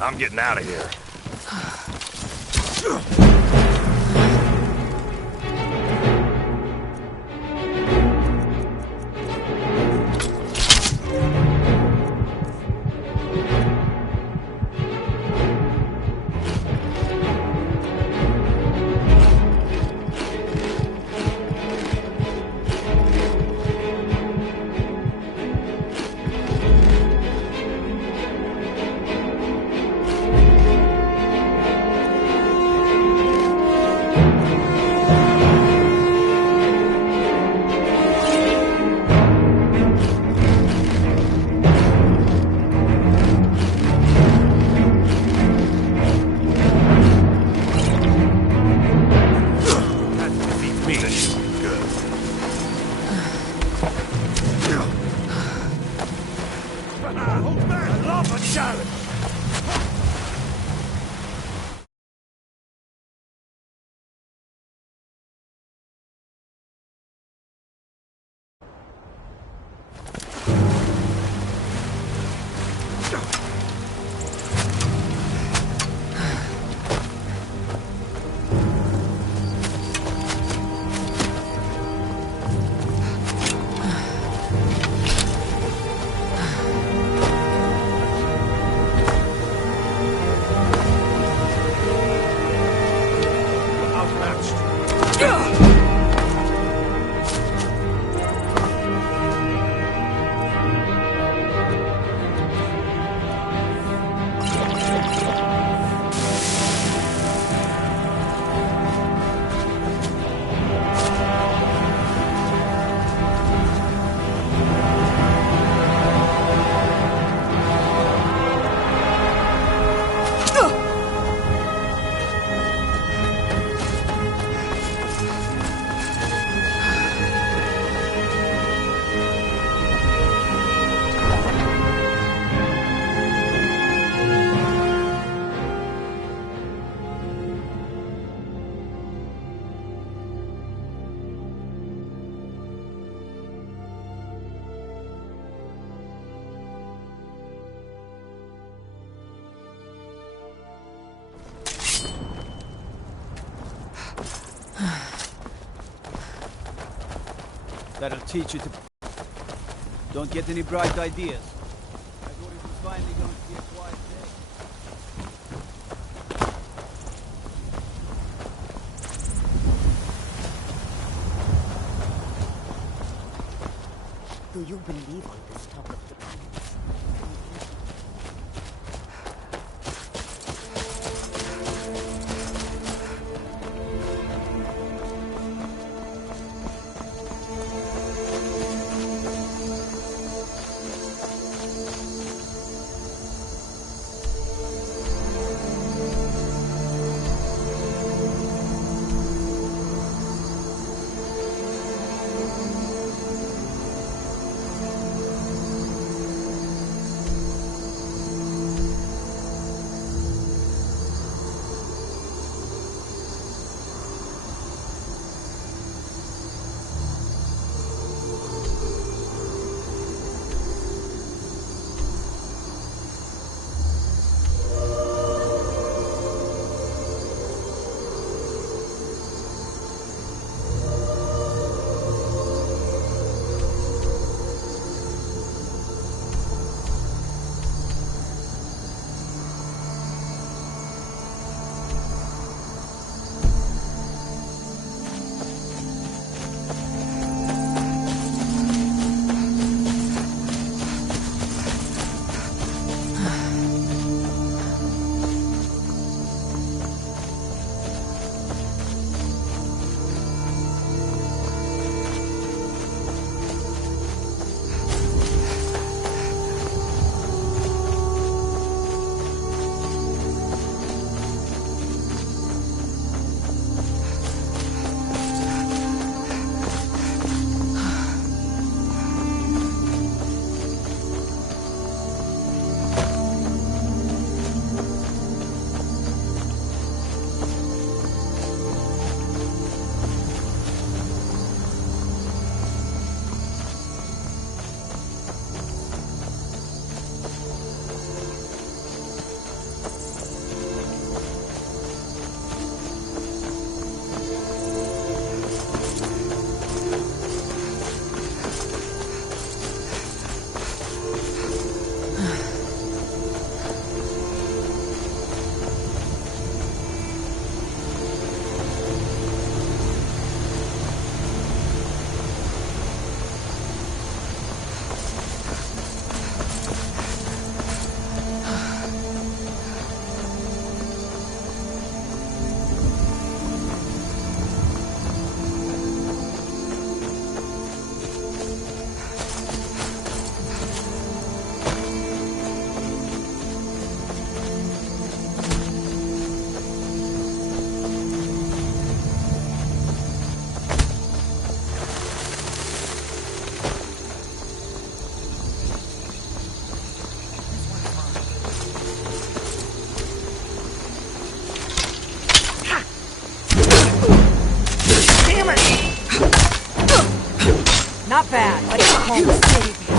I'm getting out of here. That'll teach you to... Don't get any bright ideas. I thought it was finally going to be a quiet day. Do you believe all this talk of the... Not bad, but it won't save you.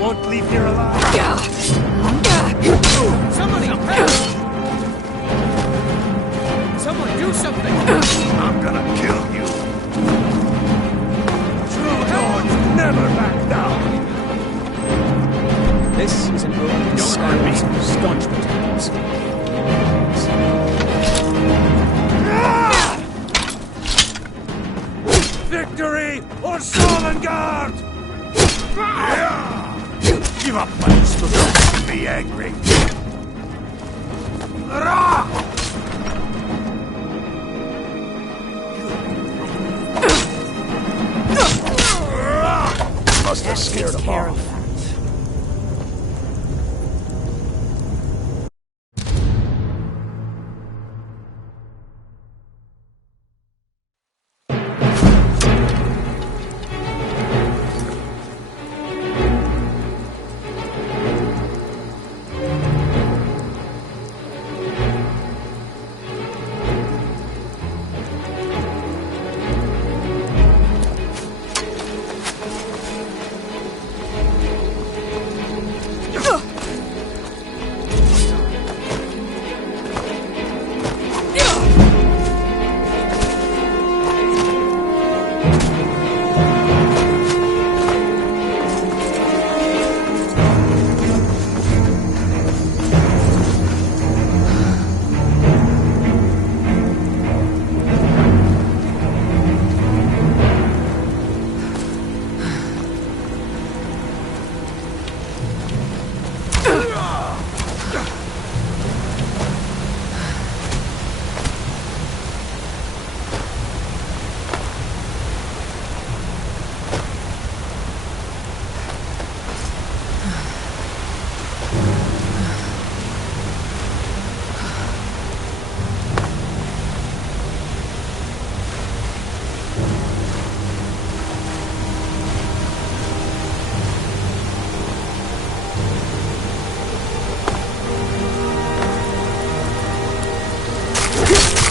Won't leave here alive. Somebody help! Someone do something! I'm gonna kill you. True dogs never back down. This is an open Skyrim staunch protectors. Victory or Solengard! Give up, buddies, so don't be angry. Must have scared them off.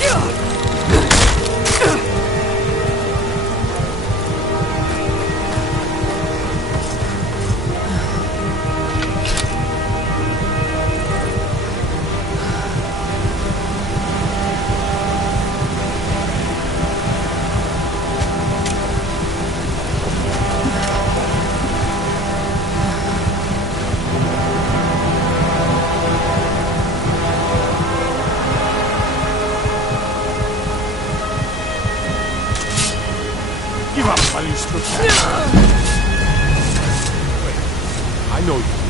Give up while you still can. Wait, I know you.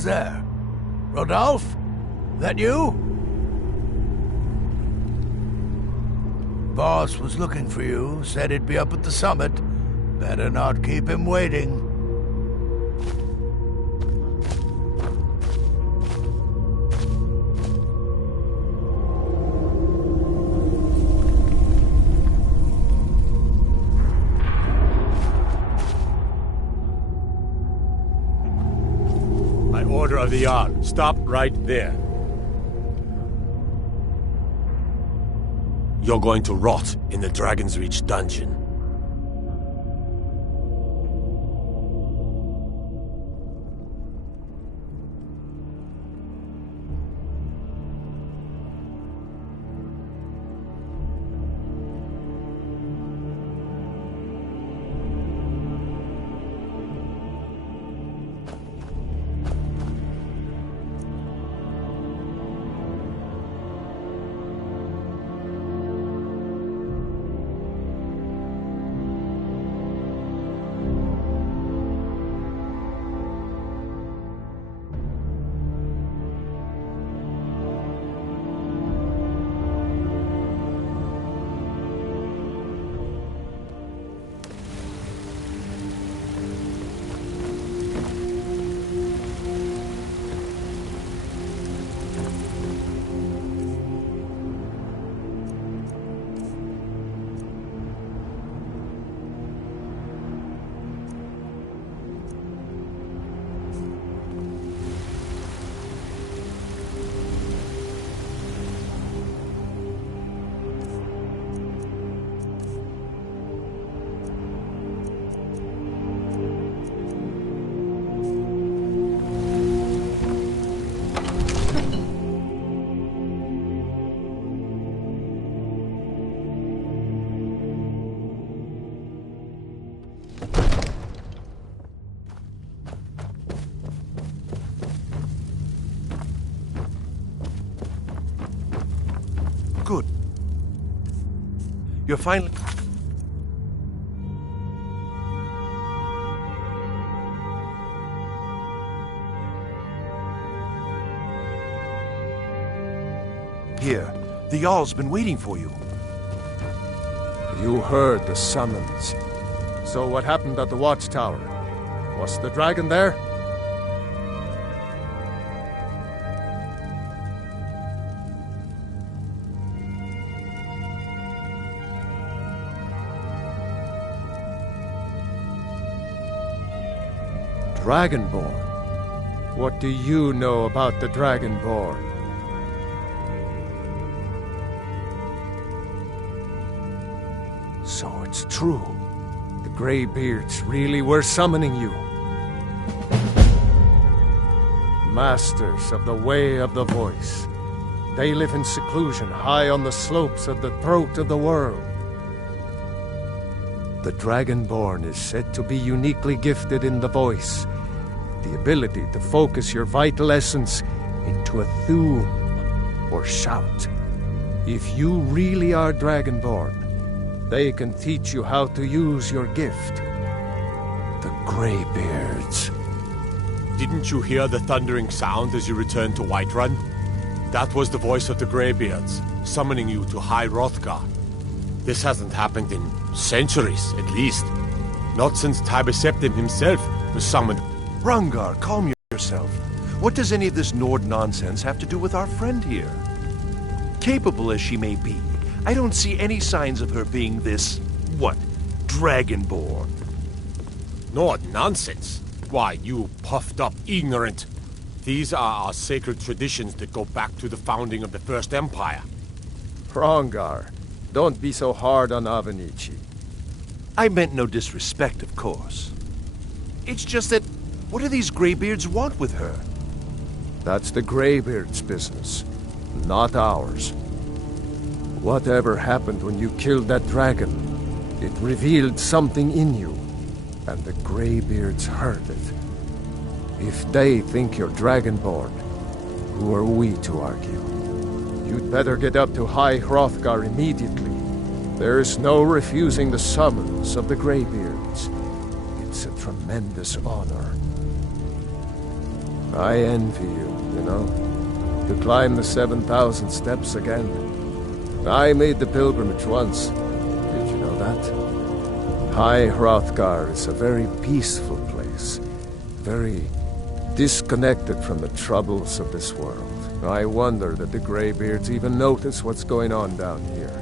Who's there? Rodolphe? That you? Boss was looking for you, said he'd be up at the summit. Better not keep him waiting. By order of the Jarl, stop right there. You're going to rot in the Dragon's Reach dungeon. Good. You're finally... Here, the Jarl's been waiting for you. You heard the summons. So what happened at the watchtower? Was the dragon there? Dragonborn? What do you know about the Dragonborn? So it's true. The Greybeards really were summoning you. Masters of the Way of the Voice. They live in seclusion high on the slopes of the throat of the world. The Dragonborn is said to be uniquely gifted in the voice, the ability to focus your vital essence into a thum or shout. If you really are Dragonborn, they can teach you how to use your gift. The Greybeards. Didn't you hear the thundering sound as you returned to Whiterun? That was the voice of the Greybeards, summoning you to High Hrothgar. This hasn't happened in centuries, at least. Not since Tiber Septim himself was summoned. Hrongar, calm yourself. What does any of this Nord nonsense have to do with our friend here? Capable as she may be, I don't see any signs of her being this, what, Dragonborn. Nord nonsense? Why, you puffed up ignorant. These are our sacred traditions that go back to the founding of the First Empire. Hrongar, don't be so hard on Avenici. I meant no disrespect, of course. It's just that, what do these Greybeards want with her? That's the Greybeards' business, not ours. Whatever happened when you killed that dragon, it revealed something in you, and the Greybeards heard it. If they think you're Dragonborn, who are we to argue? You'd better get up to High Hrothgar immediately. There's no refusing the summons of the Greybeards. It's a tremendous honor. I envy you, you know? To climb the 7,000 steps again. I made the pilgrimage once. Did you know that? High Hrothgar is a very peaceful place. Very disconnected from the troubles of this world. I wonder that the Greybeards even notice what's going on down here.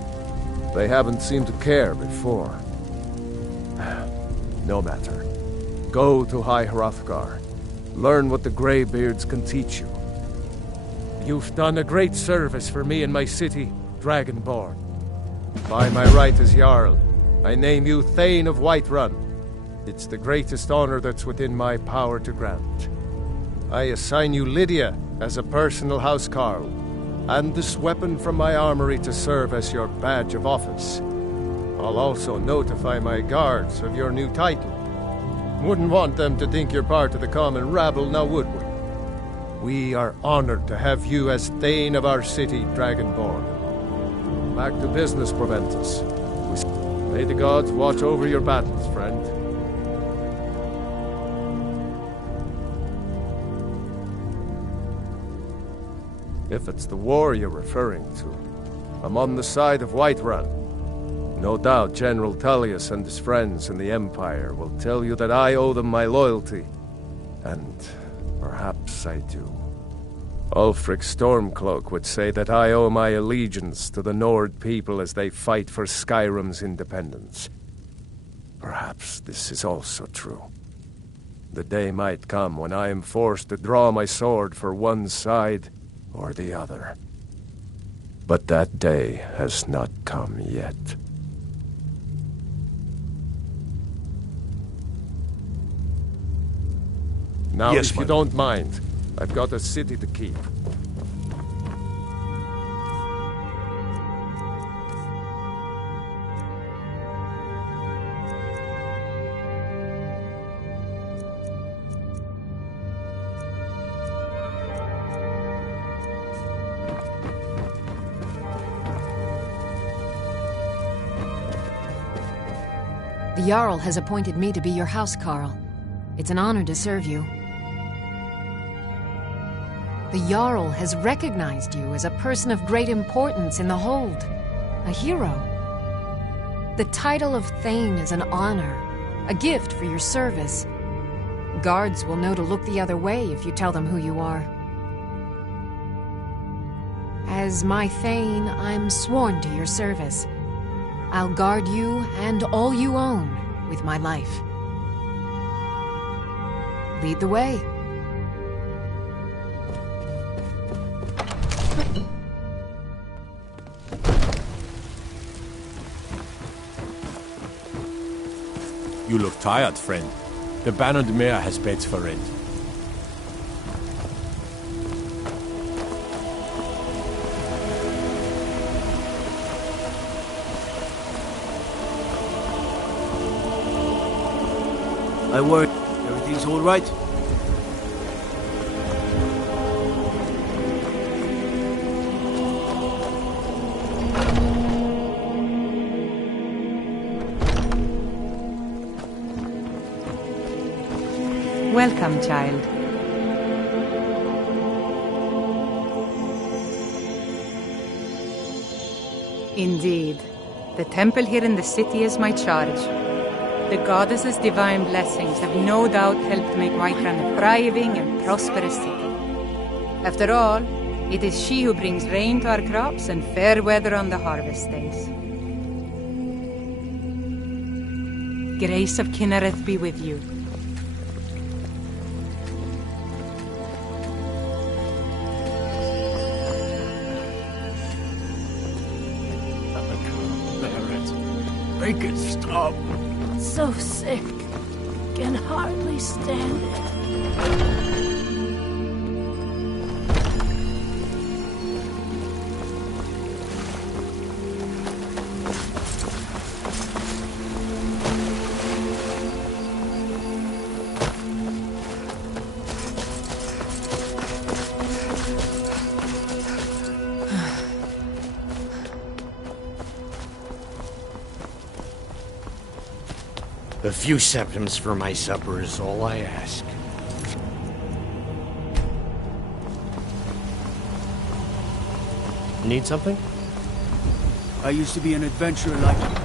They haven't seemed to care before. No matter. Go to High Hrothgar. Learn what the Greybeards can teach you. You've done a great service for me and my city, Dragonborn. By my right as Jarl, I name you Thane of Whiterun. It's the greatest honor that's within my power to grant. I assign you Lydia as a personal housecarl, and this weapon from my armory to serve as your badge of office. I'll also notify my guards of your new title. Wouldn't want them to think you're part of the common rabble, now would we? We are honored to have you as Thane of our city, Dragonborn. Back to business, Proventus. May the gods watch over your battles, friend. If it's the war you're referring to, I'm on the side of Whiterun. No doubt General Tullius and his friends in the Empire will tell you that I owe them my loyalty. And perhaps I do. Ulfric Stormcloak would say that I owe my allegiance to the Nord people as they fight for Skyrim's independence. Perhaps this is also true. The day might come when I am forced to draw my sword for one side or the other. But that day has not come yet. Now, Yes, if you my don't mind, I've got a city to keep. The Jarl has appointed me to be your housecarl. It's an honor to serve you. The Jarl has recognized you as a person of great importance in the Hold, a hero. The title of Thane is an honor, a gift for your service. Guards will know to look the other way if you tell them who you are. As my Thane, I'm sworn to your service. I'll guard you and all you own with my life. Lead the way. You look tired, friend. The Bannered Mare has beds for rent. I worry. Everything's all right? Welcome, child. Indeed. The temple here in the city is my charge. The goddess's divine blessings have no doubt helped make Whiterun a thriving and prosperous city. After all, it is she who brings rain to our crops and fair weather on the harvest days. Grace of Kinnereth be with you. Make it stop. So sick. Can hardly stand it. A few septims for my supper is all I ask. Need something? I used to be an adventurer like you.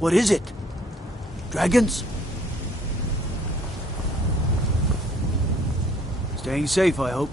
What is it? Dragons? Staying safe, I hope.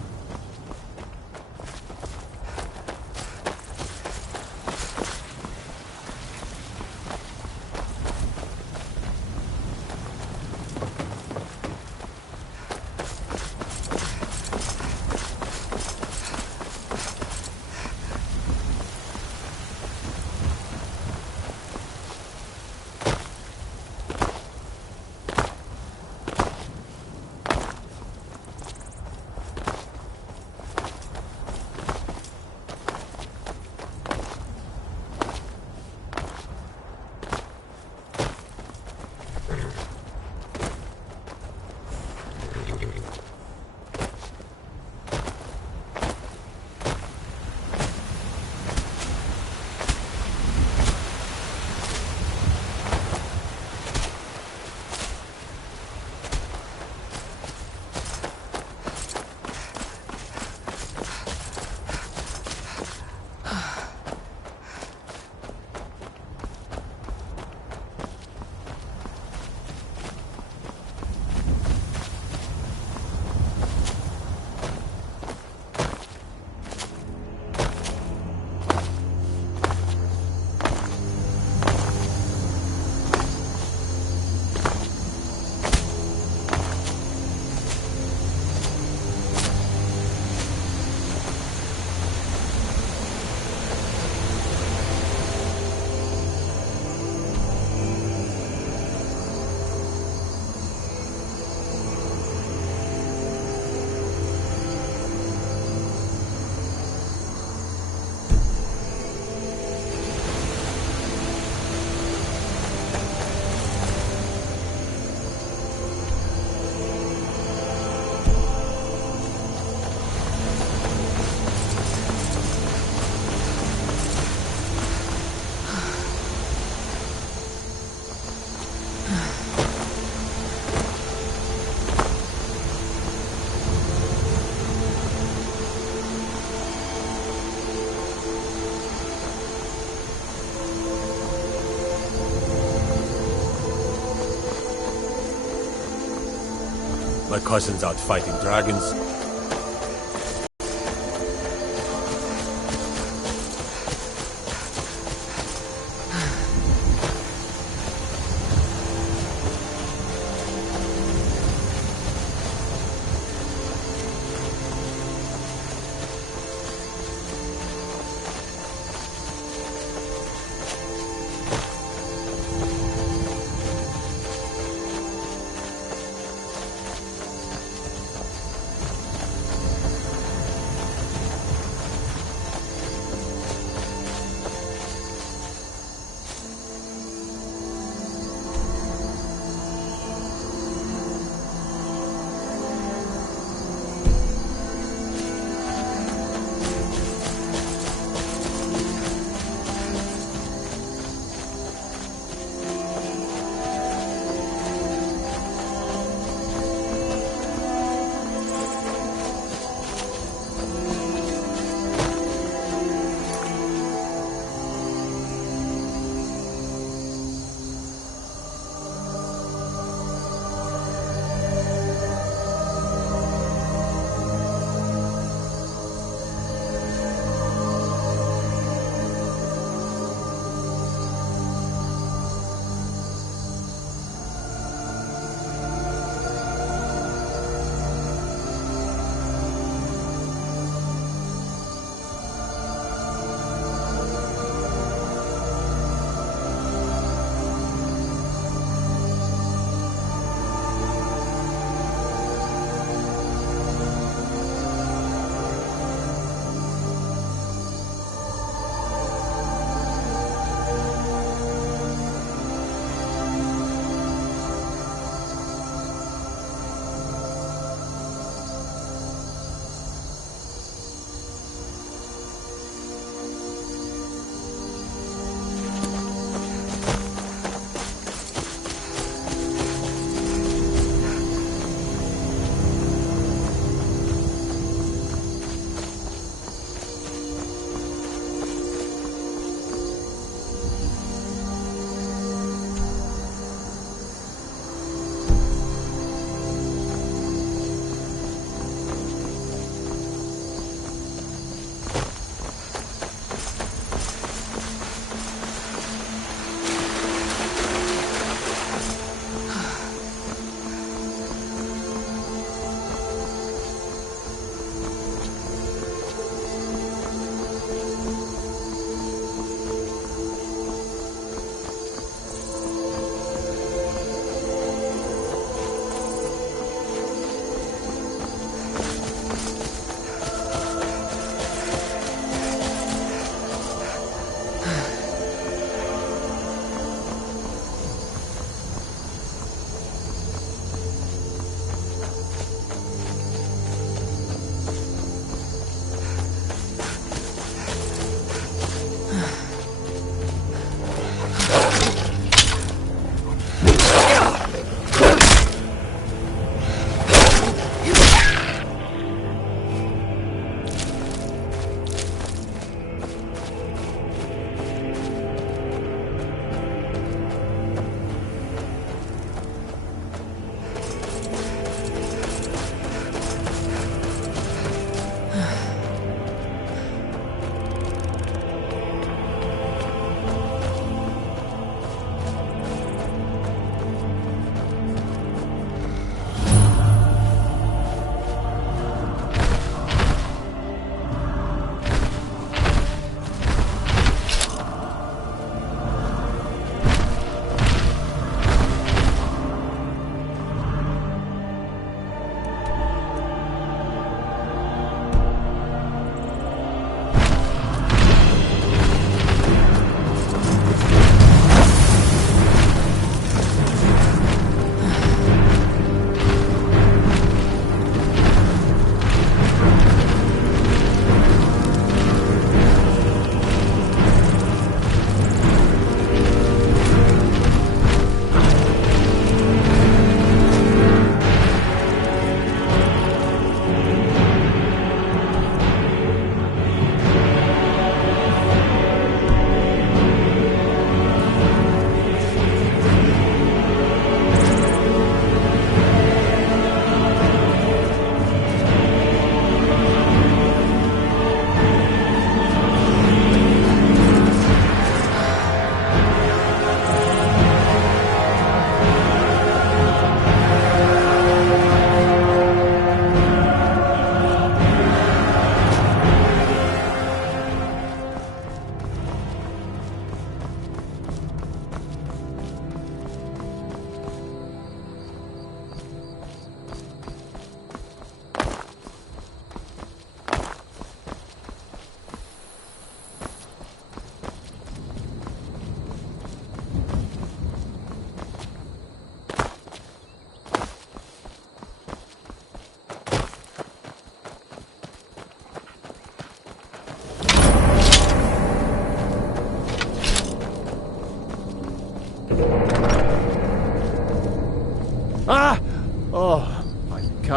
My cousin's out fighting dragons.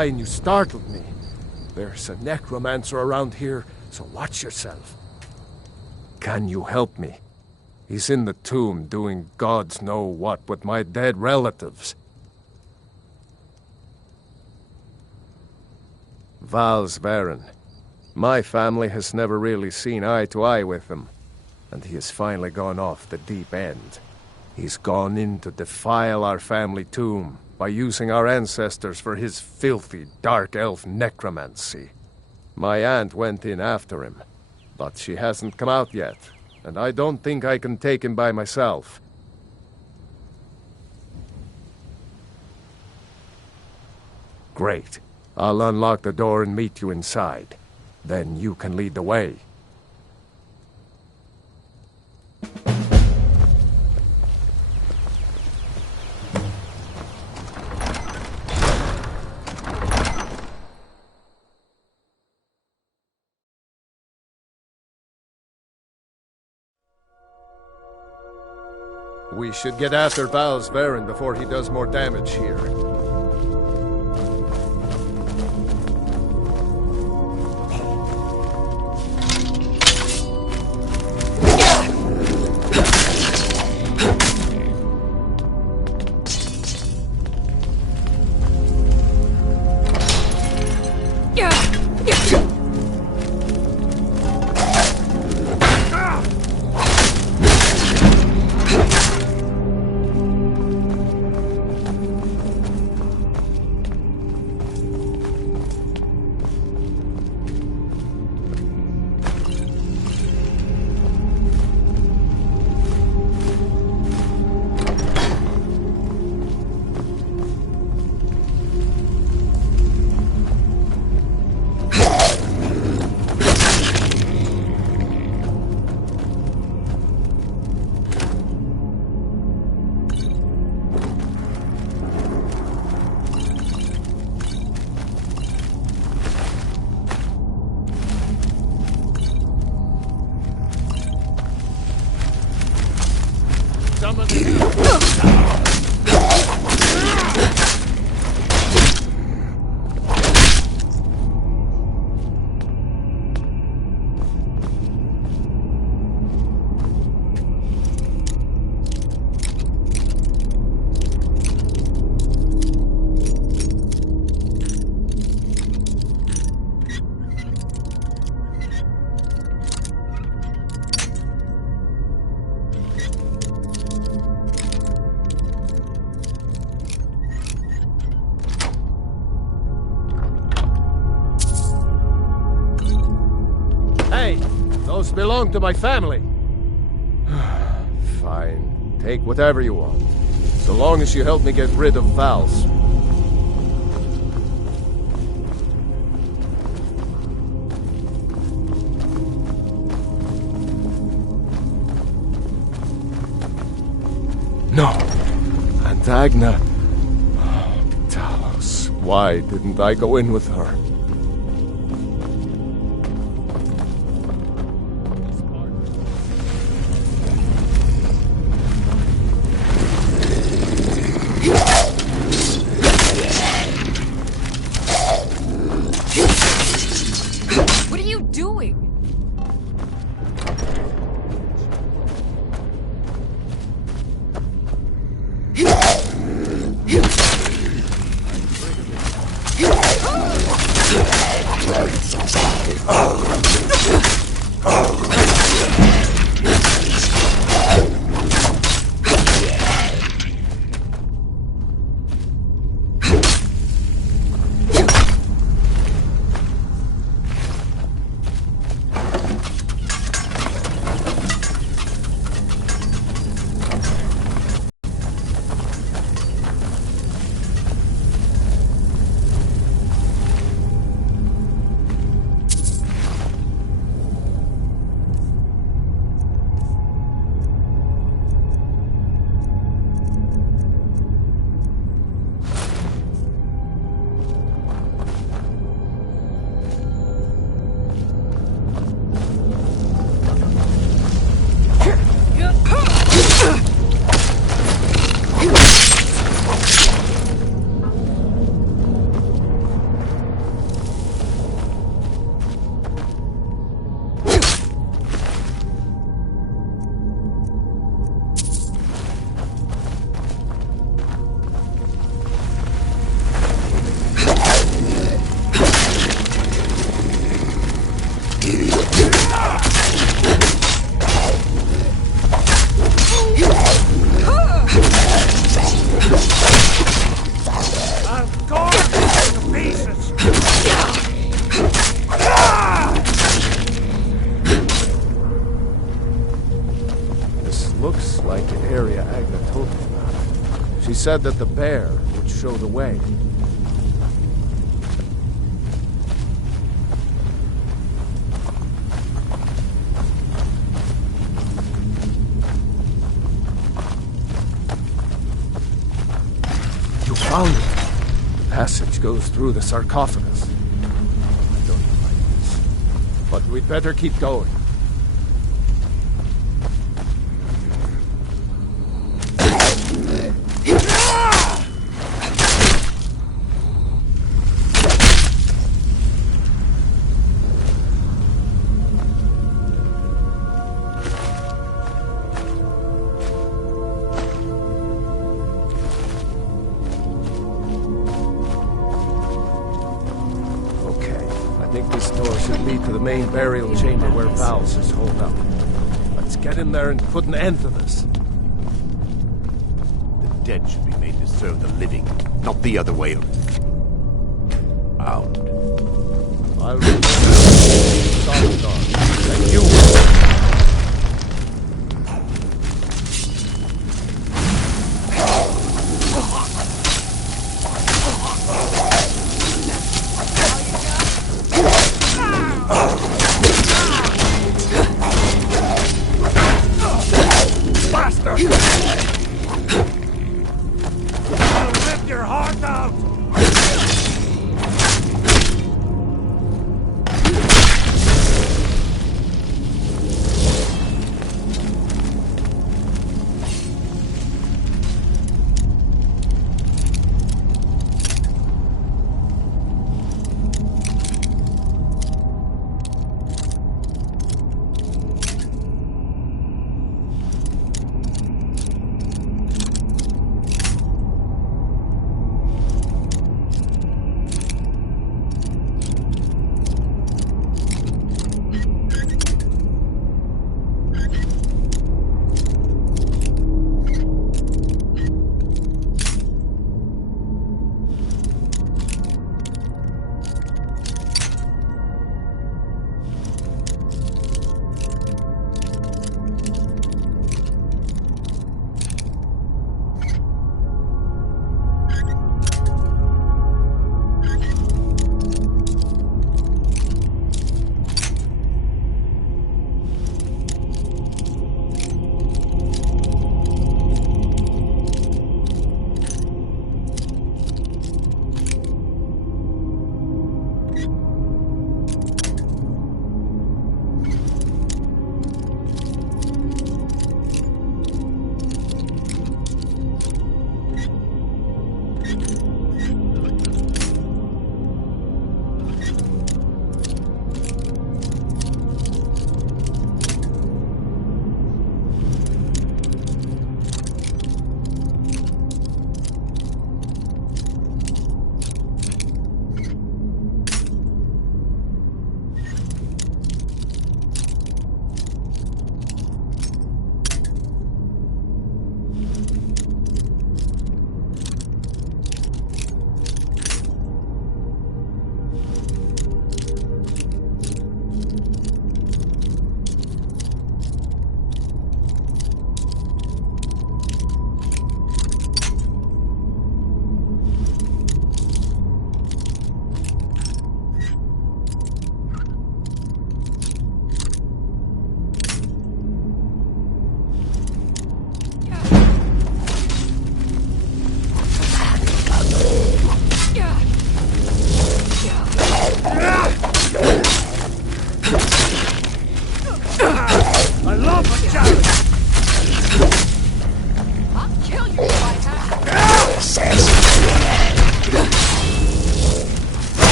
eye and you startled me. There's a necromancer around here, so watch yourself. Can you help me? He's in the tomb doing gods know what with my dead relatives. Val's Varen. My family has never really seen eye to eye with him, and he has finally gone off the deep end. He's gone in to defile our family tomb by using our ancestors for his filthy dark elf necromancy. My aunt went in after him, but she hasn't come out yet, and I don't think I can take him by myself. Great. I'll unlock the door and meet you inside. Then you can lead the way. We should get after Val's Varen before he does more damage here. Those belong to my family. Fine. Take whatever you want. So long as you help me get rid of Val's. No. Antagna. Talos. Why didn't I go in with her? said that the bear would show the way. You found it! The passage goes through the sarcophagus. I don't like this. But we'd better keep going. Main burial chamber where Val's is holed up. Let's get in there and put an end to this. The dead should be made to serve the living, not the other way around. I'll remember Solidar, and you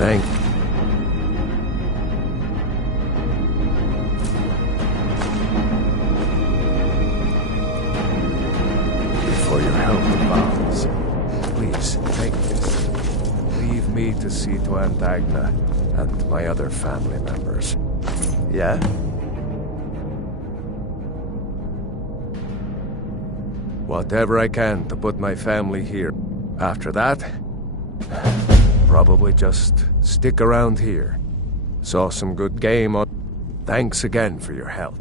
Thank you. For your help, Bounds. Please, take this. Leave me to see to Aunt Agna and my other family members. Yeah? Whatever I can to put my family here. After that, probably just stick around here. Saw some good game on... Thanks again for your help.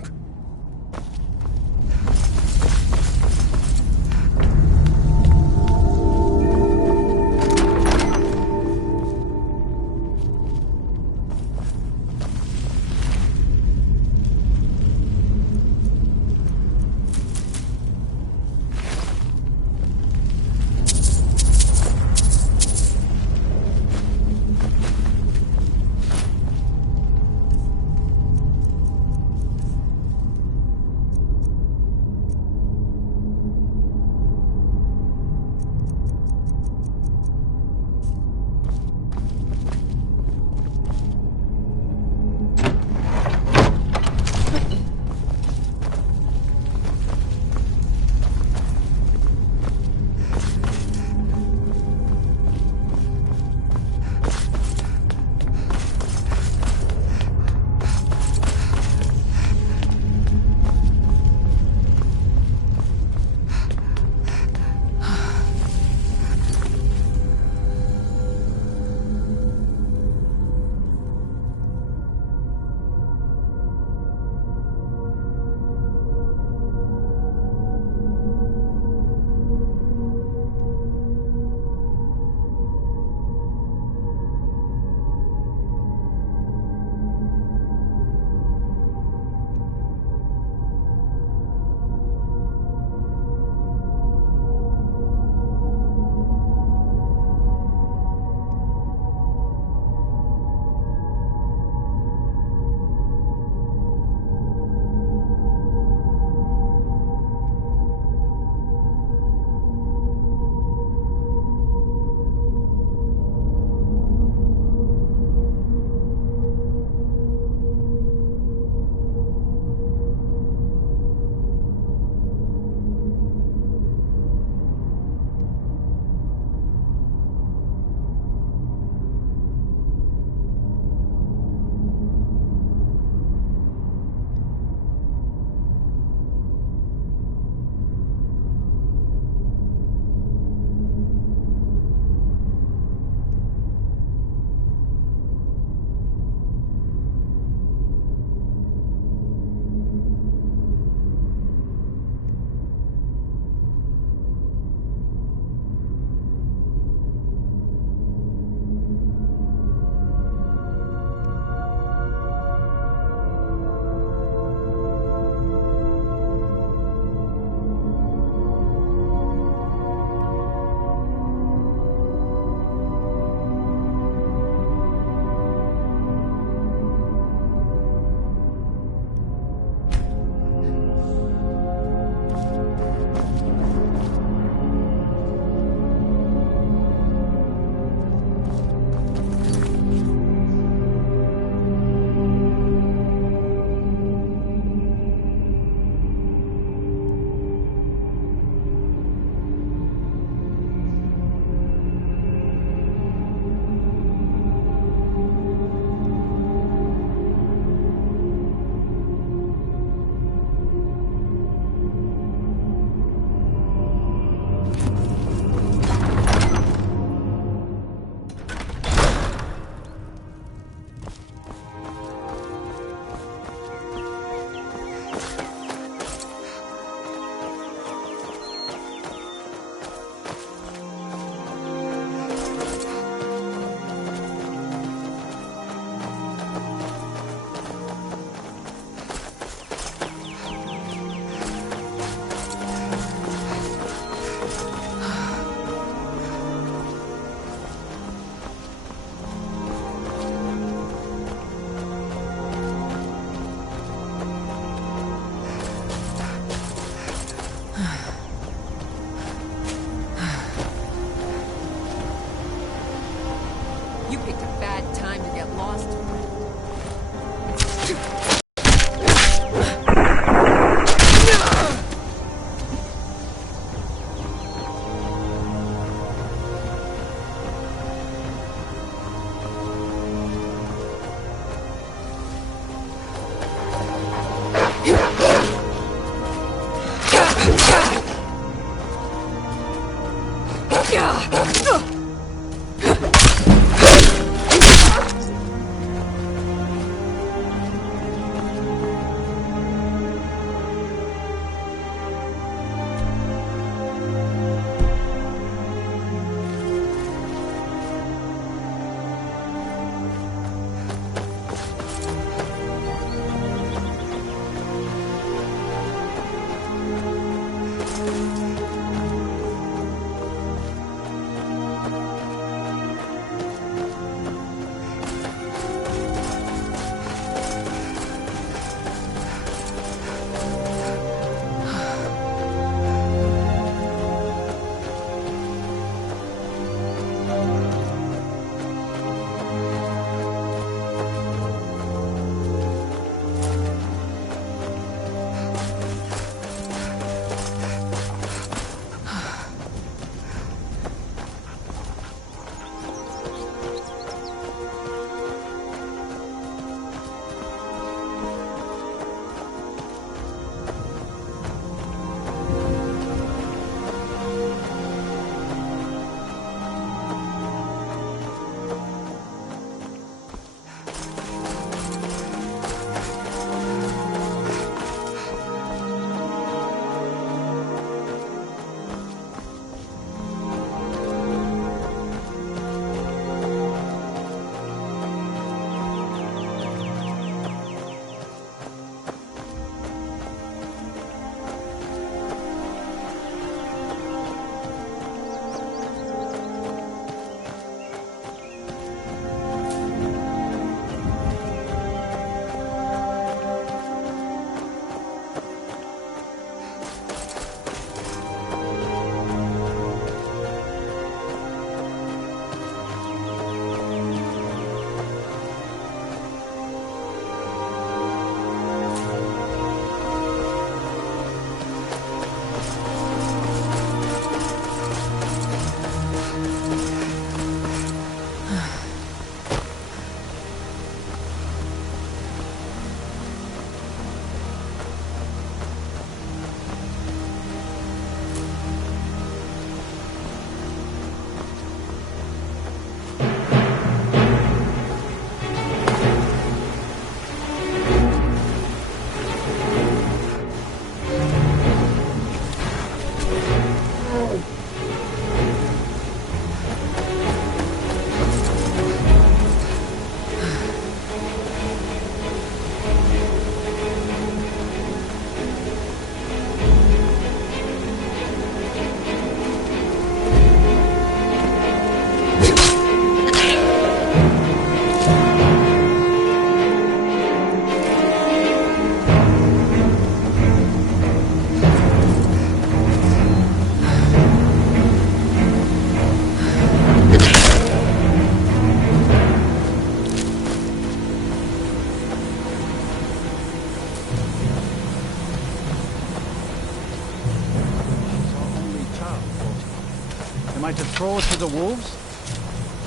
Am I to throw it to the wolves?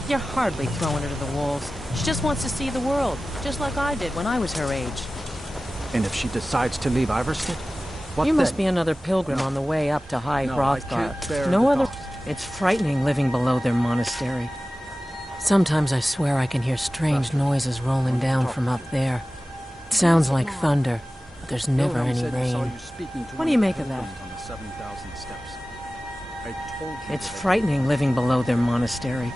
You're hardly throwing her to the wolves. She just wants to see the world, just like I did when I was her age. And if she decides to leave Iverstead? What You then? must be another pilgrim on the way up to High No, I Hrothgar. can't bear No the other... thought. It's frightening living below their monastery. Sometimes I swear I can hear strange noises rolling down from up there. It sounds like thunder, but there's never any rain. What do you make of that? It's frightening living below their monastery.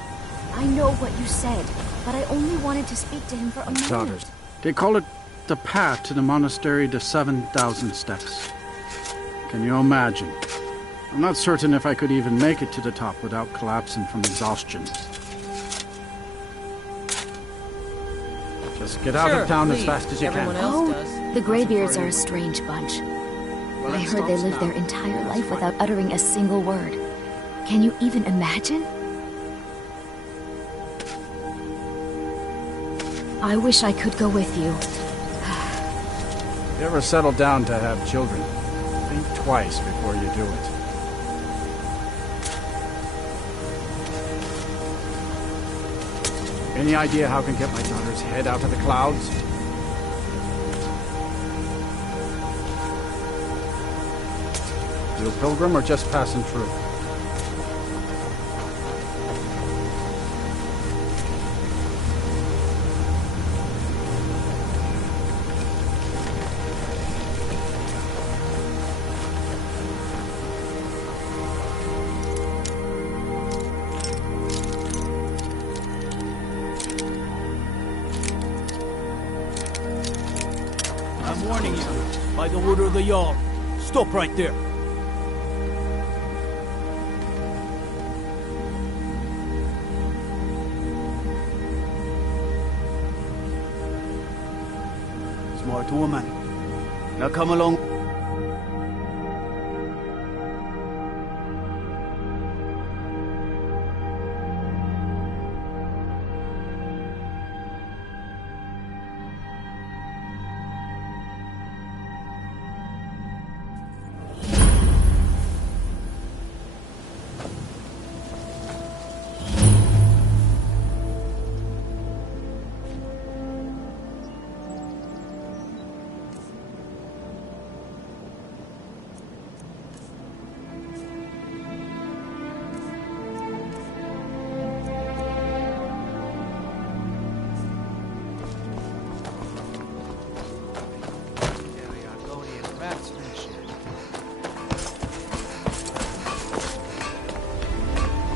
I know what you said, but I only wanted to speak to him for a moment. They call it the path to the monastery, the 7,000 steps. Can you imagine? I'm not certain if I could even make it to the top without collapsing from exhaustion. Just get out of town as fast as you can. Everyone else does. The Greybeards are a strange bunch. I heard they live their entire life without uttering a single word. Can you even imagine? I wish I could go with you. If you ever settle down to have children, think twice before you do it. Any idea how I can get my daughter's head out of the clouds? You a pilgrim or just passing through? I'm warning you. By the order of the Jarl. Stop right there. Smart woman. Now come along.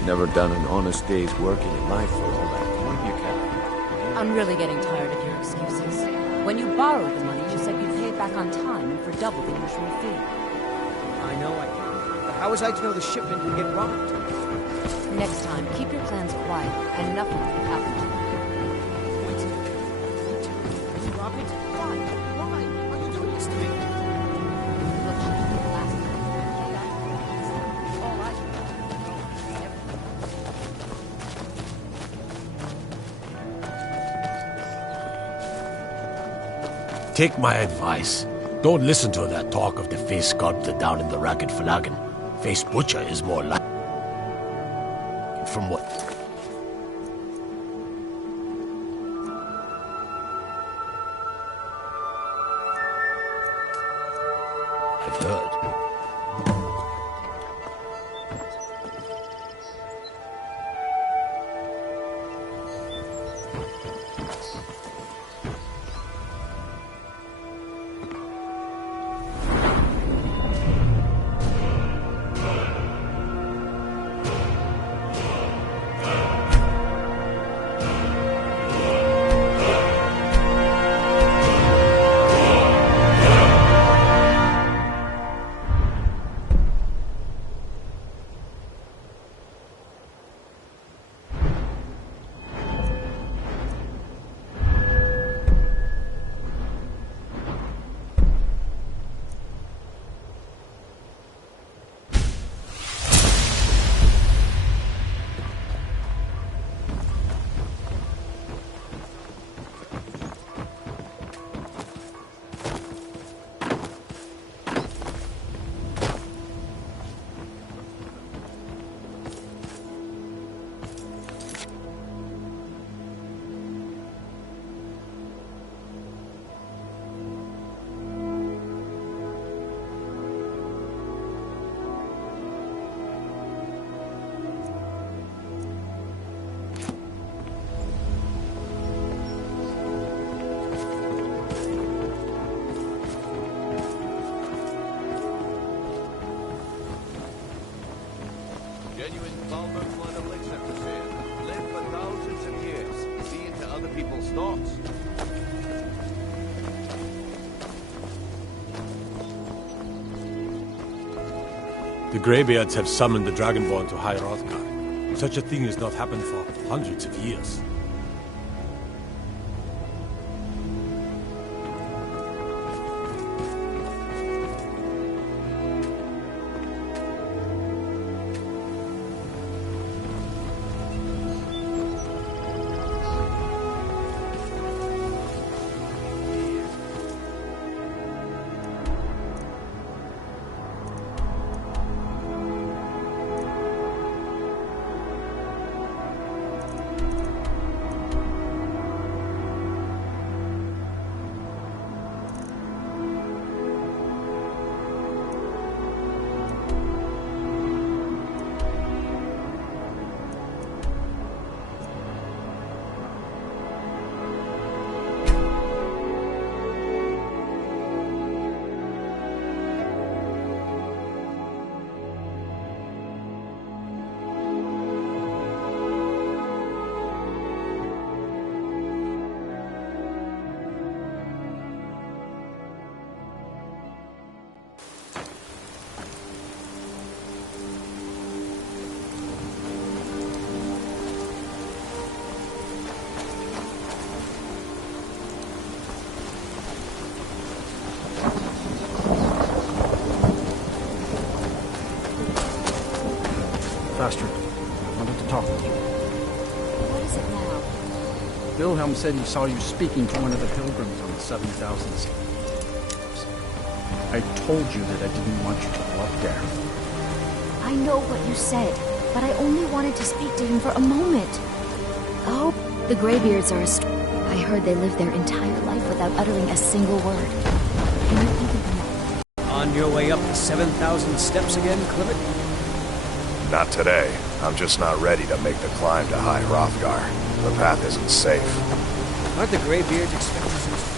Never done an honest day's work in your life for all that coin you carry. I'm really getting tired of your excuses. When you borrowed the money, you said you'd pay it back on time and for double the usual fee. I know I can. But how was I to know the shipment would get robbed? Next time, keep your plans quiet and nothing will happen to you. Wait. Will you rob it? Why? Why are you doing this to me? Look, last time, all I do. Take my advice. Don't listen to that talk of the face sculptor down in the Ragged Flagon. Face butcher is more like... From what? I've heard. Genuine Balmer blood elixir for sale. Live for thousands of years. See into other people's thoughts. The Greybeards have summoned the Dragonborn to High Hrothgar. Such a thing has not happened for hundreds of years. Faster. I wanted to talk with you. What is it now? Wilhelm said he saw you speaking to one of the pilgrims on the 7,000 steps. I told you that I didn't want you to go up there. I know what you said, but I only wanted to speak to him for a moment. Oh, the Greybeards are I heard they lived their entire life without uttering a single word. Can you even imagine? On your way up the 7,000 steps again, Clivet? Not today. I'm just not ready to make the climb to High Hrothgar. The path isn't safe. Aren't the Greybeards expecting some...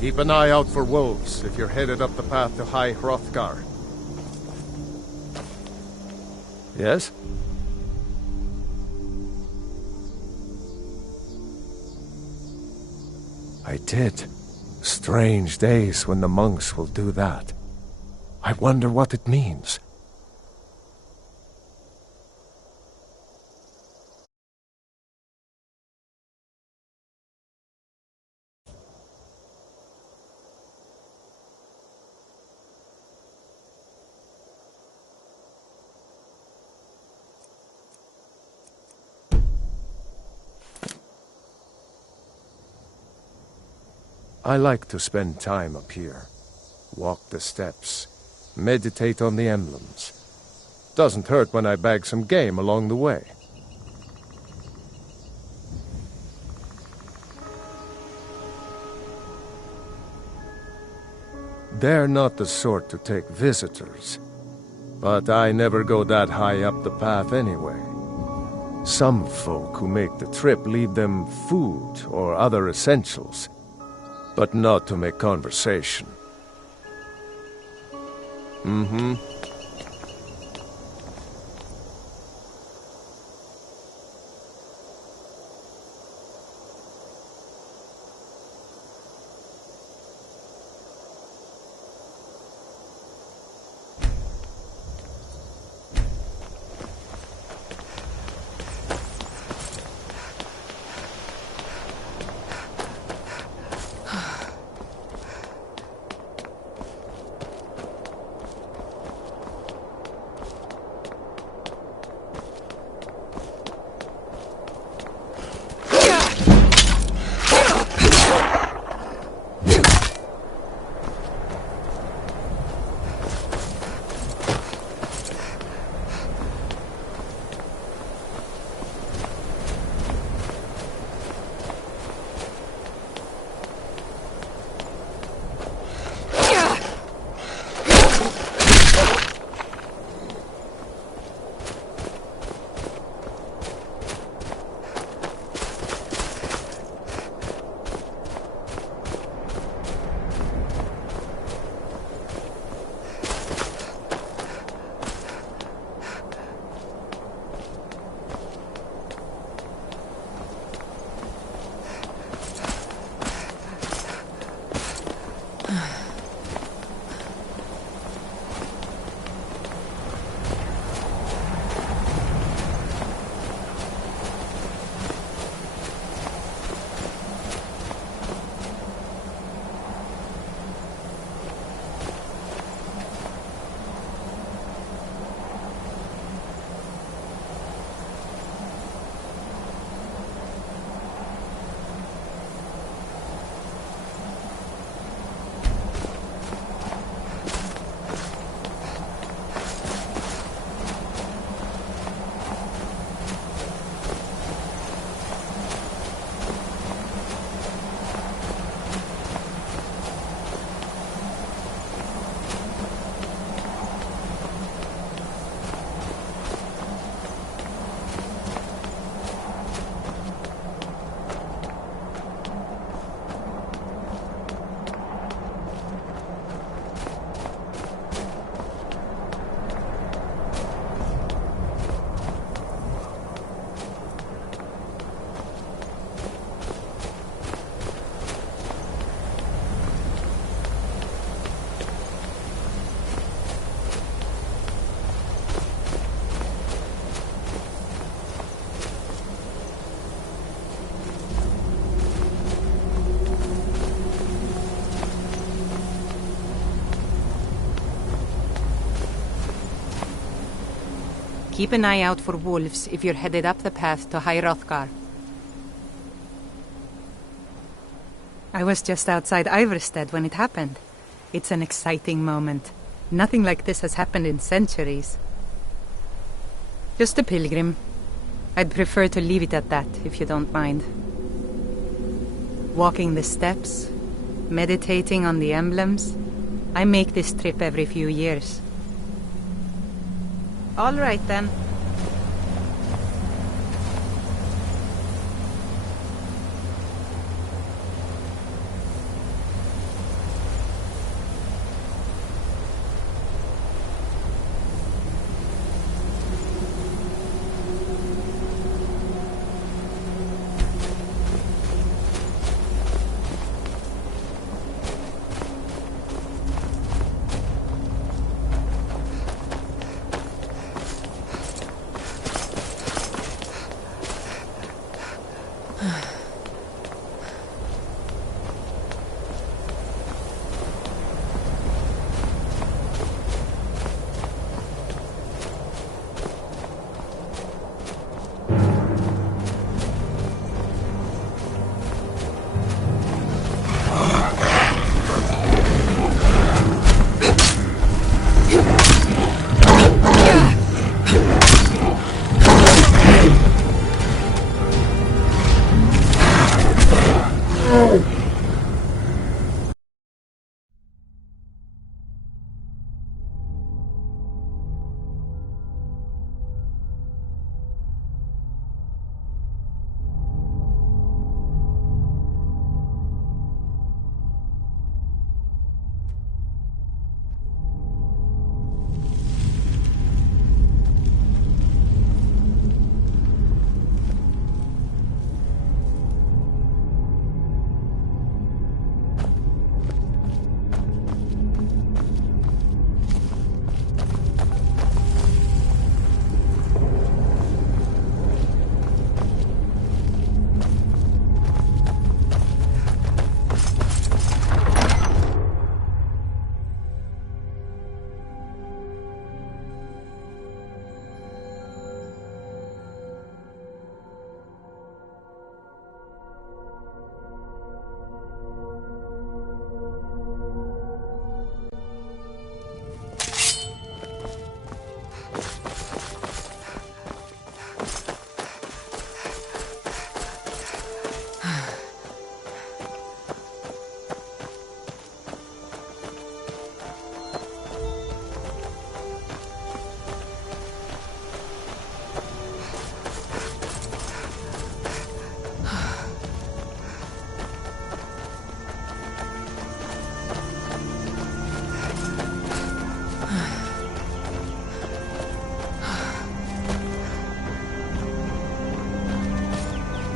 Keep an eye out for wolves if you're headed up the path to High Hrothgar. Yes? I did. Strange days when the monks will do that. I wonder what it means. I like to spend time up here. Walk the steps. Meditate on the emblems. Doesn't hurt when I bag some game along the way. They're not the sort to take visitors. But I never go that high up the path anyway. Some folk who make the trip leave them food or other essentials, but not to make conversation. Mm-hmm. Keep an eye out for wolves if you're headed up the path to High Hrothgar. I was just outside Iverstead when it happened. It's an exciting moment. Nothing like this has happened in centuries. Just a pilgrim. I'd prefer to leave it at that, if you don't mind. Walking the steps, meditating on the emblems. I make this trip every few years. All right, then.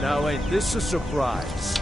Now ain't this a surprise?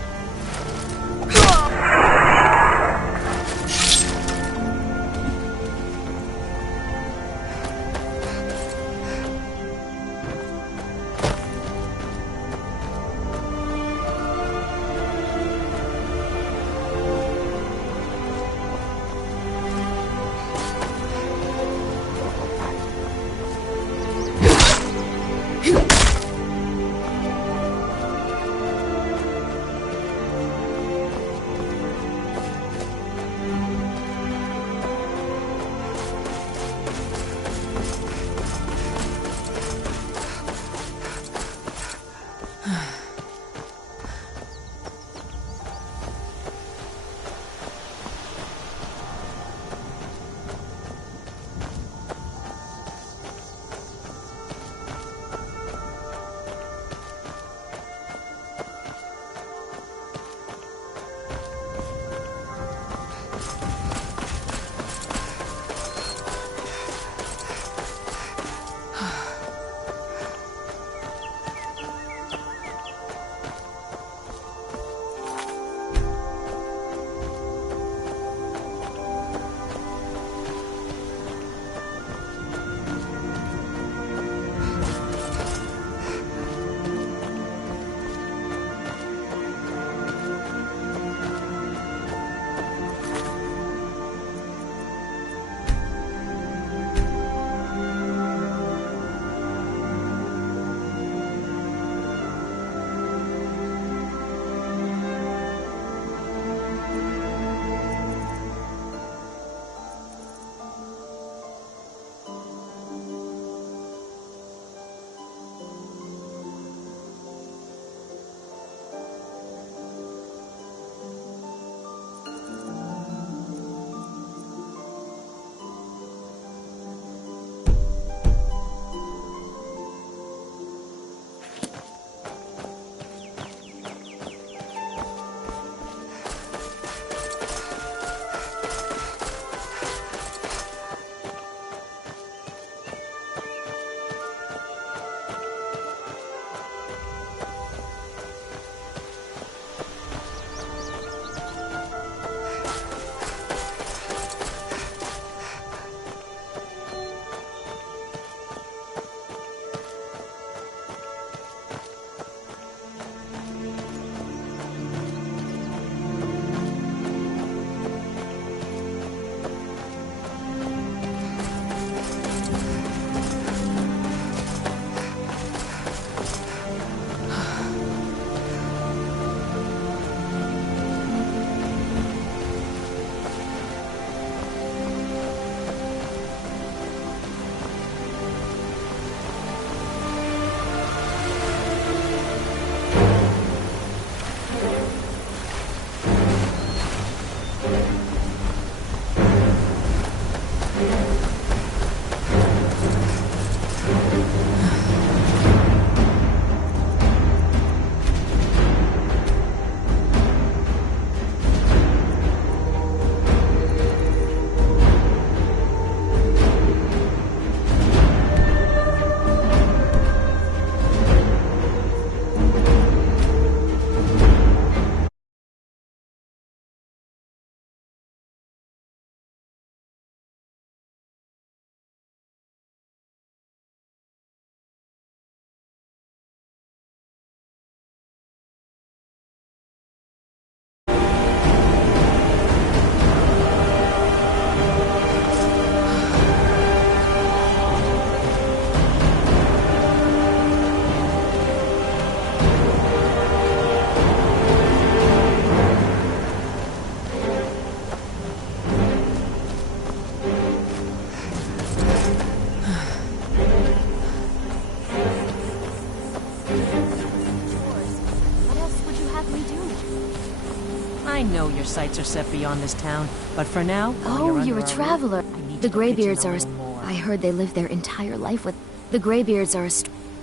I know your sights are set beyond this town, but for now, Oh, you're a traveler. The Greybeards are I heard they live their entire life with... The Greybeards are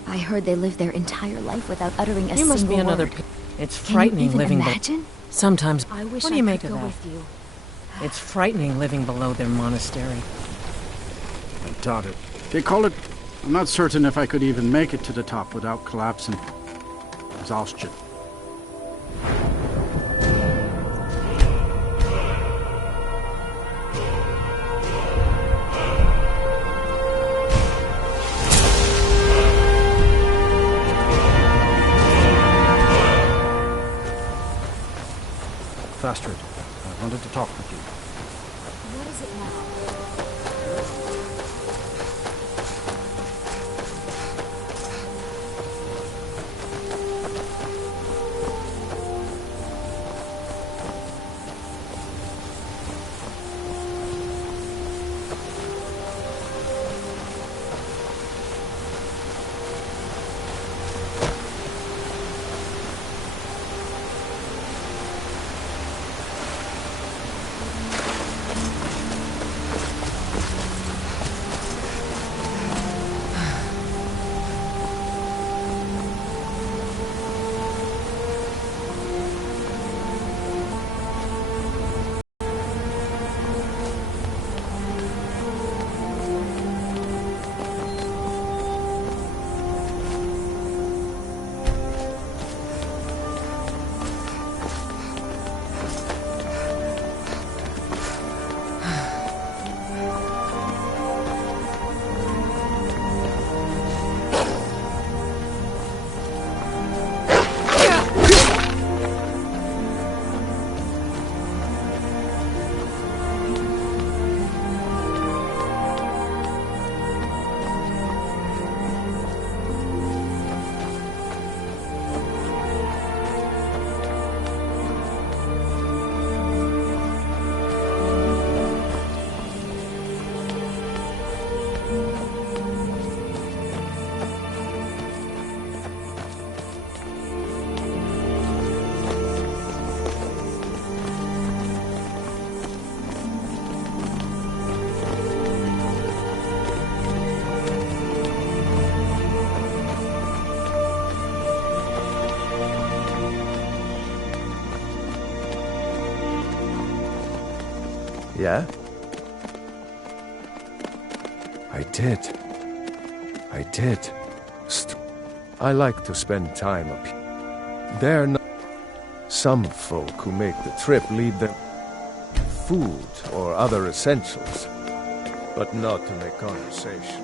I heard they live their entire life without uttering a you single must be another... word. It's Can frightening you even living... imagine? Sometimes... I wish what do I you could make of go that? with you. It's frightening living below their monastery. I doubt it. They call it... I'm not certain if I could even make it to the top without collapsing. exhaustion. Astrid, I wanted to talk with you. What is it now? Yeah? I did. I like to spend time up here. They're not... Some folk who make the trip lead them food or other essentials, but not to make conversation.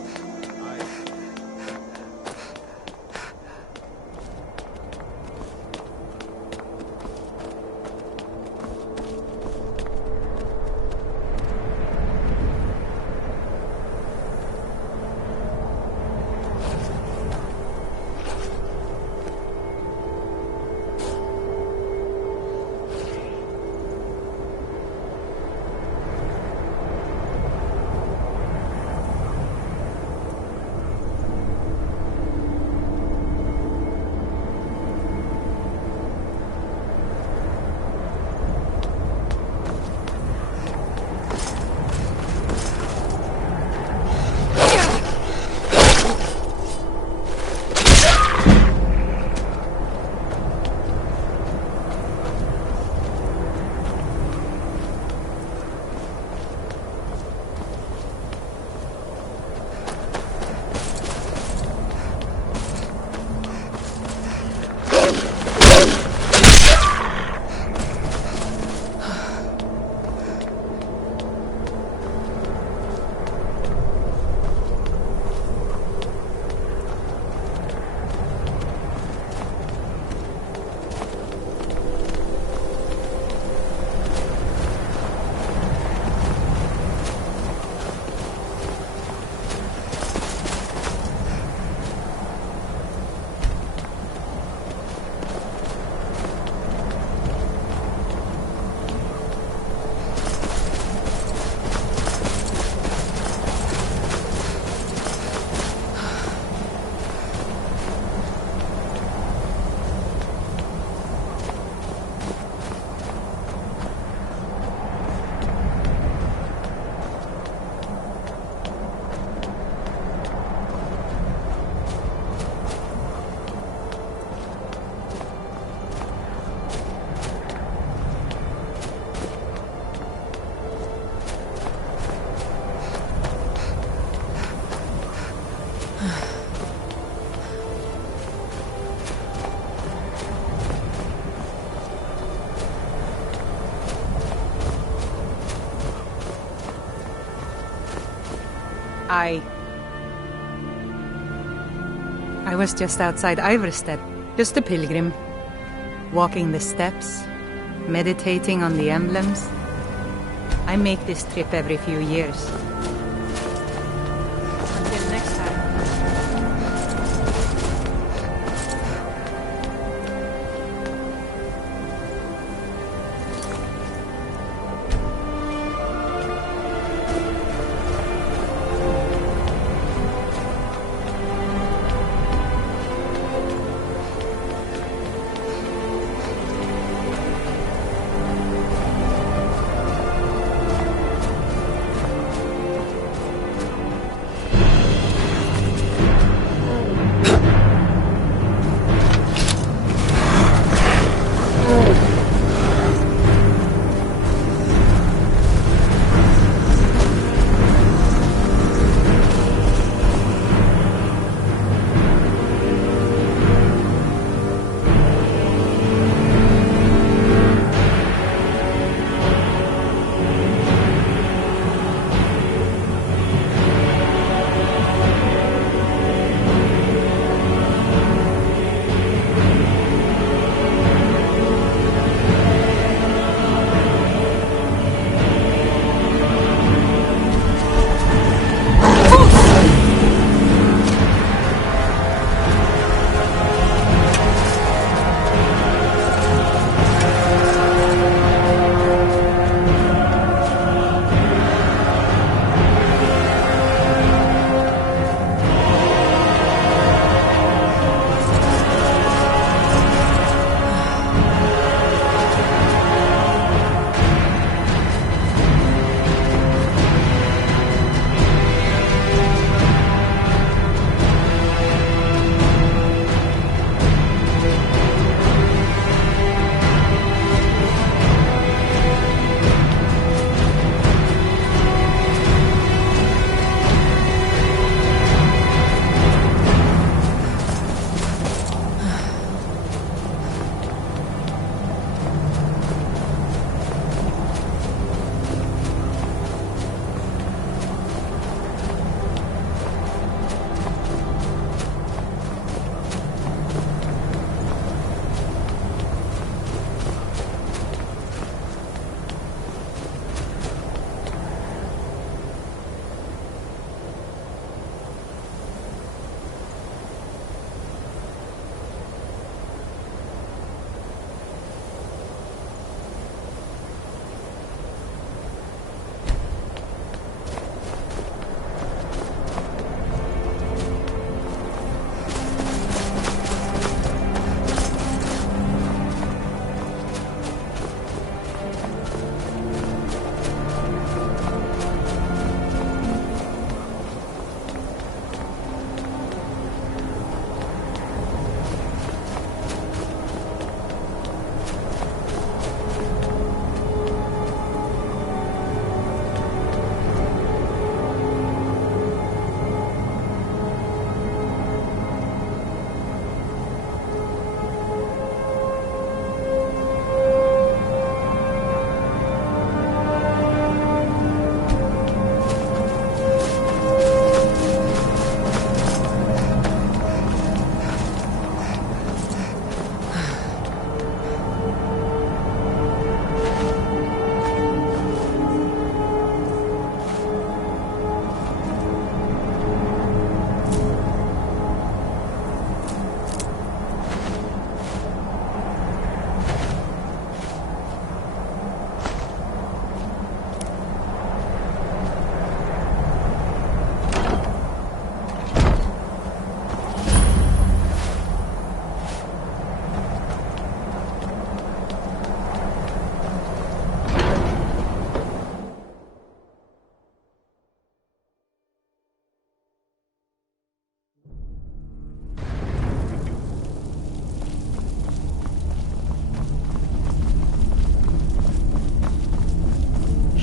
I was just outside Iverstead, just a pilgrim. Walking the steps, meditating on the emblems. I make this trip every few years. Until next time.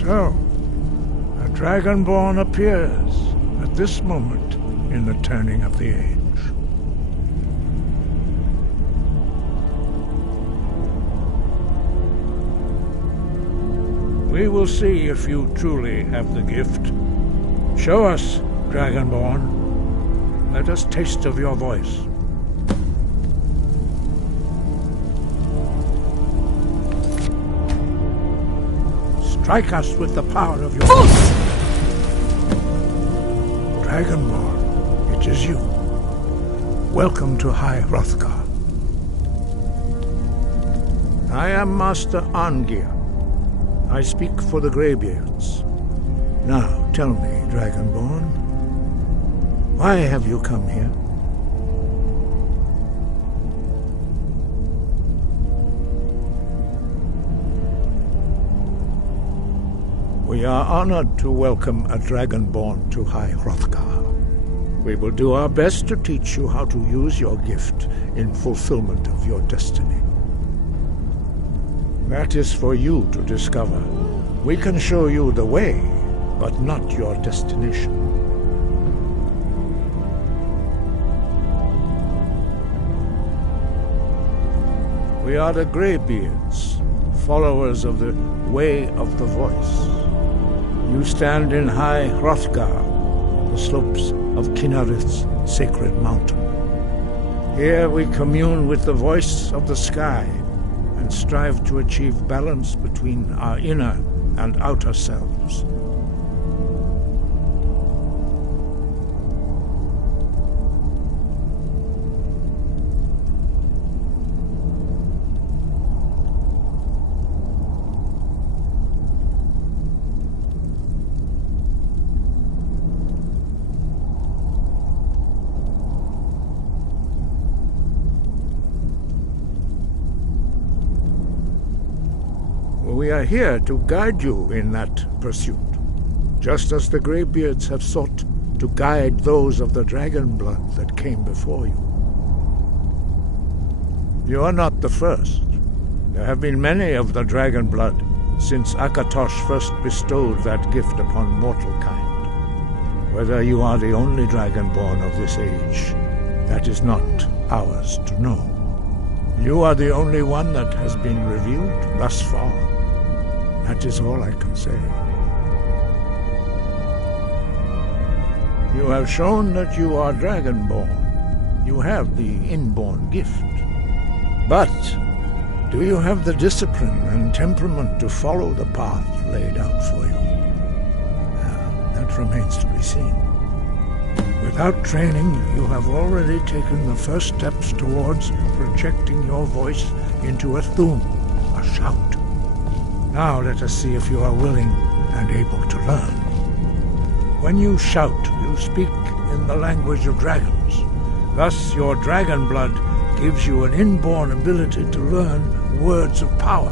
So, a Dragonborn appears at this moment in the turning of the age. We will see if you truly have the gift. Show us Dragonborn, let us taste of your voice. Strike us with the power of your voice. Dragonborn, it is you. Welcome to High Hrothgar. I am Master Arngir. I speak for the Greybeards. Now, tell me, Dragonborn, why have you come here? We are honored to welcome a Dragonborn to High Hrothgar. We will do our best to teach you how to use your gift in fulfillment of your destiny. That is for you to discover. We can show you the way, but not your destination. We are the Greybeards, followers of the Way of the Voice. You stand in High Hrothgar, the slopes of Kinnarith's sacred mountain. Here we commune with the voice of the sky and strive to achieve balance between our inner and outer selves. We are here to guide you in that pursuit, just as the Greybeards have sought to guide those of the dragon blood that came before you. You are not the first. There have been many of the dragon blood since Akatosh first bestowed that gift upon mortal kind. Whether you are the only dragonborn of this age, that is not ours to know. You are the only one that has been revealed thus far. That is all I can say. You have shown that you are dragonborn. You have the inborn gift. But do you have the discipline and temperament to follow the path laid out for you? That remains to be seen. Without training, you have already taken the first steps towards projecting your voice into a thum, a shout. Now let us see if you are willing and able to learn. When you shout, you speak in the language of dragons. Thus, your dragon blood gives you an inborn ability to learn words of power.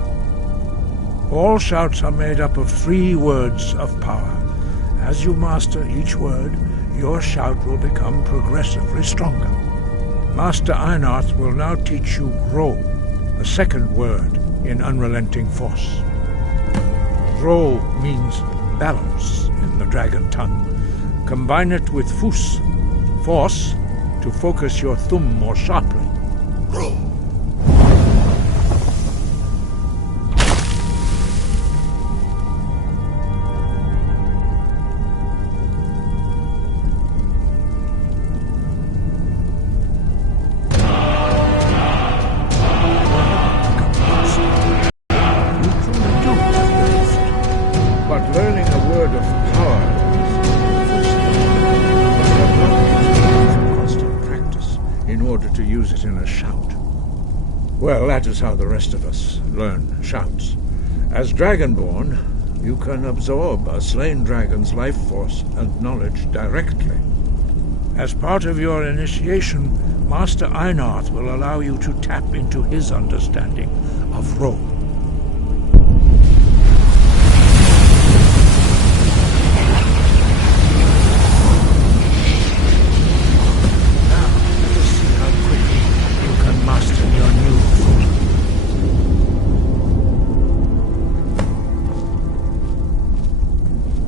All shouts are made up of 3 words of power. As you master each word, your shout will become progressively stronger. Master Einarth will now teach you Ro, the second word in Unrelenting Force. Ro means balance in the dragon tongue. Combine it with Fus, force, to focus your thumb more sharply. Ro. Well, that is how the rest of us learn shouts. As Dragonborn, you can absorb a slain dragon's life force and knowledge directly. As part of your initiation, Master Einarth will allow you to tap into his understanding of Ro.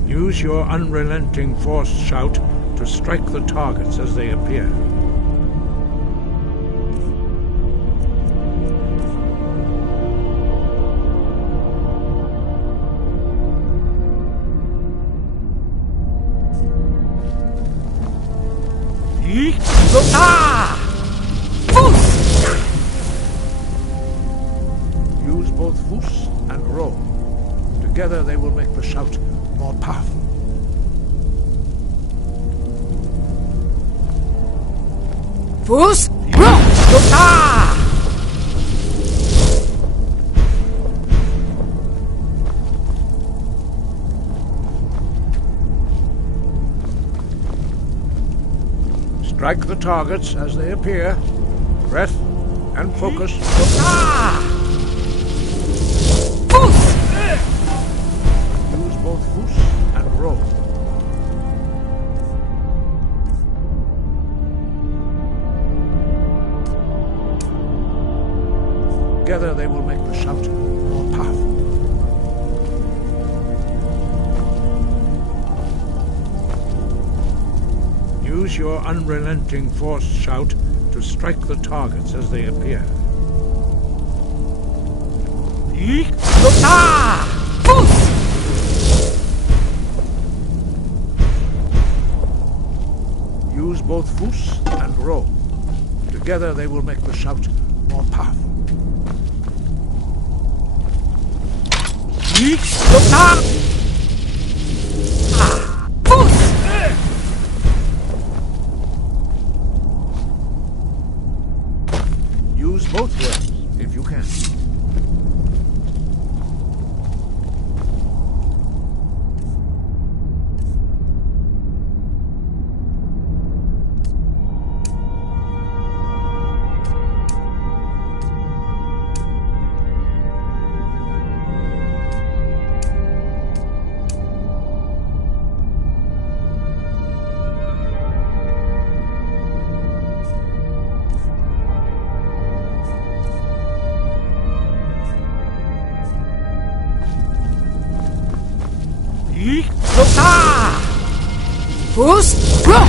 Use your unrelenting force shout to strike the targets as they appear. Together they will make the shout more powerful. Fus! Strike the targets as they appear. Breath and focus. Use both Fus and roll. Together they will make the shout more powerful. Use your unrelenting force shout to strike the targets as they appear. Use both Fus and roll. Together they will make the shout more powerful. Use both words if you can. Fus! Roll!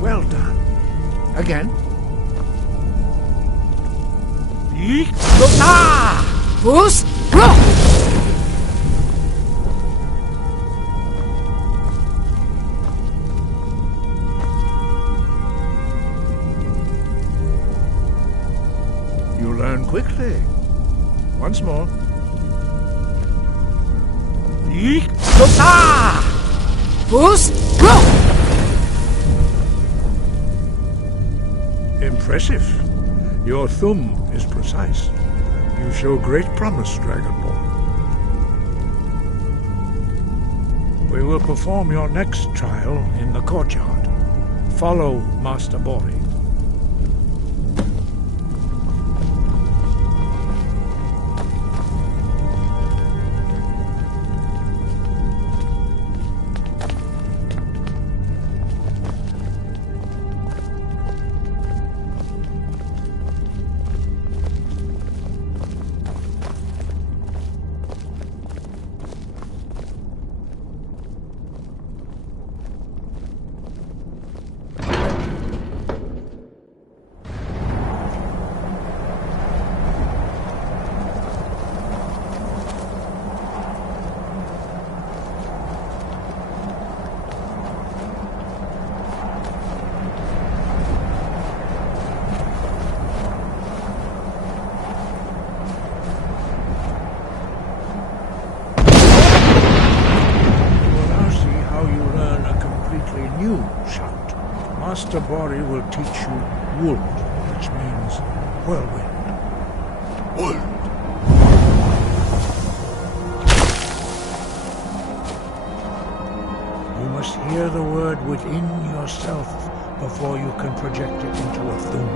Well done. Again. Fus! Roll! You learn quickly. Once more. Fus! Roll! Impressive. Your thumb is precise. You show great promise, Dragonborn. We will perform your next trial in the courtyard. Follow Master Bori. New shout. Master Bori will teach you Wold, which means whirlwind. Wold. You must hear the word within yourself before you can project it into a thum.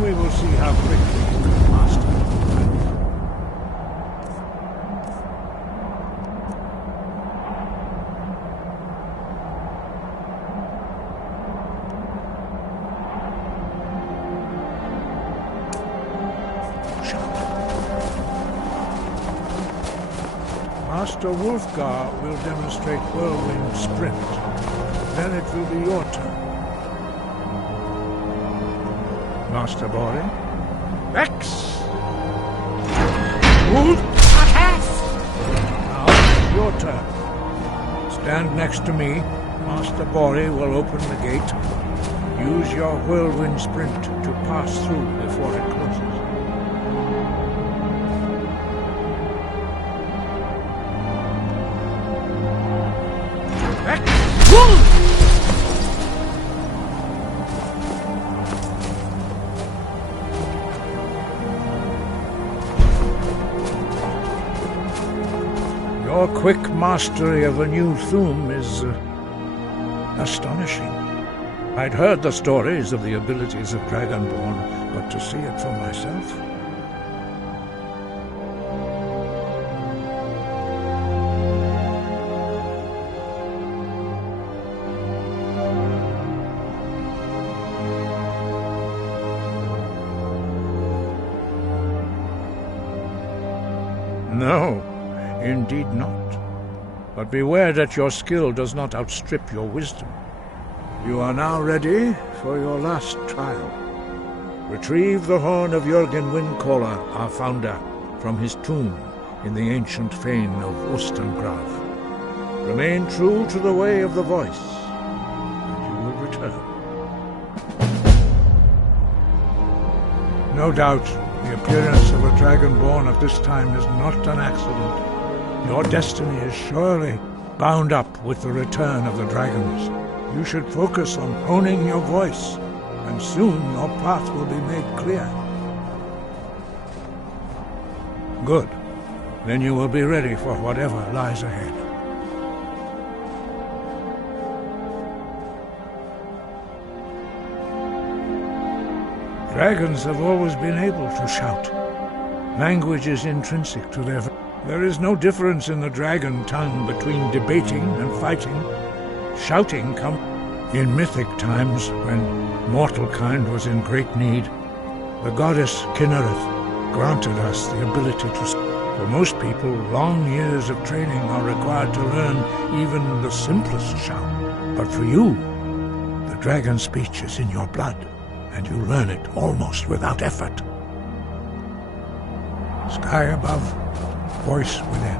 We will see how quickly you can master it. Master Wolfgar will demonstrate Whirlwind Sprint. Then it will be your turn. Master Bori? Vex! Wolf! Now it's your turn. Stand next to me. Master Bori will open the gate. Use your Whirlwind Sprint to pass through before it closes. Your quick mastery of a new Thuum is astonishing. I'd heard the stories of the abilities of Dragonborn, but to see it for myself... No, indeed not. But beware that your skill does not outstrip your wisdom. You are now ready for your last trial. Retrieve the horn of Jürgen Windcaller, our founder, from his tomb in the ancient fane of Ostengrav. Remain true to the way of the voice, and you will return. No doubt, the appearance of a Dragonborn at this time is not an accident. Your destiny is surely bound up with the return of the dragons. You should focus on honing your voice, and soon your path will be made clear. Good. Then you will be ready for whatever lies ahead. Dragons have always been able to shout. Language is intrinsic to their... There is no difference in the dragon tongue between debating and fighting. Shouting comes... In mythic times, when mortal kind was in great need, the goddess Kinnereth granted us the ability to speak. For most people, long years of training are required to learn even the simplest shout. But for you, the dragon speech is in your blood, and you learn it almost without effort. Sky above, voice within.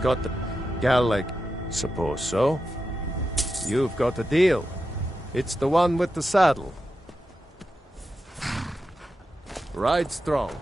Got the Gallic? Suppose so. You've got a deal. It's the one with the saddle. Ride strong.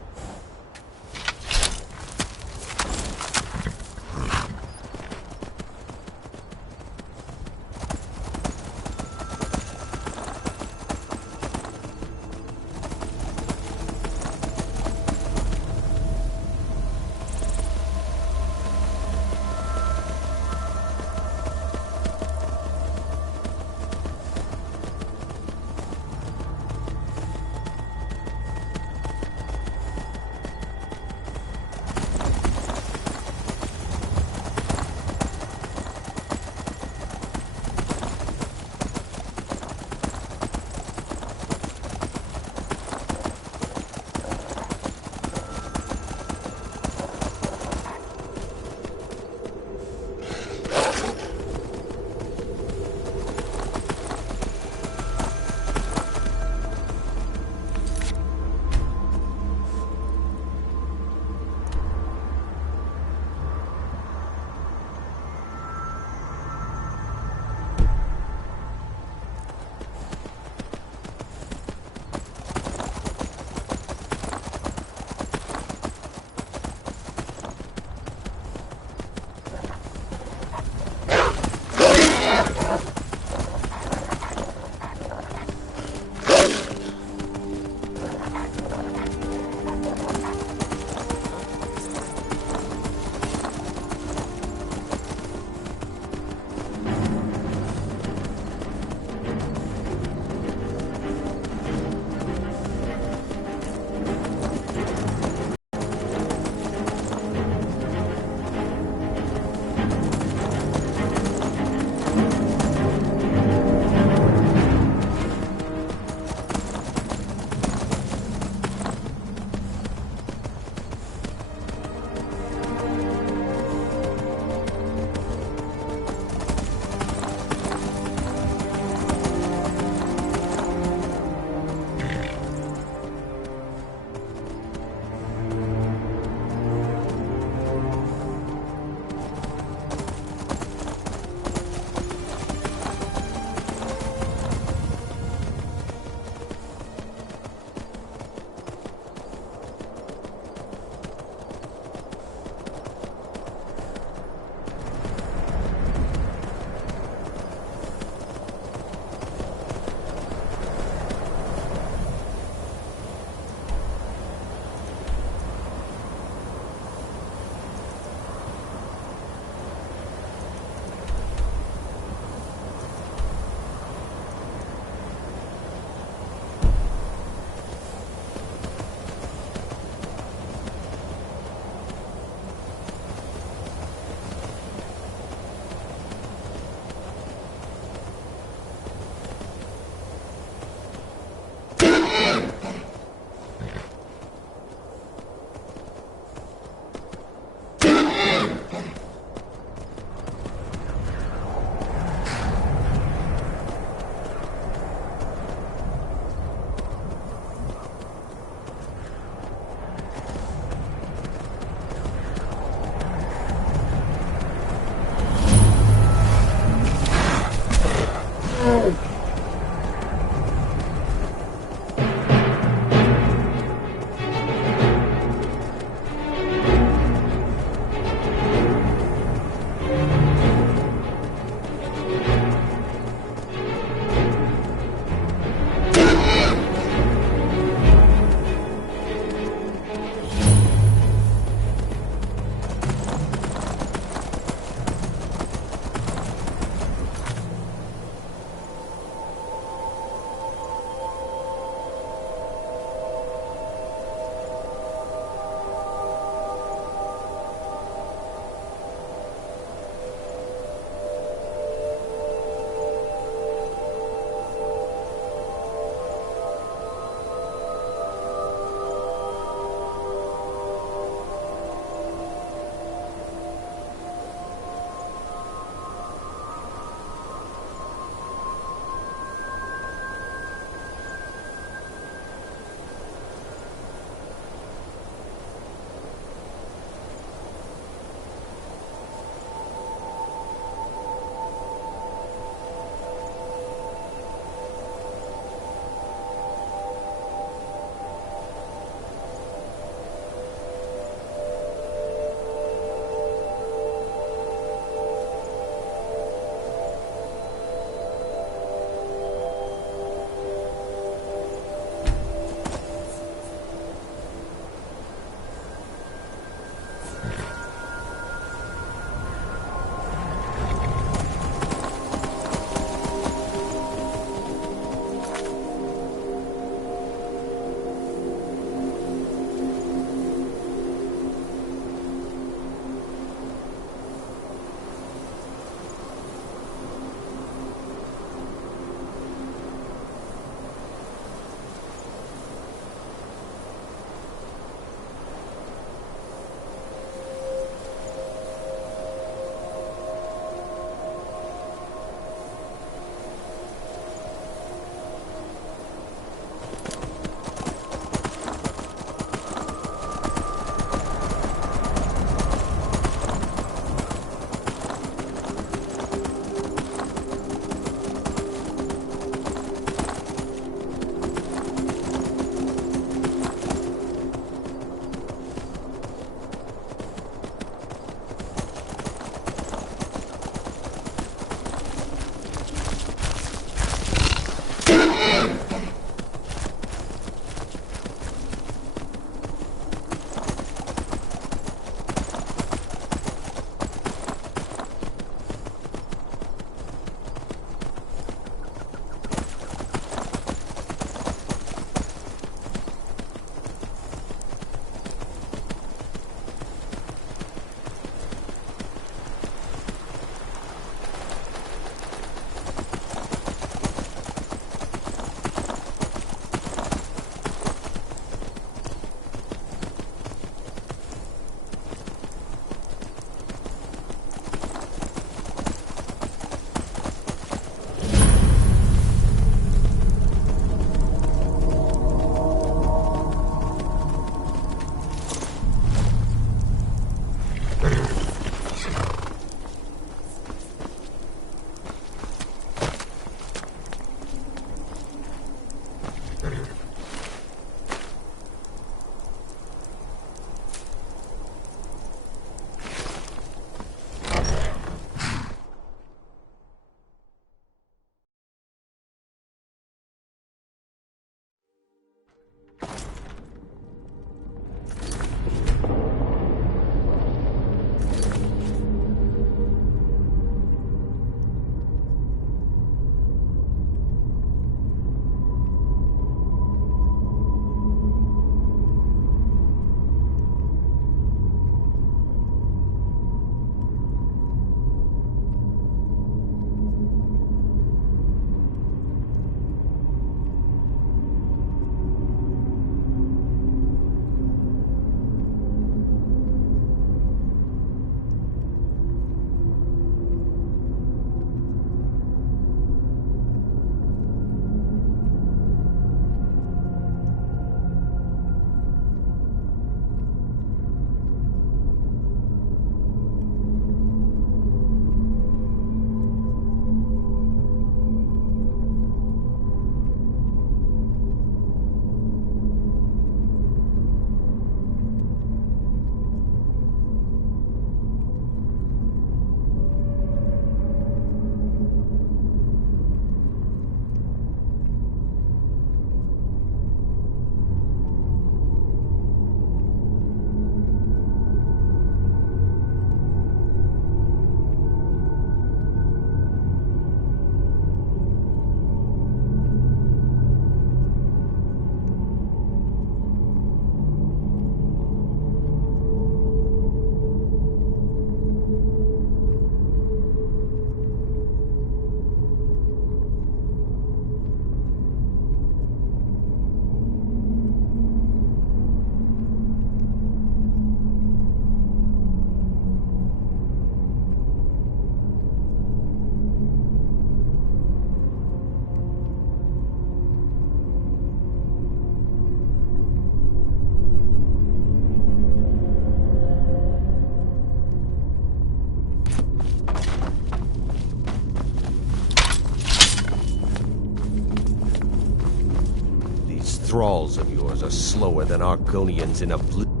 thralls of yours are slower than Argonians in a blizzard.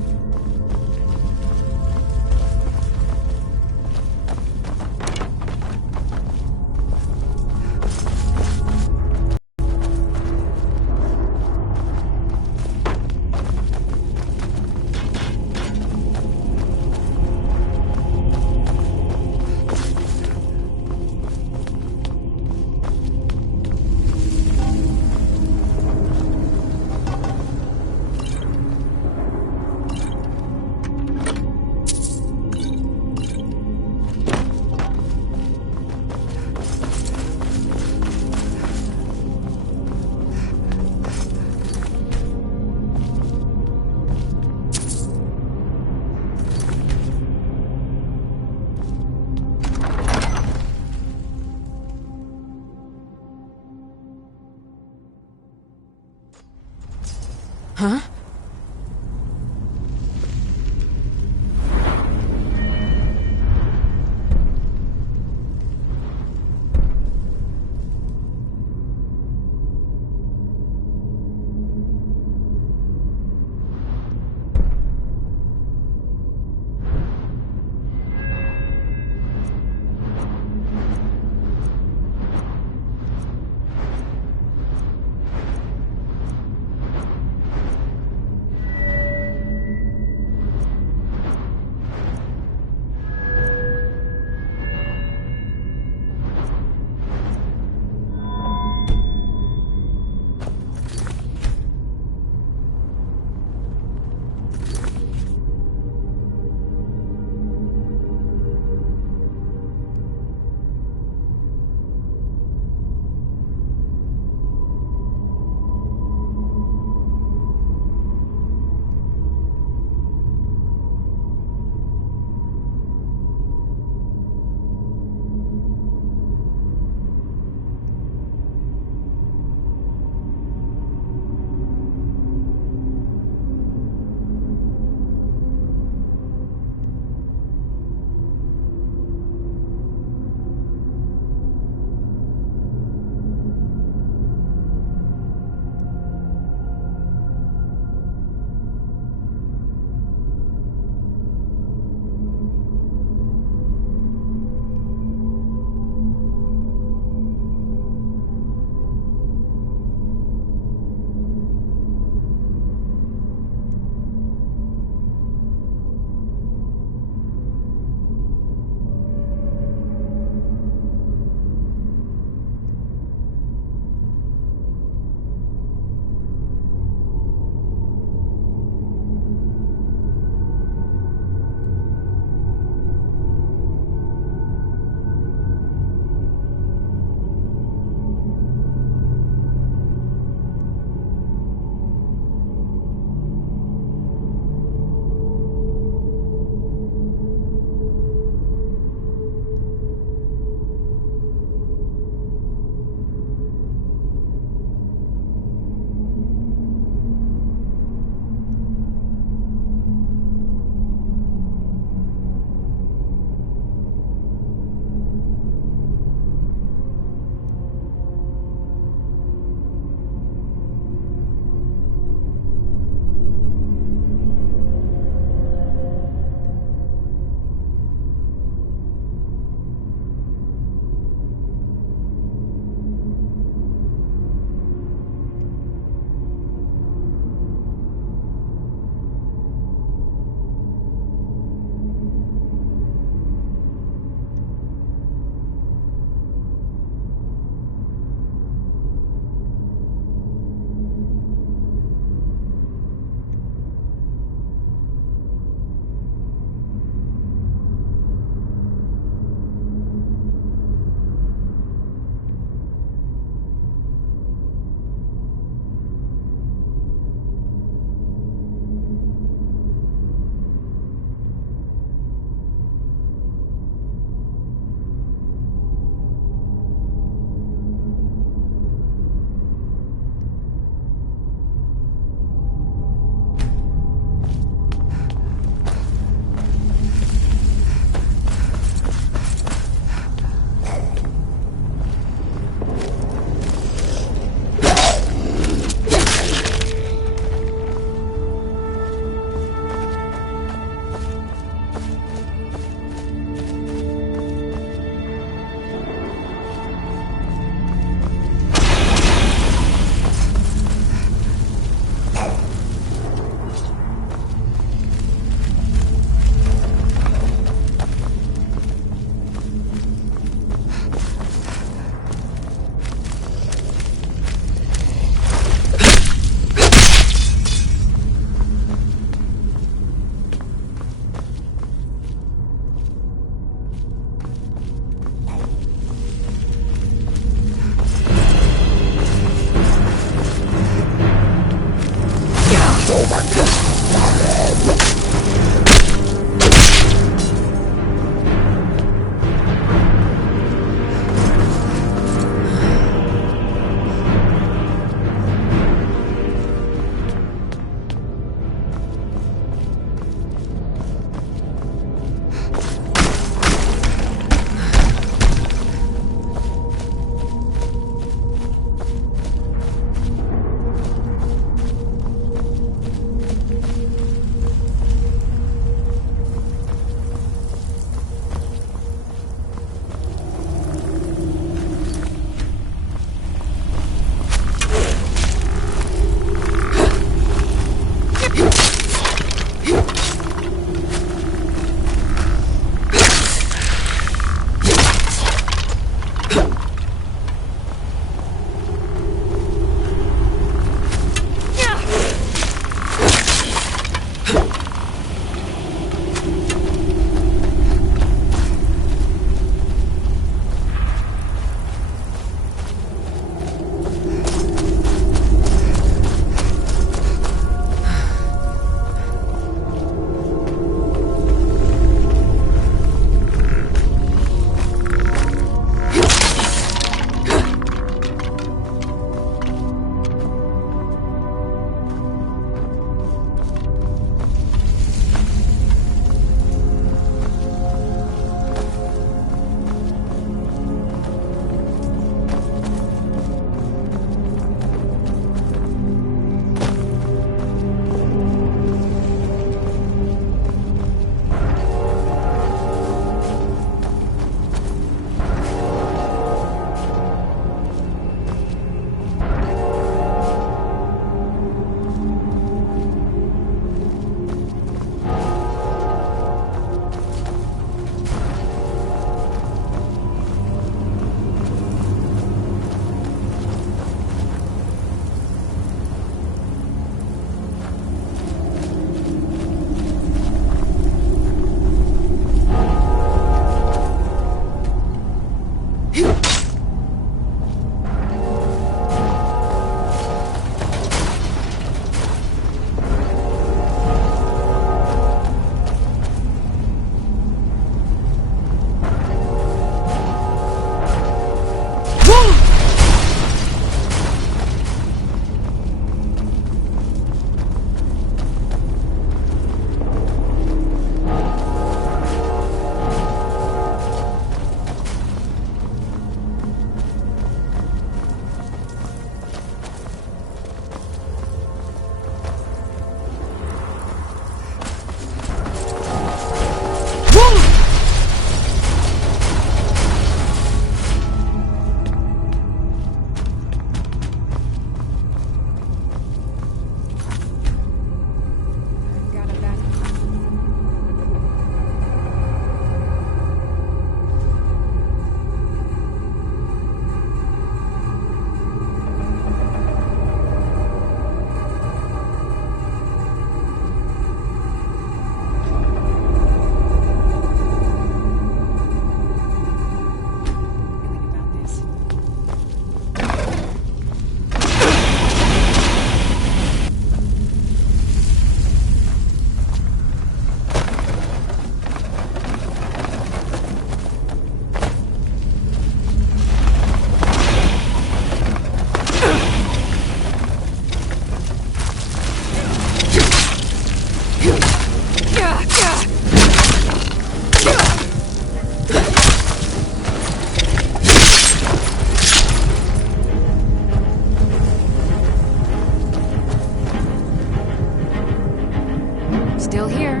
Still here.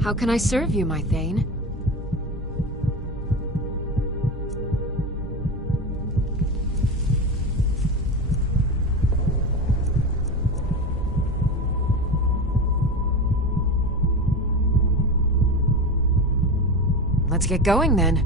How can I serve you, my Thane? Let's get going then.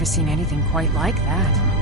never seen anything quite like that.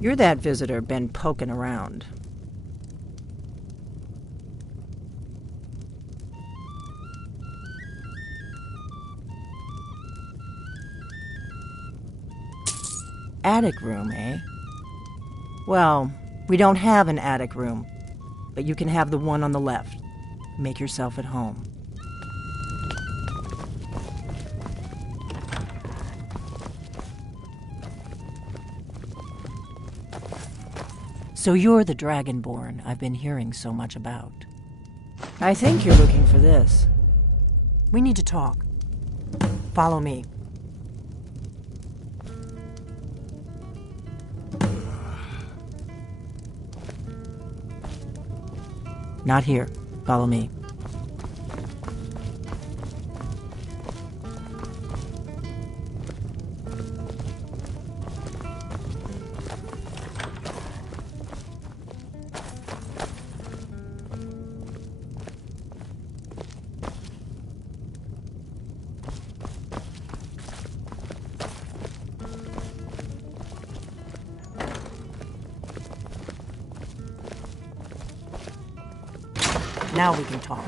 You're that visitor been poking around. Attic room, eh? Well, we don't have an attic room, but you can have the one on the left. Make yourself at home. So you're the Dragonborn I've been hearing so much about. I think you're looking for this. We need to talk. Follow me. Not here. Follow me. Now we can talk.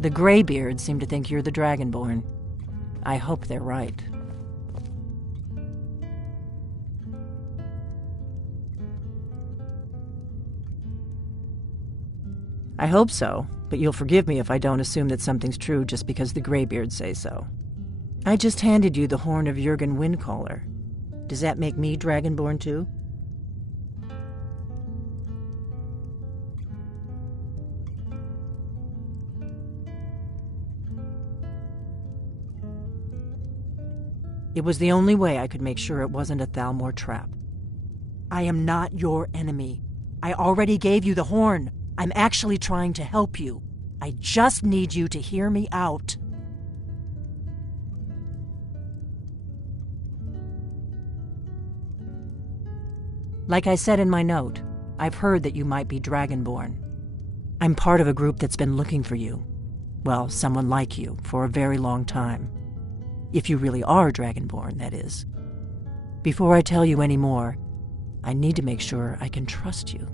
The Greybeards seem to think you're the Dragonborn. I hope they're right. I hope so, but you'll forgive me if I don't assume that something's true just because the Greybeards say so. I just handed you the horn of Jurgen Windcaller. Does that make me Dragonborn too? It was the only way I could make sure it wasn't a Thalmor trap. I am not your enemy. I already gave you the horn. I'm actually trying to help you. I just need you to hear me out. Like I said in my note, I've heard that you might be Dragonborn. I'm part of a group that's been looking for you. Well, someone like you, for a very long time. If you really are Dragonborn, that is. Before I tell you any more, I need to make sure I can trust you.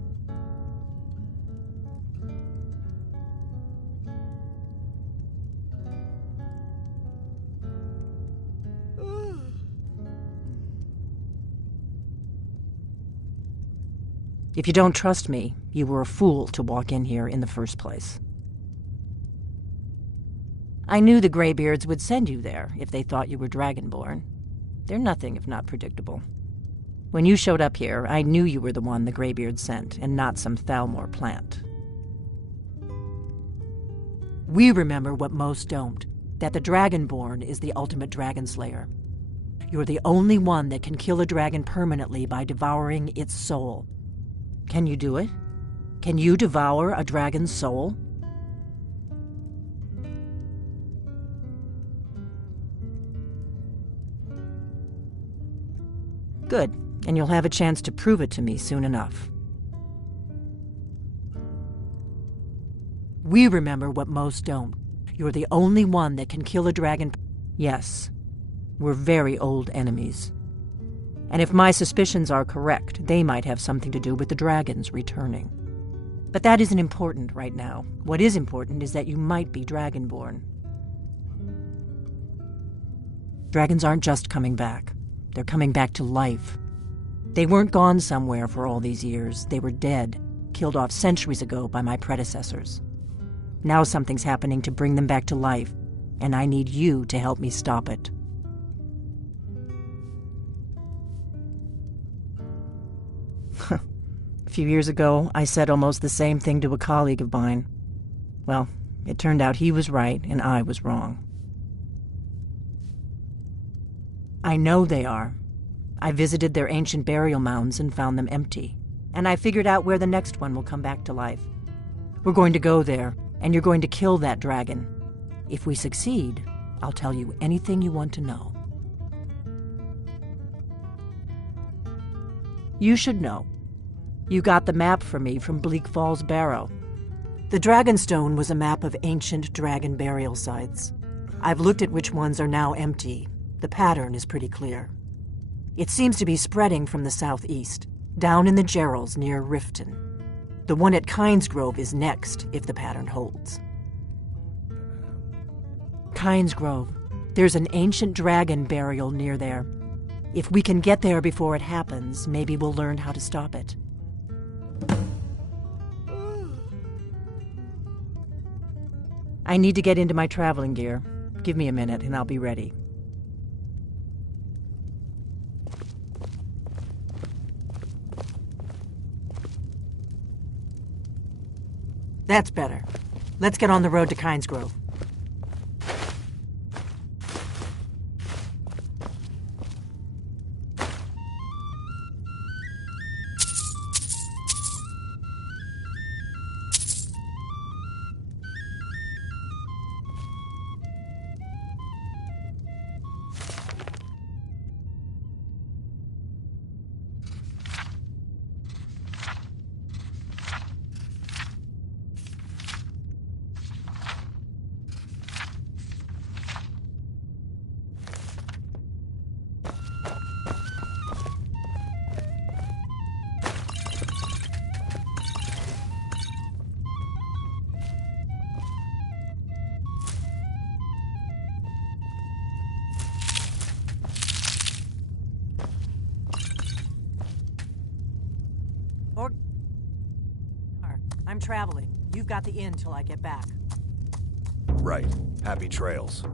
If you don't trust me, you were a fool to walk in here in the first place. I knew the Greybeards would send you there if they thought you were Dragonborn. They're nothing if not predictable. When you showed up here, I knew you were the one the Greybeards sent, and not some Thalmor plant. We remember what most don't, that the Dragonborn is the ultimate dragon slayer. You're the only one that can kill a dragon permanently by devouring its soul. Can you do it? Can you devour a dragon's soul? Good, and you'll have a chance to prove it to me soon enough. We remember what most don't. You're the only one that can kill a dragon. Yes, we're very old enemies. And if my suspicions are correct, they might have something to do with the dragons returning. But that isn't important right now. What is important is that you might be Dragonborn. Dragons aren't just coming back. They're coming back to life. They weren't gone somewhere for all these years. They were dead, killed off centuries ago by my predecessors. Now something's happening to bring them back to life, and I need you to help me stop it. A few years ago, I said almost the same thing to a colleague of mine. Well, it turned out he was right and I was wrong. I know they are. I visited their ancient burial mounds and found them empty. And I figured out where the next one will come back to life. We're going to go there, and you're going to kill that dragon. If we succeed, I'll tell you anything you want to know. You should know. You got the map for me from Bleak Falls Barrow. The Dragonstone was a map of ancient dragon burial sites. I've looked at which ones are now empty. The pattern is pretty clear. It seems to be spreading from the southeast, down in the Gerals near Riften. The one at Kynesgrove is next, if the pattern holds. Kynesgrove. There's an ancient dragon burial near there. If we can get there before it happens, maybe we'll learn how to stop it. I need to get into my traveling gear. Give me a minute and I'll be ready. That's better. Let's get on the road to Kynesgrove. I'm traveling. You've got the inn till I get back. Right. Happy trails.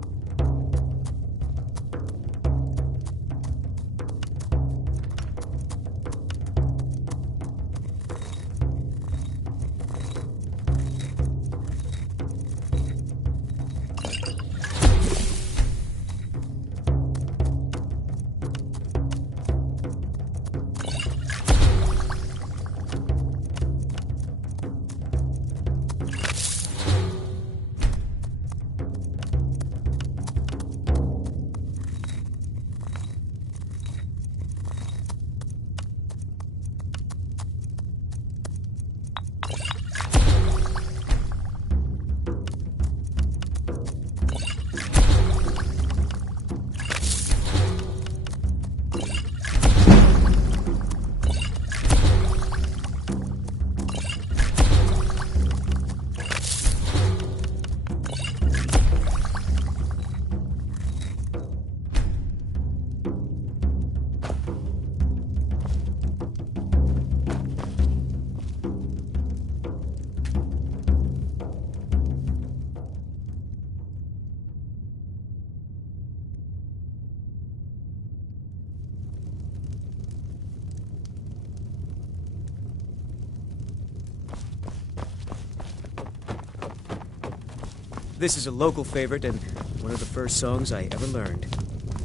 This is a local favorite and one of the first songs I ever learned.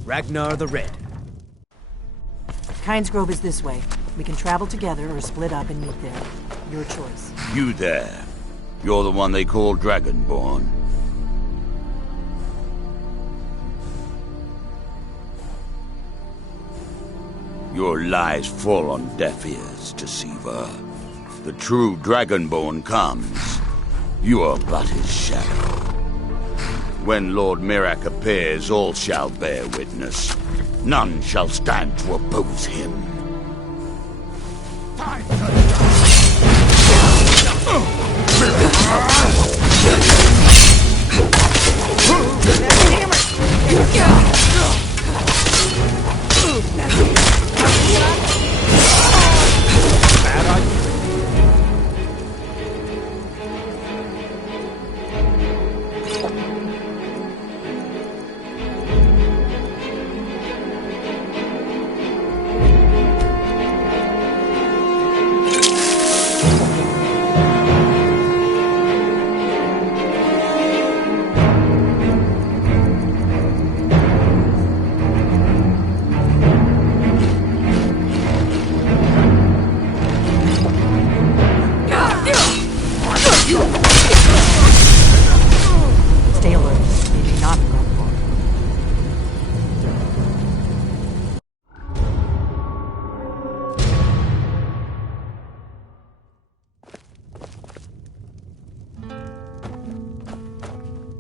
Ragnar the Red. Kynesgrove is this way. We can travel together or split up and meet there. Your choice. You there. You're the one they call Dragonborn. Your lies fall on deaf ears, Deceiver. The true Dragonborn comes. You are but his shadow. When Lord Mirak appears, all shall bear witness. None shall stand to oppose him. Time to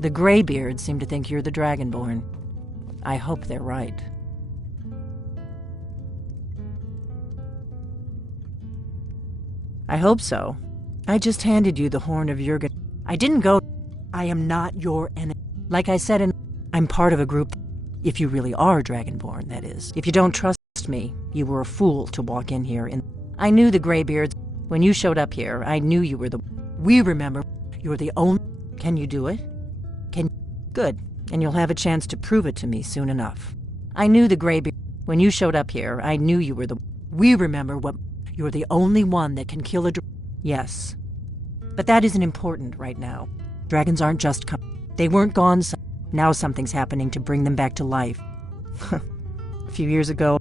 The Greybeards seem to think you're the Dragonborn. I hope they're right. I hope so. I just handed you the Horn of Jurgen. I didn't go... I am not your enemy. Like I said, I'm part of a group... If you really are Dragonborn, that is. If you don't trust me, you were a fool to walk in here. I knew the Greybeards. When you showed up here, I knew you were the... We remember you're the only... Can you do it? Good. And you'll have a chance to prove it to me soon enough. I knew the Greybeard... When you showed up here, I knew you were the... We remember what... You're the only one that can kill a... Yes. But that isn't important right now. Dragons aren't just... They weren't gone... Now something's happening to bring them back to life. A few years ago...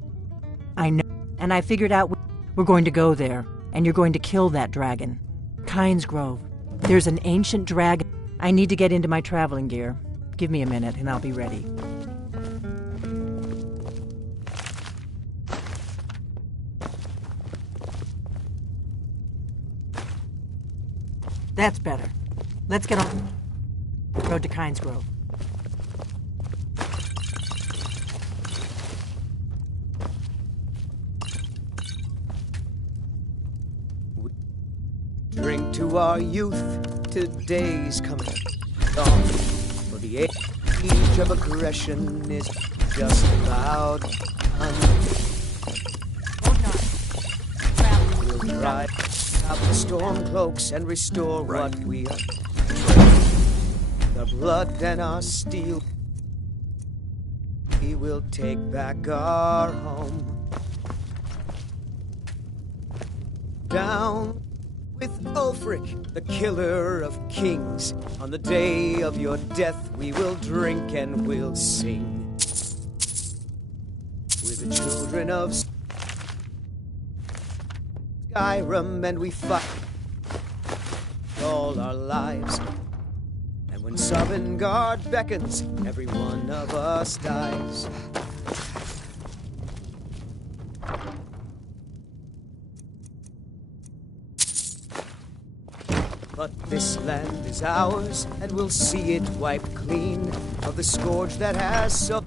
I know. And I figured out we're going to go there. And you're going to kill that dragon. Kynes Grove. There's an ancient dragon. I need to get into my traveling gear. Give me a minute and I'll be ready. That's better. Let's get on road to Kynes Grove. Drink to our youth, today's coming on. For the age of aggression is just about done. We'll drive out the storm cloaks and restore what we are. The blood and our steel. We will take back our home. Down with Ulfric, the killer of kings. On the day of your death, we will drink and we'll sing. We're the children of Skyrim, and we fight all our lives. And when Sovngarde beckons, every one of us dies. But this land is ours, and we'll see it wiped clean of the scourge that has so...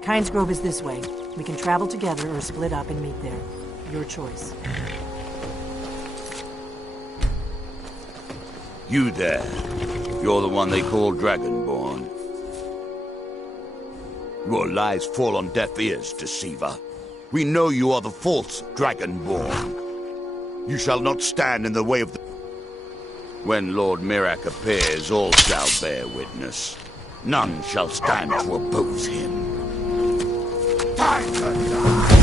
Kynes Grove is this way. We can travel together or split up and meet there. Your choice. You there. You're the one they call Dragonborn. Your lies fall on deaf ears, deceiver. We know you are the false Dragonborn. You shall not stand in the way of the... When Lord Mirak appears, all shall bear witness. None shall stand to oppose him. Time to die!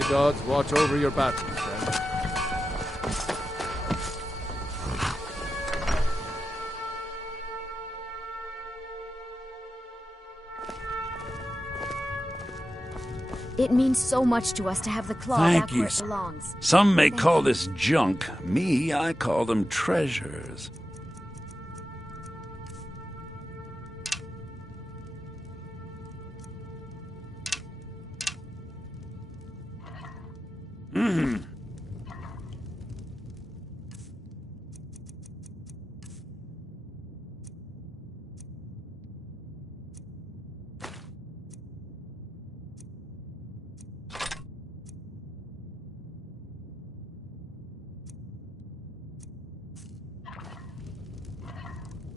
the gods watch over your battles, friend. It means so much to us to have the claw back where it belongs. Some may call this junk. Me, I call them treasures.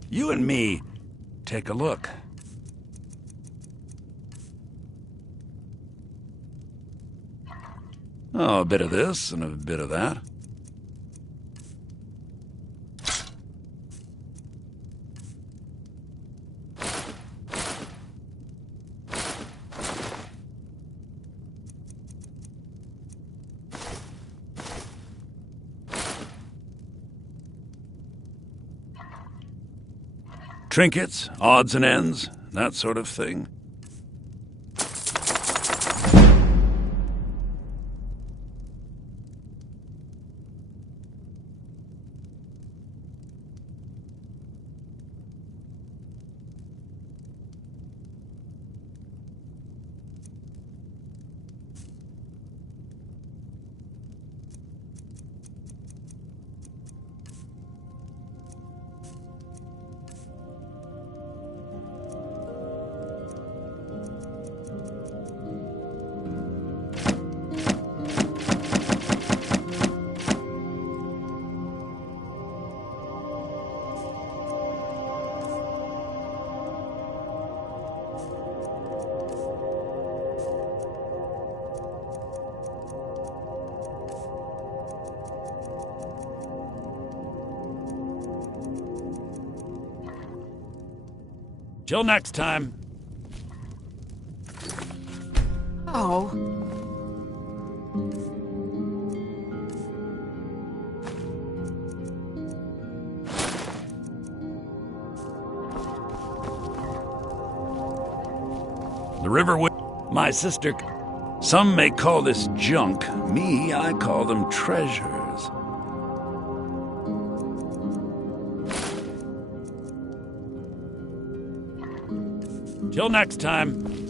You and me, take a look. Oh, a bit of this and a bit of that. Trinkets, odds and ends, that sort of thing. Till next time. Oh. The river with my sister. Some may call this junk. Me, I call them treasures. Till next time.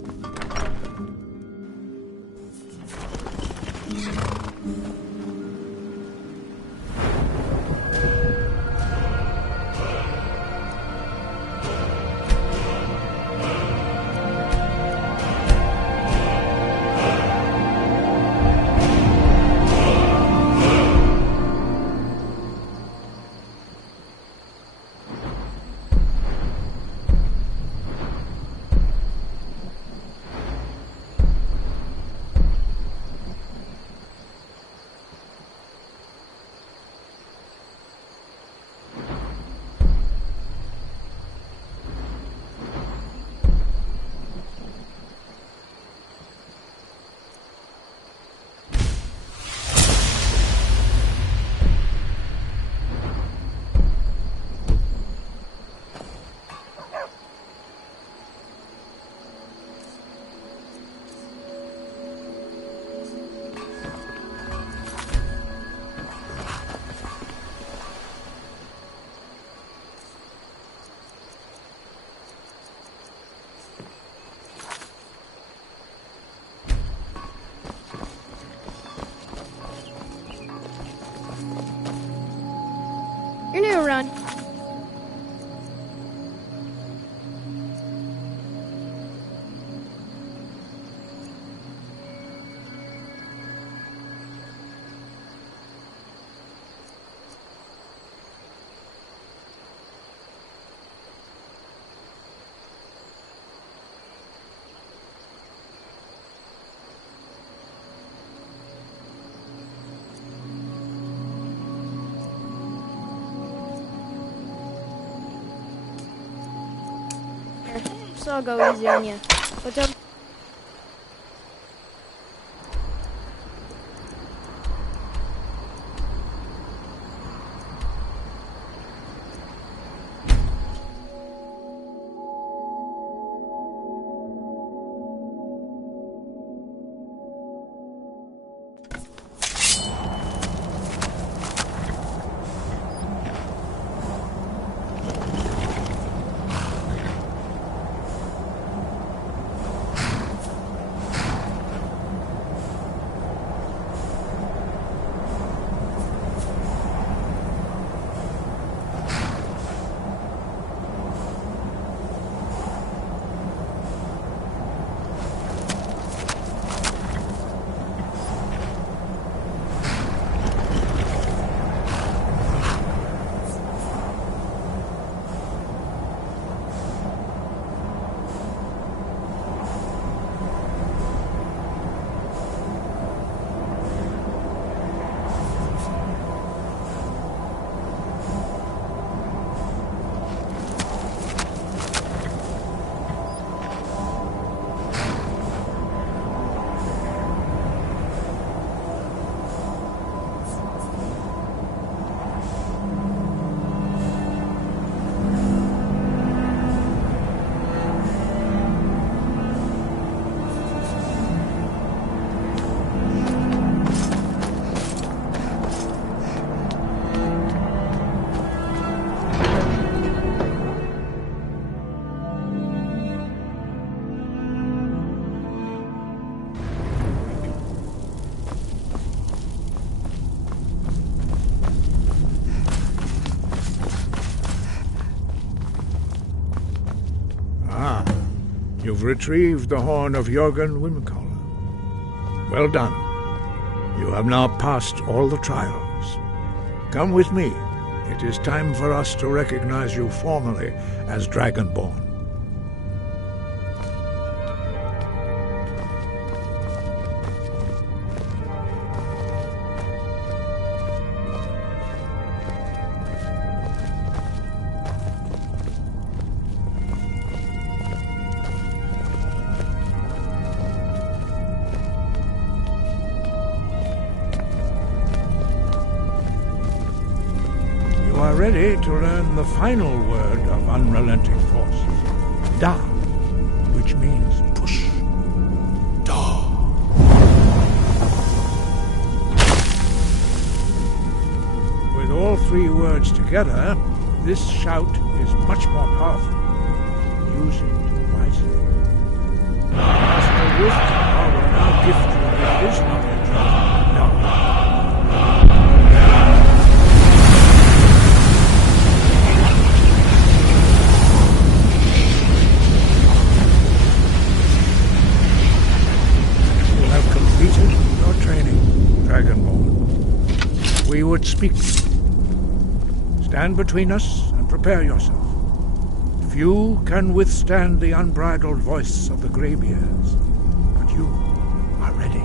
You're new, Run. So I'll go easy on you. But You've retrieved the horn of Jürgen Wimcollar. Well done. You have now passed all the trials. Come with me. It is time for us to recognize you formally as Dragonborn. Ready to learn the final word of unrelenting force. Da, which means push. Da. With all three words together, this shout is much more powerful. Use it wisely. Master Wolfgar will now gift you with his knowledge of knowledge. We would speak. Stand between us and prepare yourself. Few can withstand the unbridled voice of the greybeards, but you are ready.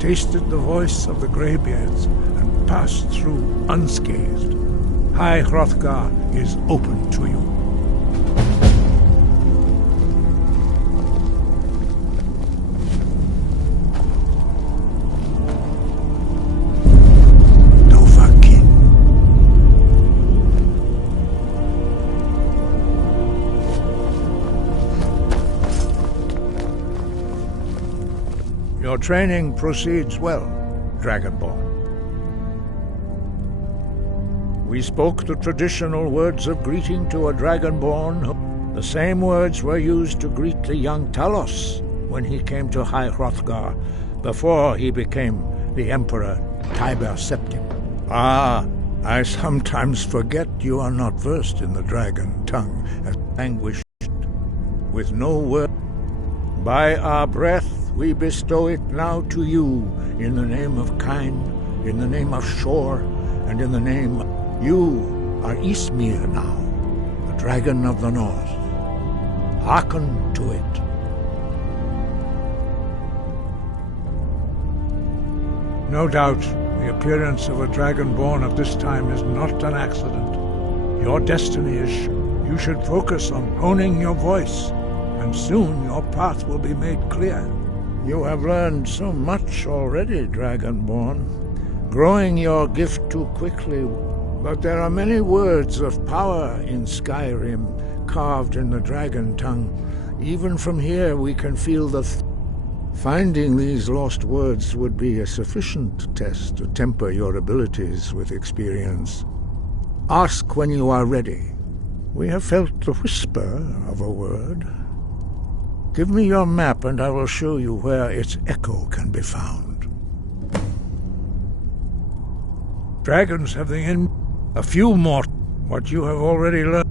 Tasted the voice of the greybeards and passed through unscathed. High Hrothgar is open to you. Your training proceeds well, Dragonborn. We spoke the traditional words of greeting to a Dragonborn. The same words were used to greet the young Talos when he came to High Hrothgar before he became the Emperor Tiber Septim. Ah, I sometimes forget you are not versed in the dragon tongue, as anguished with no word. By our breath, we bestow it now to you, in the name of Kyne, in the name of Shor, and in the name... You are Ysmir now, the dragon of the north. Hearken to it. No doubt, the appearance of a dragonborn at this time is not an accident. Your destiny is you should focus on honing your voice, and soon your path will be made clear. You have learned so much already, Dragonborn, growing your gift too quickly. But there are many words of power in Skyrim, carved in the dragon tongue. Even from here we can feel the... Finding these lost words would be a sufficient test to temper your abilities with experience. Ask when you are ready. We have felt the whisper of a word. Give me your map and I will show you where its echo can be found. Dragons have a few more what you have already learned.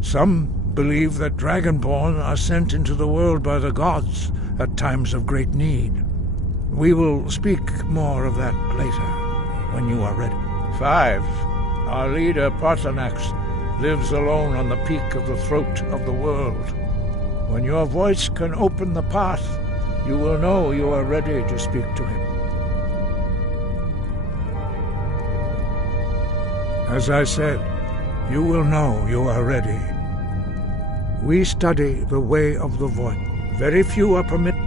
Some believe that Dragonborn are sent into the world by the gods at times of great need. We will speak more of that later, when you are ready. 5. Our leader, Paarthurnax, lives alone on the peak of the throat of the world. When your voice can open the path, you will know you are ready to speak to him. As I said, you will know you are ready. We study the way of the void. Very few are permitted,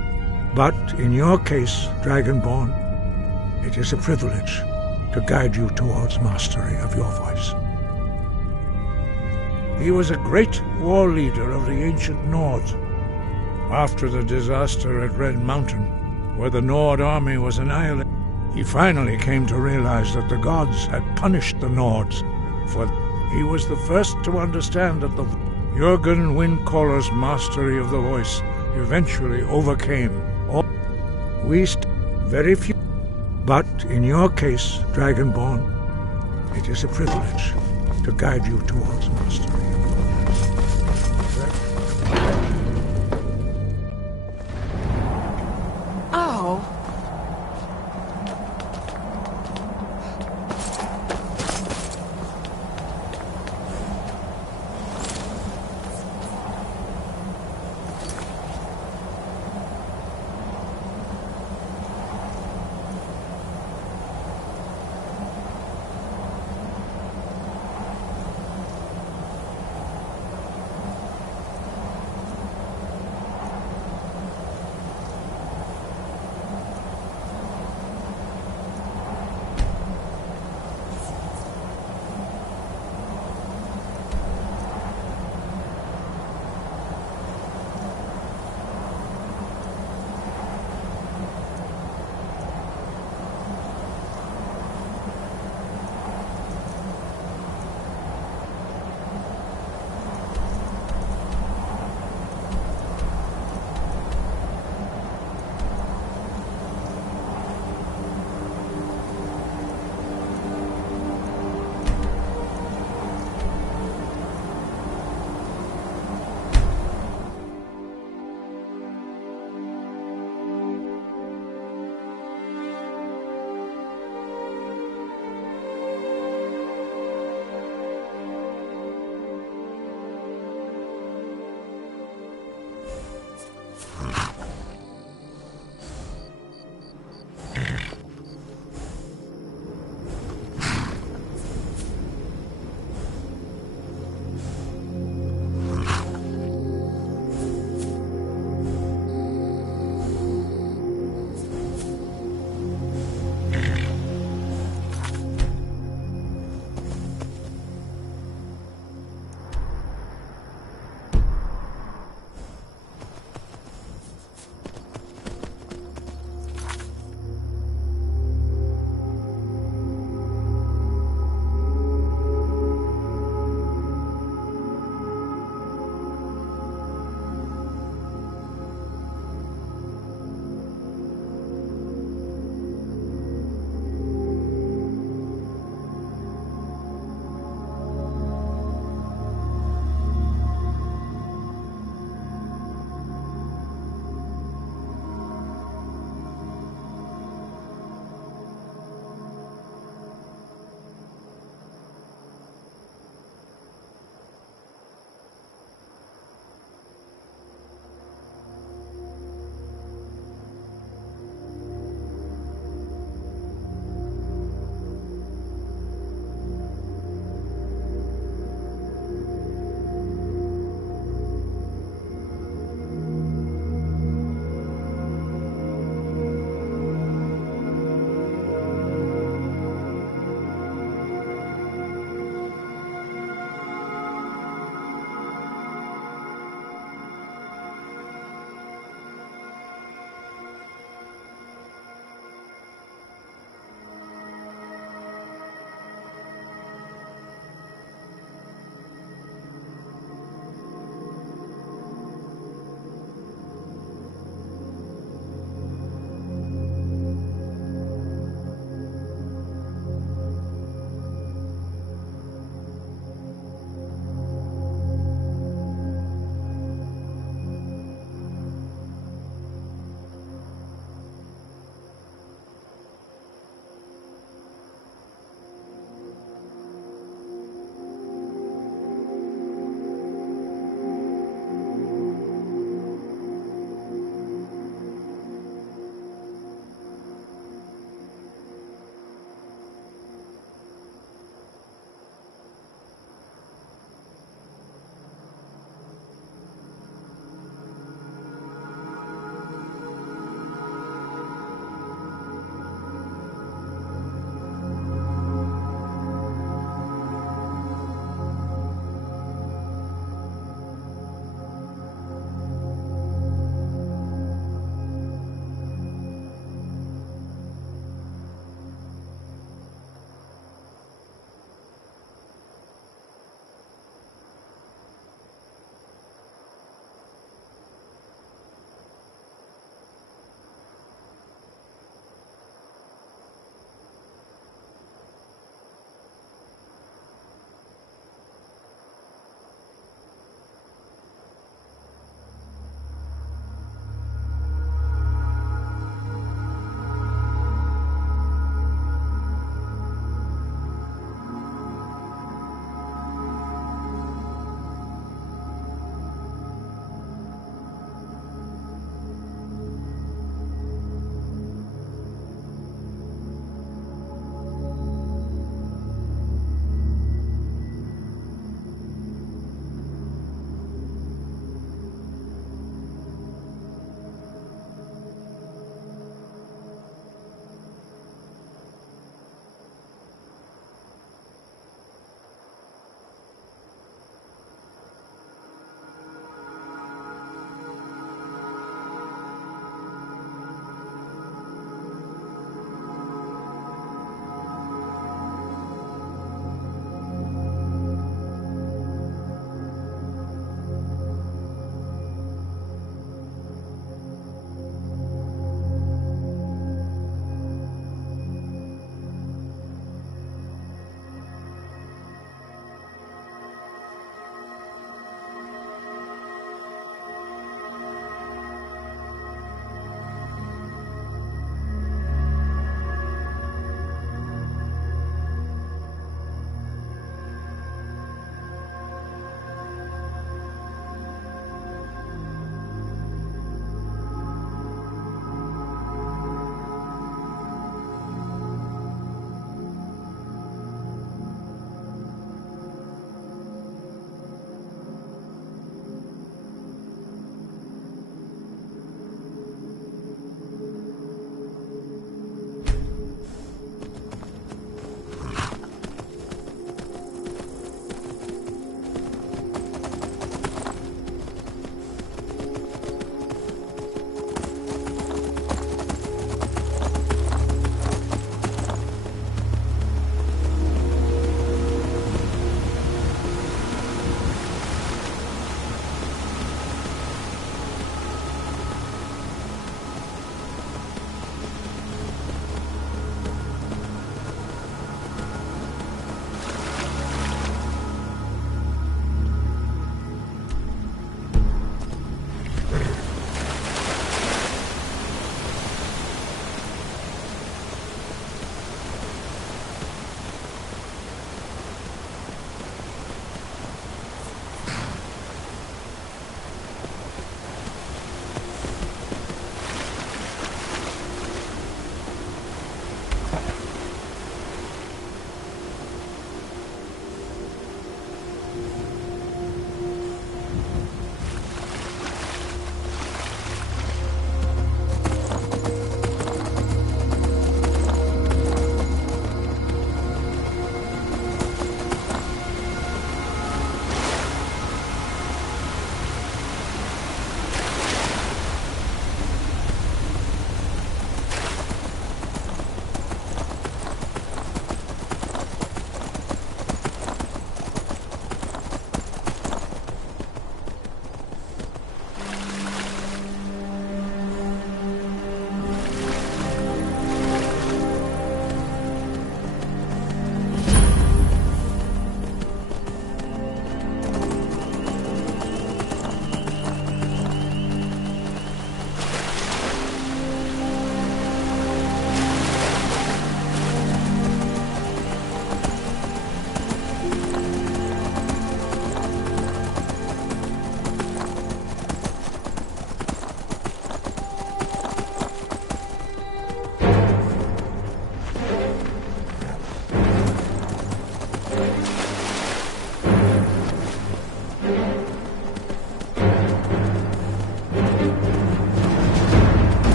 but in your case, Dragonborn, it is a privilege to guide you towards mastery of your voice. He was a great war leader of the ancient Nords. After the disaster at Red Mountain, where the Nord army was annihilated, he finally came to realize that the gods had punished the Nords, for he was the first to understand that the Jürgen Windcaller's mastery of the voice eventually overcame all. Very few, but in your case, Dragonborn, it is a privilege to guide you towards mastery. Oh.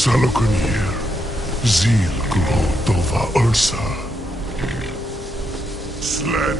Salokunir, Zil Glotova Ursa. Slen.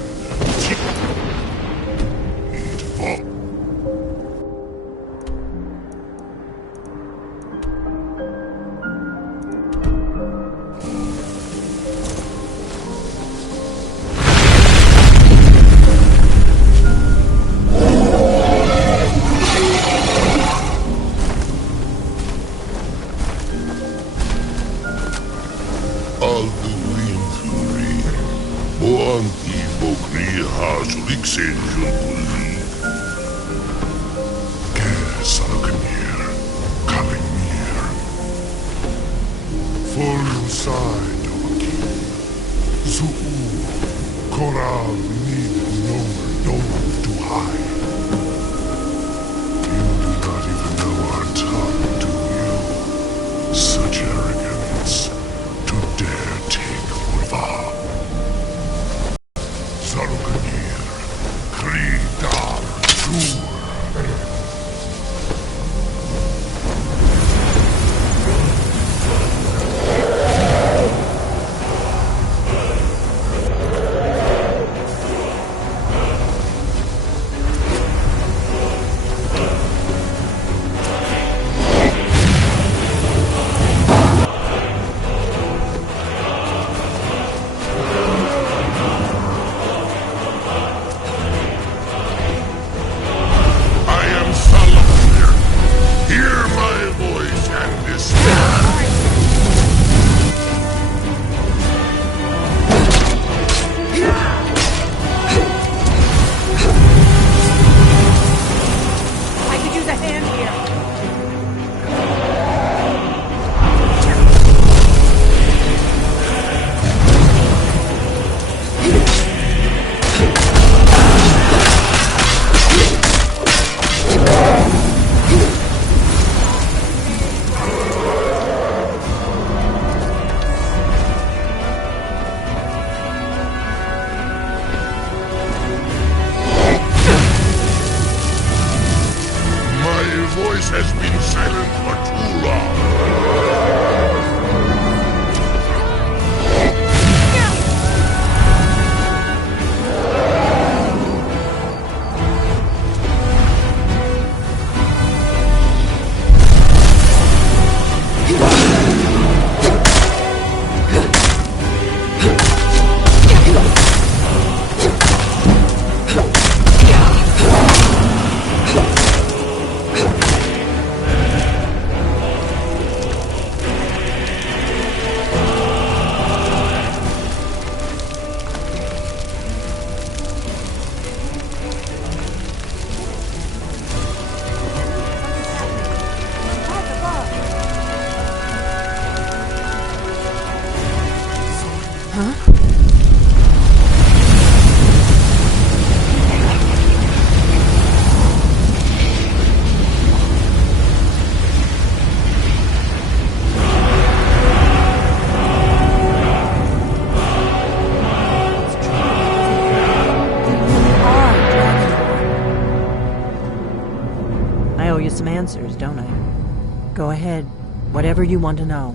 Answers, don't I? Go ahead. Whatever you want to know.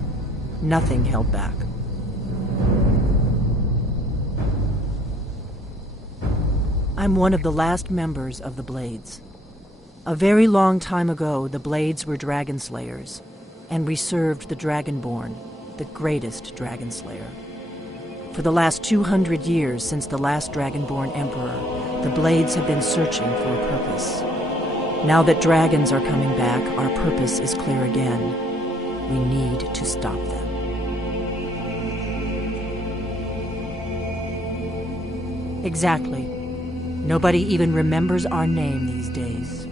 Nothing held back. I'm one of the last members of the Blades. A very long time ago, the Blades were dragon slayers, and we served the Dragonborn, the greatest dragon slayer. For the last 200 years since the last Dragonborn Emperor, the Blades have been searching for a purpose. Now that dragons are coming back, our purpose is clear again. We need to stop them. Exactly. Nobody even remembers our name these days.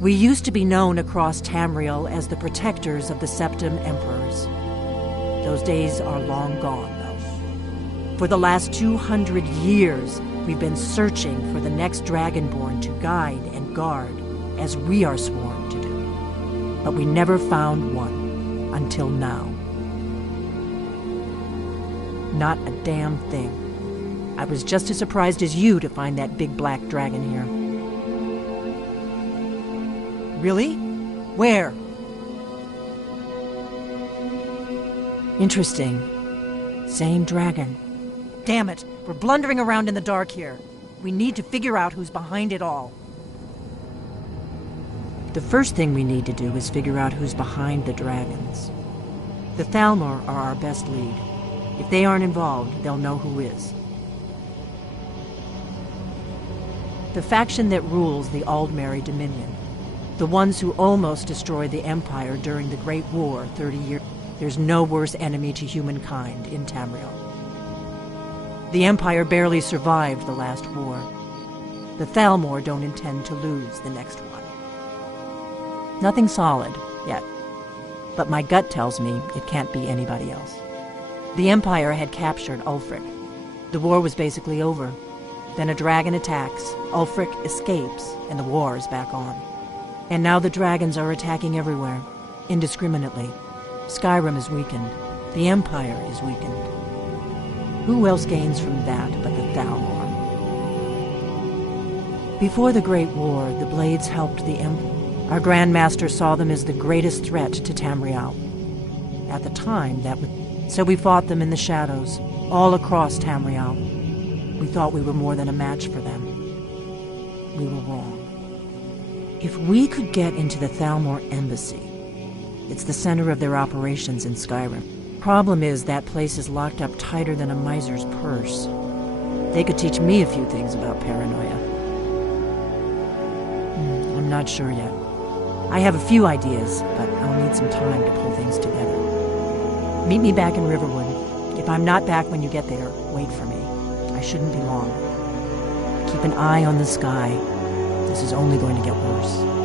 We used to be known across Tamriel as the protectors of the Septim Emperors. Those days are long gone, though. For the last 200 years, we've been searching for the next Dragonborn to guide and guard, as we are sworn to do. But we never found one, until now. Not a damn thing. I was just as surprised as you to find that big black dragon here. Really? Where? Interesting. Same dragon. Damn it! We're blundering around in the dark here. We need to figure out who's behind it all. The first thing we need to do is figure out who's behind the dragons. The Thalmor are our best lead. If they aren't involved, they'll know who is. The faction that rules the Aldmeri Dominion. The ones who almost destroyed the Empire during the Great War 30 years. There's no worse enemy to humankind in Tamriel. The Empire barely survived the last war. The Thalmor don't intend to lose the next one. Nothing solid, yet. But my gut tells me it can't be anybody else. The Empire had captured Ulfric. The war was basically over. Then a dragon attacks, Ulfric escapes, and the war is back on. And now the dragons are attacking everywhere, indiscriminately. Skyrim is weakened. The Empire is weakened. Who else gains from that but the Thalmor? Before the Great War, the Blades helped the Empire. Our Grandmaster saw them as the greatest threat to Tamriel. At the time, that was... So we fought them in the shadows, all across Tamriel. We thought we were more than a match for them. We were wrong. If we could get into the Thalmor embassy, it's the center of their operations in Skyrim. Problem is, that place is locked up tighter than a miser's purse. They could teach me a few things about paranoia. I'm not sure yet. I have a few ideas, but I'll need some time to pull things together. Meet me back in Riverwood. If I'm not back when you get there, wait for me. I shouldn't be long. Keep an eye on the sky. This is only going to get worse.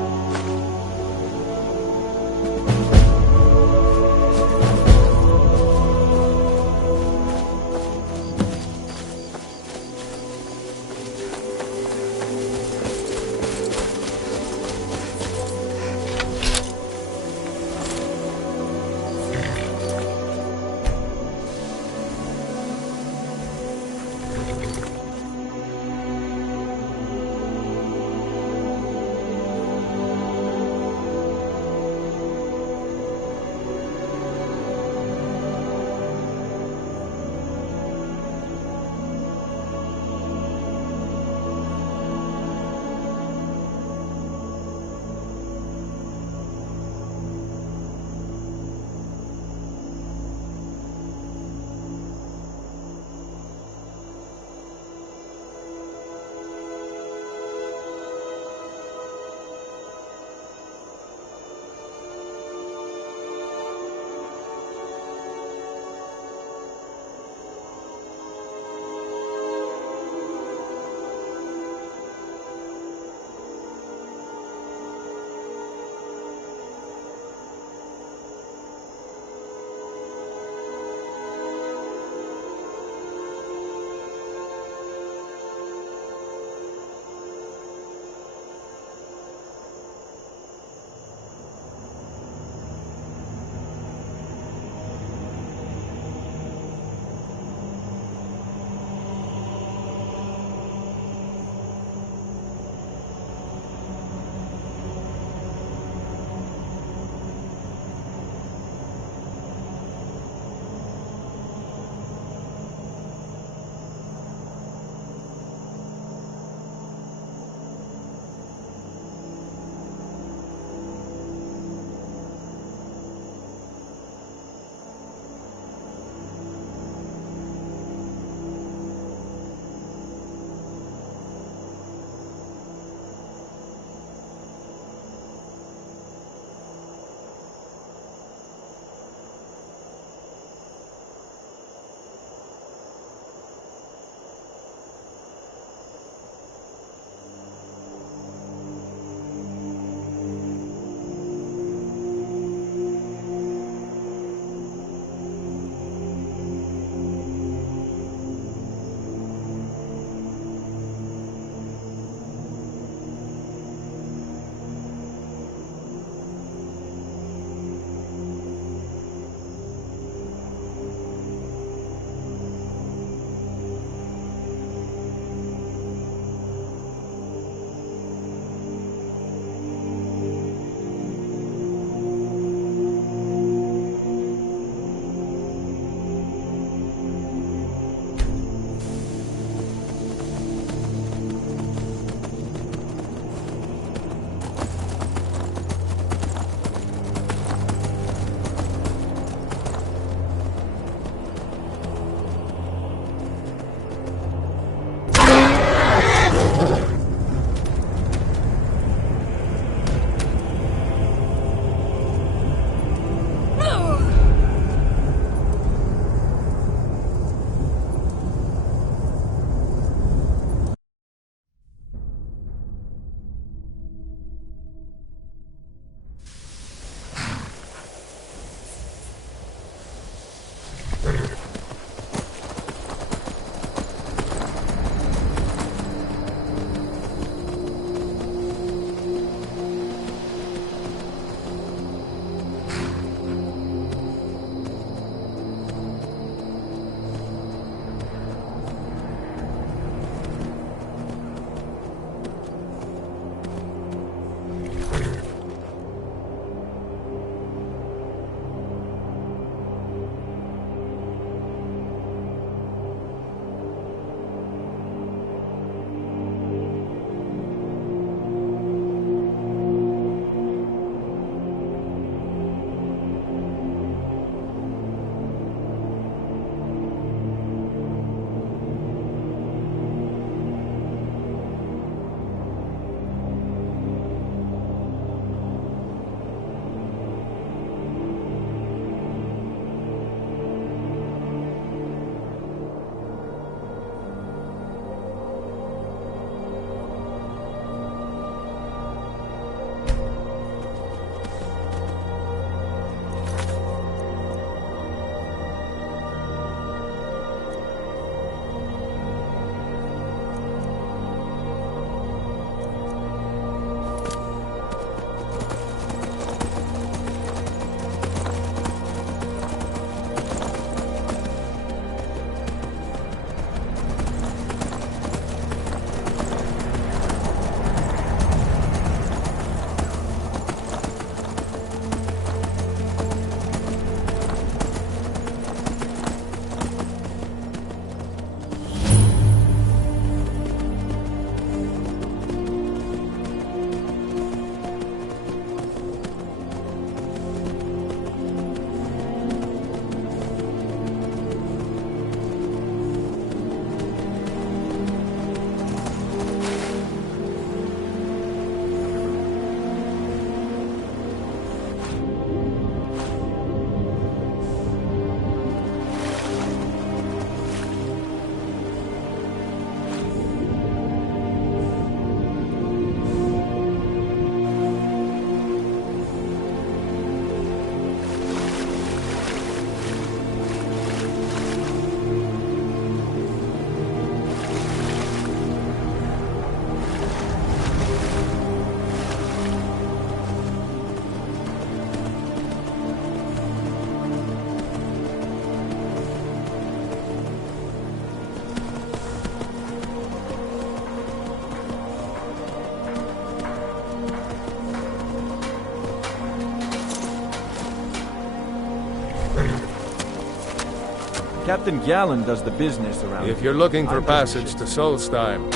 Captain Gallen does the business around If here. you're looking for I'm passage just to Solstheim,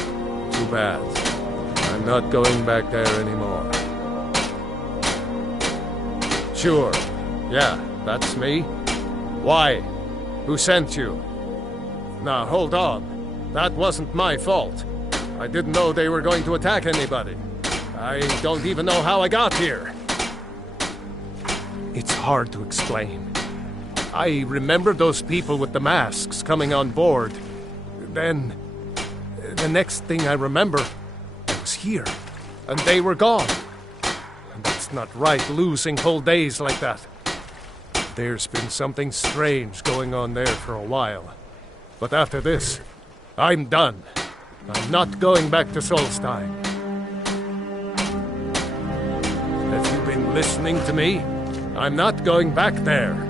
too bad. I'm not going back there anymore. Sure. Yeah, that's me. Why? Who sent you? Now, hold on. That wasn't my fault. I didn't know they were going to attack anybody. I don't even know how I got here. It's hard to explain. I remember those people with the masks coming on board. Then, the next thing I remember, I was here, and they were gone. And it's not right losing whole days like that. There's been something strange going on there for a while. But after this, I'm done. I'm not going back to Solstheim. Have you been listening to me? I'm not going back there.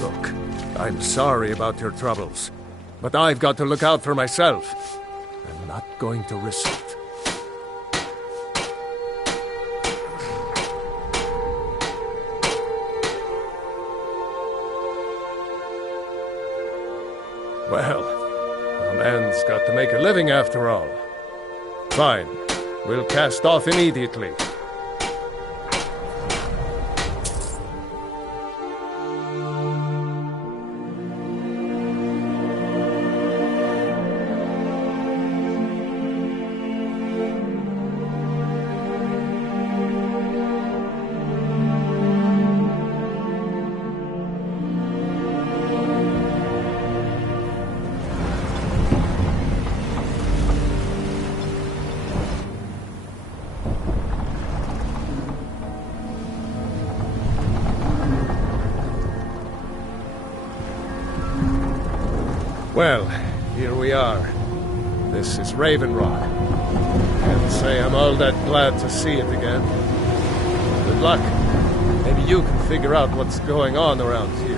Look, I'm sorry about your troubles, but I've got to look out for myself. I'm not going to risk it. Well, a man's got to make a living after all. Fine. We'll cast off immediately. Well, here we are. This is Raven Rock. Can't say I'm all that glad to see it again. Good luck. Maybe you can figure out what's going on around here.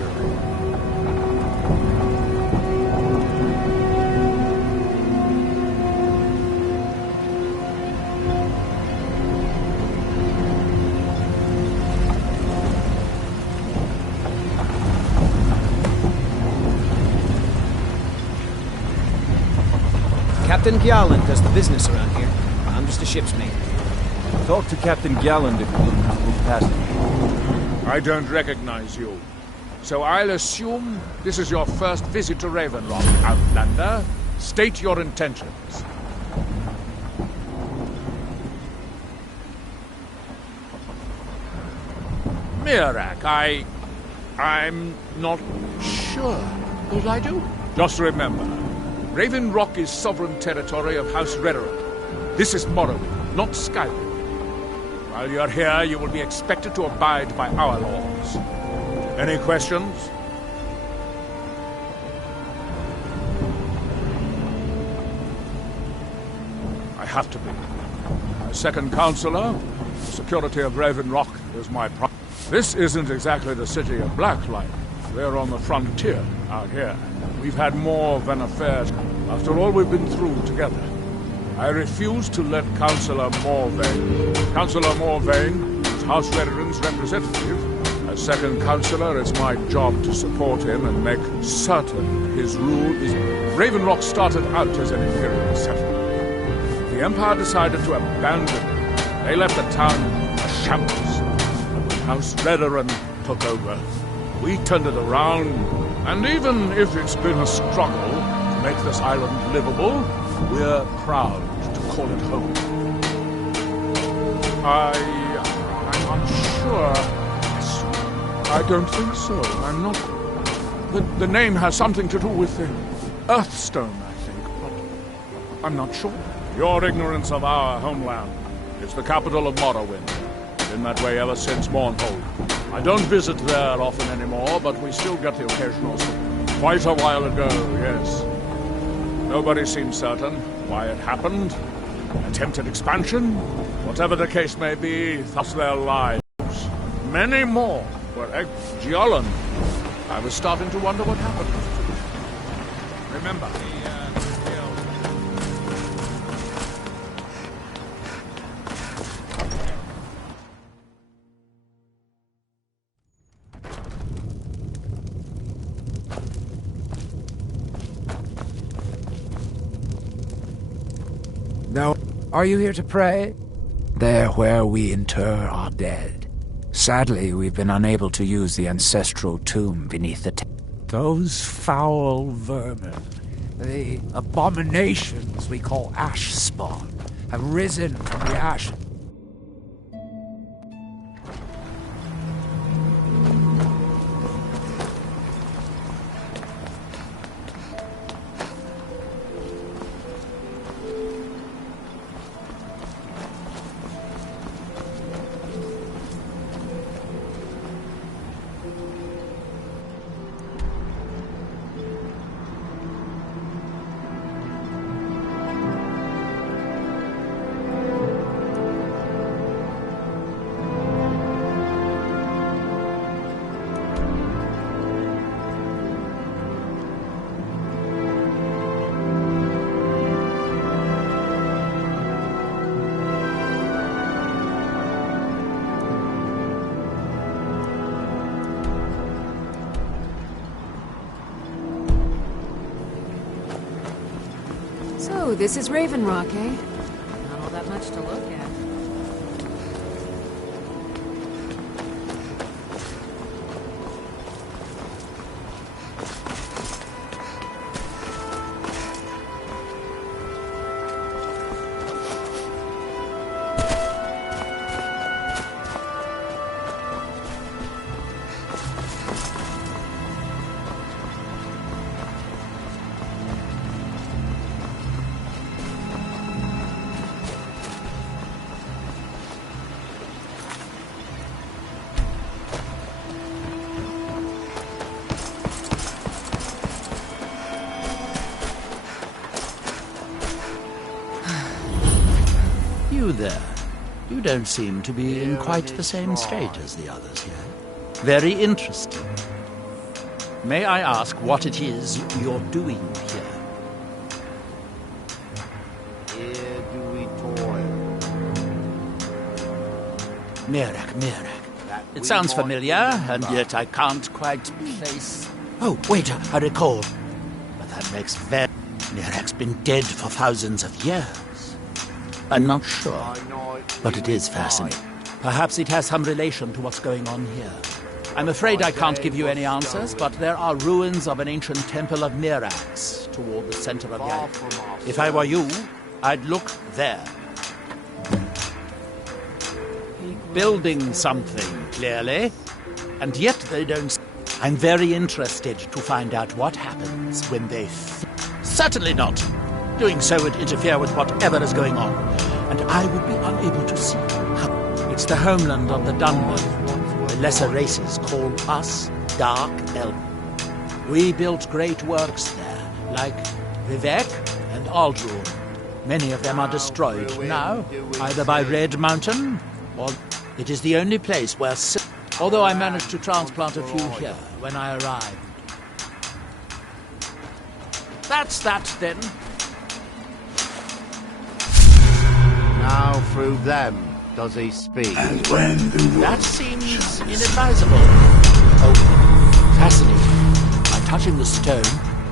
Captain Gallen does the business around here. I'm just a ship's mate. Talk to Captain Galland if you're looking for passage. I don't recognize you. So I'll assume this is your first visit to Raven Rock, Outlander. State your intentions. Mirak, I'm not sure. What I do? Just remember, Raven Rock is sovereign territory of House Rederer. This is Morrowind, not Skyrim. While you're here, you will be expected to abide by our laws. Any questions? I have to be. As second counselor, the security of Raven Rock is my problem. This isn't exactly the city of Blacklight. We're on the frontier out here. We've had more than affairs. After all we've been through together. I refuse to let Councillor Morvain. Councillor Morvain is House Rederer's representative. As second councillor, it's my job to support him and make certain his rule is... Raven Rock started out as an imperial settlement. The Empire decided to abandon it. They left the town a shambles. And when House Rederer took over, we turned it around. And even if it's been a struggle to make this island livable, we're proud to call it home. I'm not sure. I don't think so. I'm not... The name has something to do with the Earthstone, I think, but I'm not sure. Your ignorance of our homeland is the capital of Morrowind. Been that way ever since Mournhold. I don't visit there often anymore, but we still get the occasional... Quite a while ago, yes. Nobody seems certain why it happened. Attempted expansion, whatever the case may be, thus their lives. Many more were Giolan. I was starting to wonder what happened to you. Remember, Now, are you here to pray? There where we inter our dead. Sadly, we've been unable to use the ancestral tomb beneath the Those foul vermin, the abominations we call ash spawn, have risen from the ashes. So, this is Raven Rock, eh? Not all that much to look at. You there. You don't seem to be in quite the same state as the others here. Very interesting. May I ask what it is you're doing here? Here do we toil. Mirak. It sounds familiar, and yet I can't quite place... Oh, wait, I recall. But that makes Mirak's been dead for thousands of years. I'm not sure, but it is fascinating. Perhaps it has some relation to what's going on here. I'm afraid I can't give you any answers, but there are ruins of an ancient temple of Mirax toward the center of Yai. If I were you, I'd look there. Building something, clearly, and yet they don't... I'm very interested to find out what happens when they... Certainly not. Doing so would interfere with whatever is going on, and I would be unable to see how. It's the homeland of the Dunmer. The lesser races call us Dark Elf. We built great works there, like Vivek and Aldrun. Many of them are destroyed now, either by Red Mountain, or it is the only place where... Although I managed to transplant a few here when I arrived. That's that, then. Now through them does he speak. And when that seems inadvisable. Oh, fascinating. By touching the stone,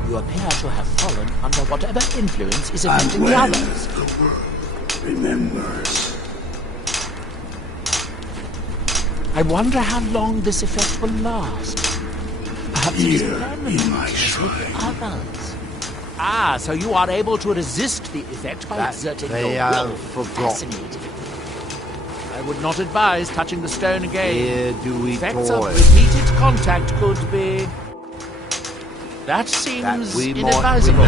you appear to have fallen under whatever influence is affecting the others. The world remembers. I wonder how long this effect will last. Perhaps it is permanent, in my as shrine. with others. Ah, so you are able to resist the effect by exerting they your have will. forgotten. Fascinating. I would not advise touching the stone again. Here do we Effects toil. of repeated contact could be... That seems we might inadvisable.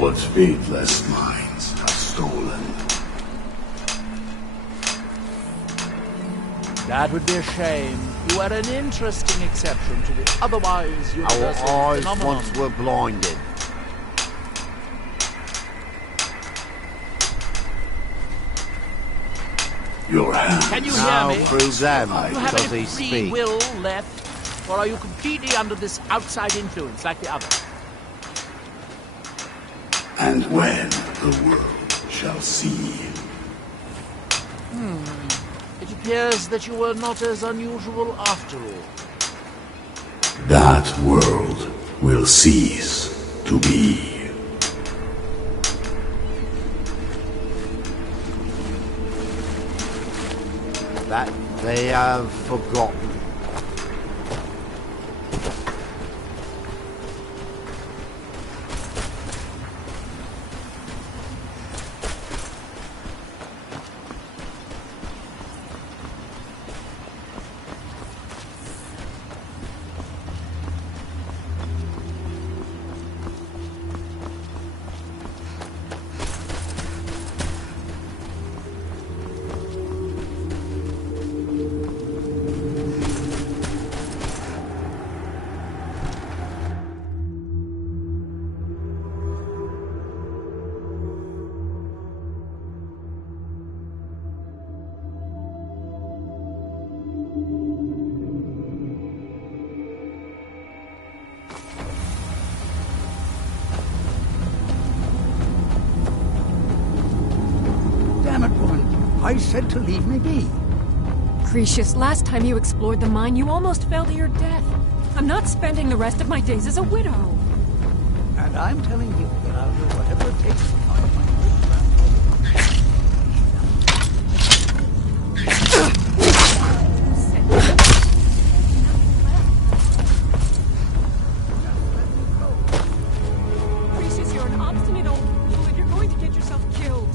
What faithless minds have stolen. That would be a shame. You are an interesting exception to the otherwise universal Our eyes phenomenon. once were blinded. your hand. Can you hear Now me? prove that. Do you have Does any he free speak? will left? Or are you completely under this outside influence like the others? And when the world shall see. It appears that you were not as unusual after all. That world will cease to be. That they have forgotten. Damn it, woman. I said to leave me be. Cretius, last time you explored the mine, you almost fell to your death. I'm not spending the rest of my days as a widow. And I'm telling you that I'll do whatever it takes to find my great Cretius, you're an obstinate old fool and you're going to get yourself killed.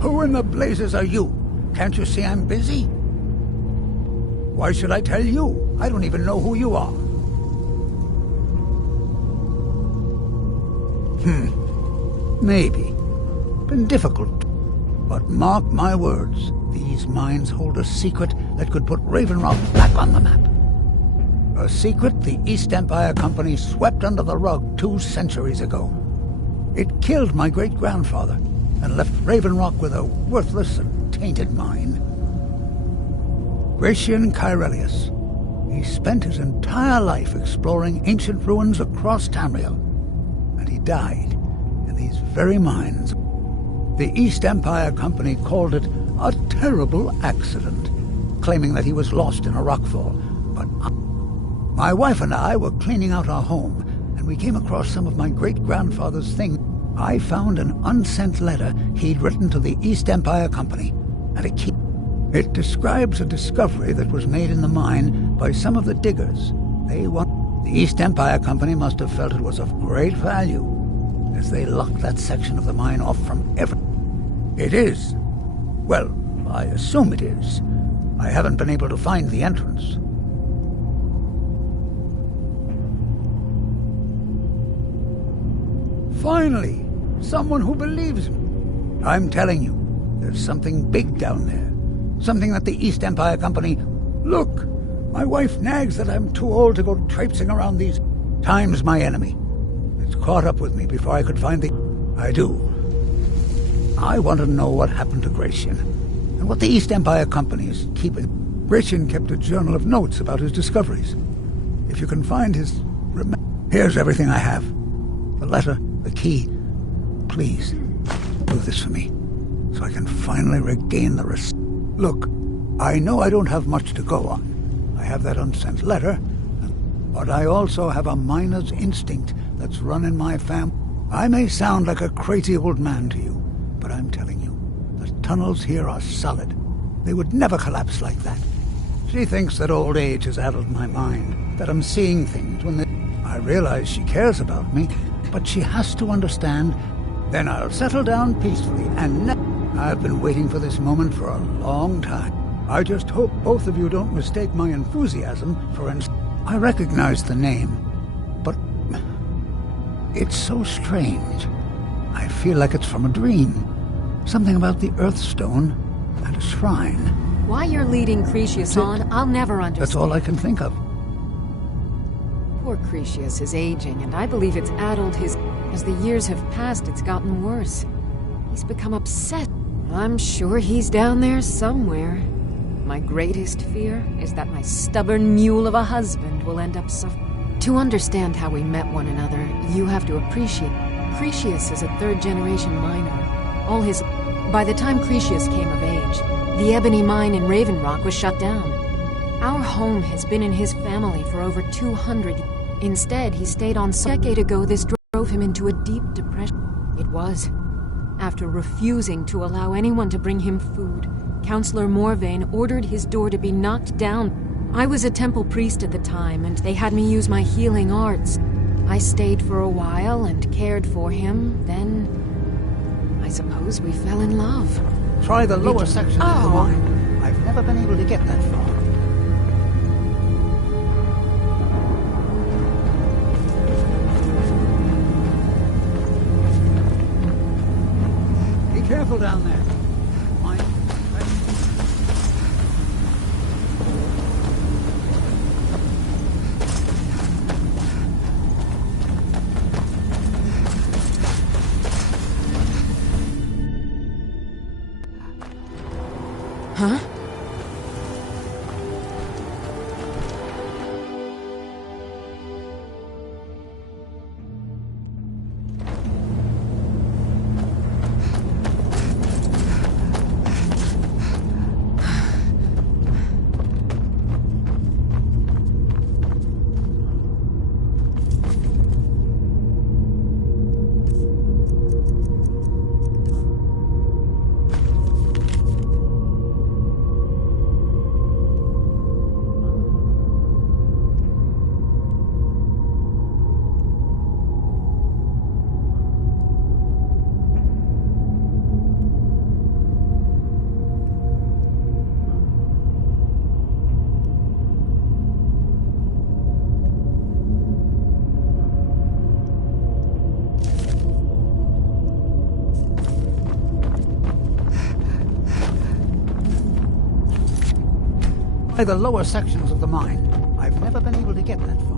Who in the blazes are you? Can't you see I'm busy? Why should I tell you? I don't even know who you are. Maybe. Been difficult. But mark my words, these mines hold a secret that could put Raven Rock back on the map. A secret the East Empire Company swept under the rug 2 centuries ago. It killed my great-grandfather and left Raven Rock with a worthless and tainted mine. Gratian Kyrelius. He spent his entire life exploring ancient ruins across Tamriel, and he died in these very mines. The East Empire Company called it a terrible accident, claiming that he was lost in a rockfall. But my wife and I were cleaning out our home, and we came across some of my great-grandfather's things. I found an unsent letter he'd written to the East Empire Company, and a key. It describes a discovery that was made in the mine by some of the diggers. They want the East Empire Company must have felt it was of great value, as they locked that section of the mine off from every... It is. Well, I assume it is. I haven't been able to find the entrance. Finally, someone who believes me. I'm telling you, there's something big down there. Something that the East Empire Company... Look! My wife nags that I'm too old to go traipsing around these... Time's my enemy. It's caught up with me before I could find the... I do. I want to know what happened to Gratian, and what the East Empire Company is keeping. Gratian kept a journal of notes about his discoveries. If you can find his... Here's everything I have. The letter, the key. Please, do this for me, so I can finally regain the Look, I know I don't have much to go on. I have that unsent letter, but I also have a miner's instinct that's run in my family. I may sound like a crazy old man to you, but I'm telling you, the tunnels here are solid. They would never collapse like that. She thinks that old age has addled my mind, that I'm seeing things when they... I realize she cares about me, but she has to understand. Then I'll settle down peacefully and I've been waiting for this moment for a long time. I just hope both of you don't mistake my enthusiasm for I recognize the name, but it's so strange. I feel like it's from a dream. Something about the Earthstone and a shrine. Why you're leading Cretius on, I'll never understand. That's all I can think of. Poor Cretius is aging, and I believe it's addled his... As the years have passed, it's gotten worse. He's become upset. I'm sure he's down there somewhere. My greatest fear is that my stubborn mule of a husband will end up suffering. To understand how we met one another, you have to appreciate... Cretius is a third-generation miner. All his... By the time Cretius came of age, the ebony mine in Raven Rock was shut down. Our home has been in his family for over 200 years. Instead, he stayed on... A decade ago, this drove him into a deep depression. It was. After refusing to allow anyone to bring him food, Counselor Morvain ordered his door to be knocked down. I was a temple priest at the time, and they had me use my healing arts. I stayed for a while and cared for him, then... I suppose we fell in love. Try the lower section of the mine. I've never been able to get that far. Be careful down there. Huh? By the lower sections of the mine. I've never been able to get that far.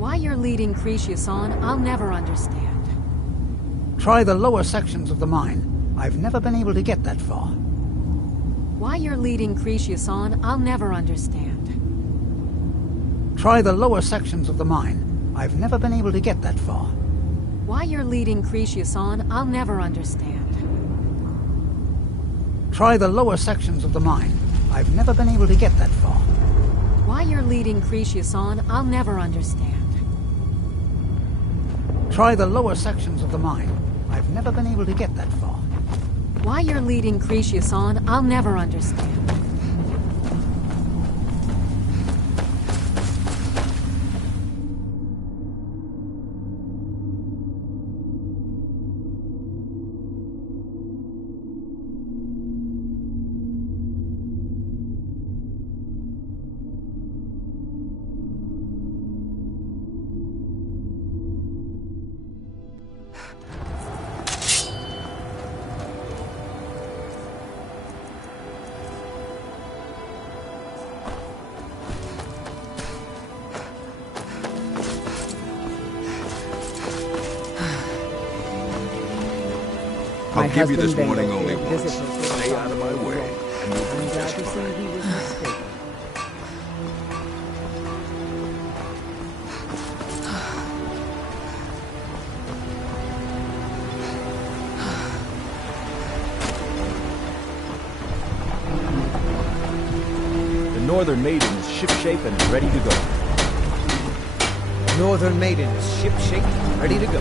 Why you're leading Cretius on, I'll never understand. Try the lower sections of the mine. I've never been able to get that far. Why you're leading Cretius on, I'll never understand. Try the lower sections of the mine. I've never been able to get that far. Why you're leading Cretius on, I'll never understand. Try the lower sections of the mine. I've never been able to get that far. Why you're leading Cretius on, I'll never understand. Try the lower sections of the mine. I've never been able to get that far. Why you're leading Cretius on, I'll never understand. I'll give you this warning only once. Stay out of my way, and you'll be just fine. He was mistaken. The Northern Maiden is shipshape and ready to go. Northern Maiden is shipshape and ready to go.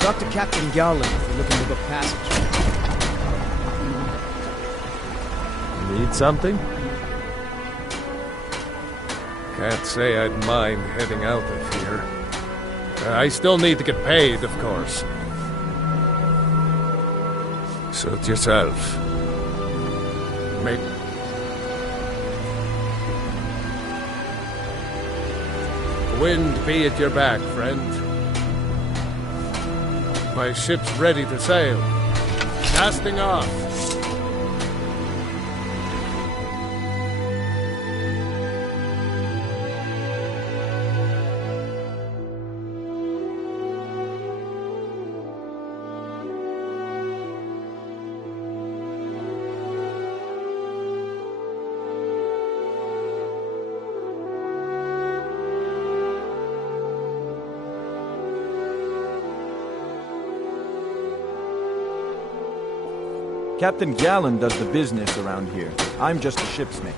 Talk to Captain Garland if you're looking to book passage. Need something? Can't say I'd mind heading out of here. I still need to get paid, of course. Suit yourself. Mate. The wind be at your back, friend. My ship's ready to sail. Casting off. Captain Gallen does the business around here. I'm just a ship's mate.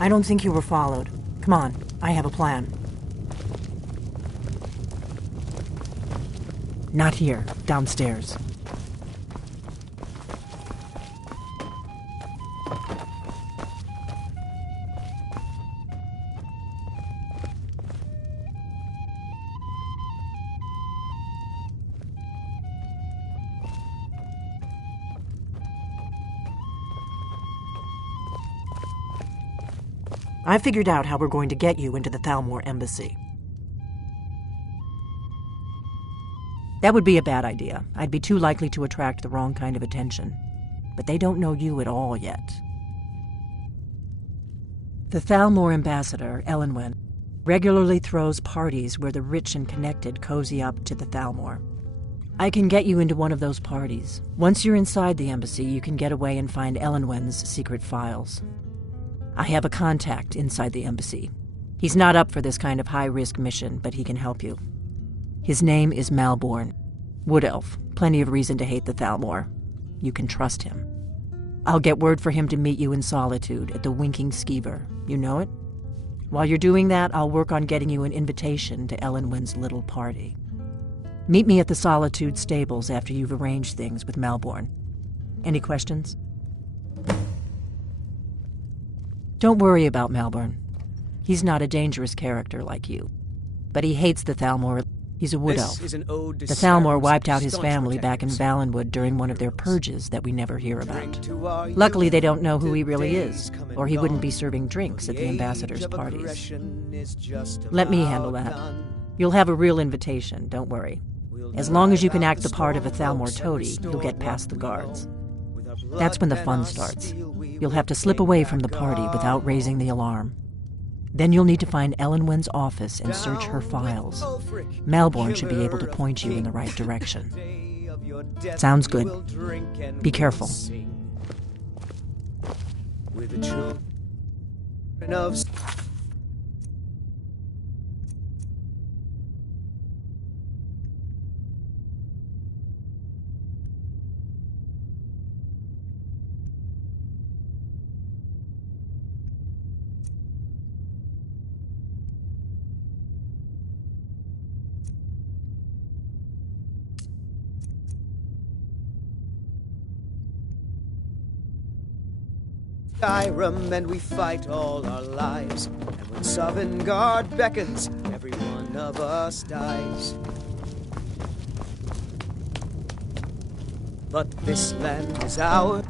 I don't think you were followed. Come on, I have a plan. Not here, downstairs. I figured out how we're going to get you into the Thalmor embassy. That would be a bad idea. I'd be too likely to attract the wrong kind of attention. But they don't know you at all yet. The Thalmor ambassador, Elenwen, regularly throws parties where the rich and connected cozy up to the Thalmor. I can get you into one of those parties. Once you're inside the embassy, you can get away and find Elenwen's secret files. I have a contact inside the embassy. He's not up for this kind of high-risk mission, but he can help you. His name is Malborn. Wood Elf. Plenty of reason to hate the Thalmor. You can trust him. I'll get word for him to meet you in Solitude at the Winking Skeever. You know it? While you're doing that, I'll work on getting you an invitation to Elenwen's little party. Meet me at the Solitude stables after you've arranged things with Malborn. Any questions? Don't worry about Malborn. He's not a dangerous character like you. But he hates the Thalmor. He's a wood elf. The Thalmor wiped out his family back in Valenwood during one of their purges that we never hear about. Luckily, they don't know who he really is, or he wouldn't be serving drinks at the ambassador's parties. Let me handle that. You'll have a real invitation, don't worry. As long as you can act the part of a Thalmor toady, you'll get past the guards. That's when the fun starts. You'll have to slip away from the party without raising the alarm. Then you'll need to find Elenwen's office and search her files. Malborn should be able to point you in the right direction. Sounds good. Be careful. With the children of Skyrim, and we fight all our lives. And when Sovngarde beckons, every one of us dies. But this land is ours.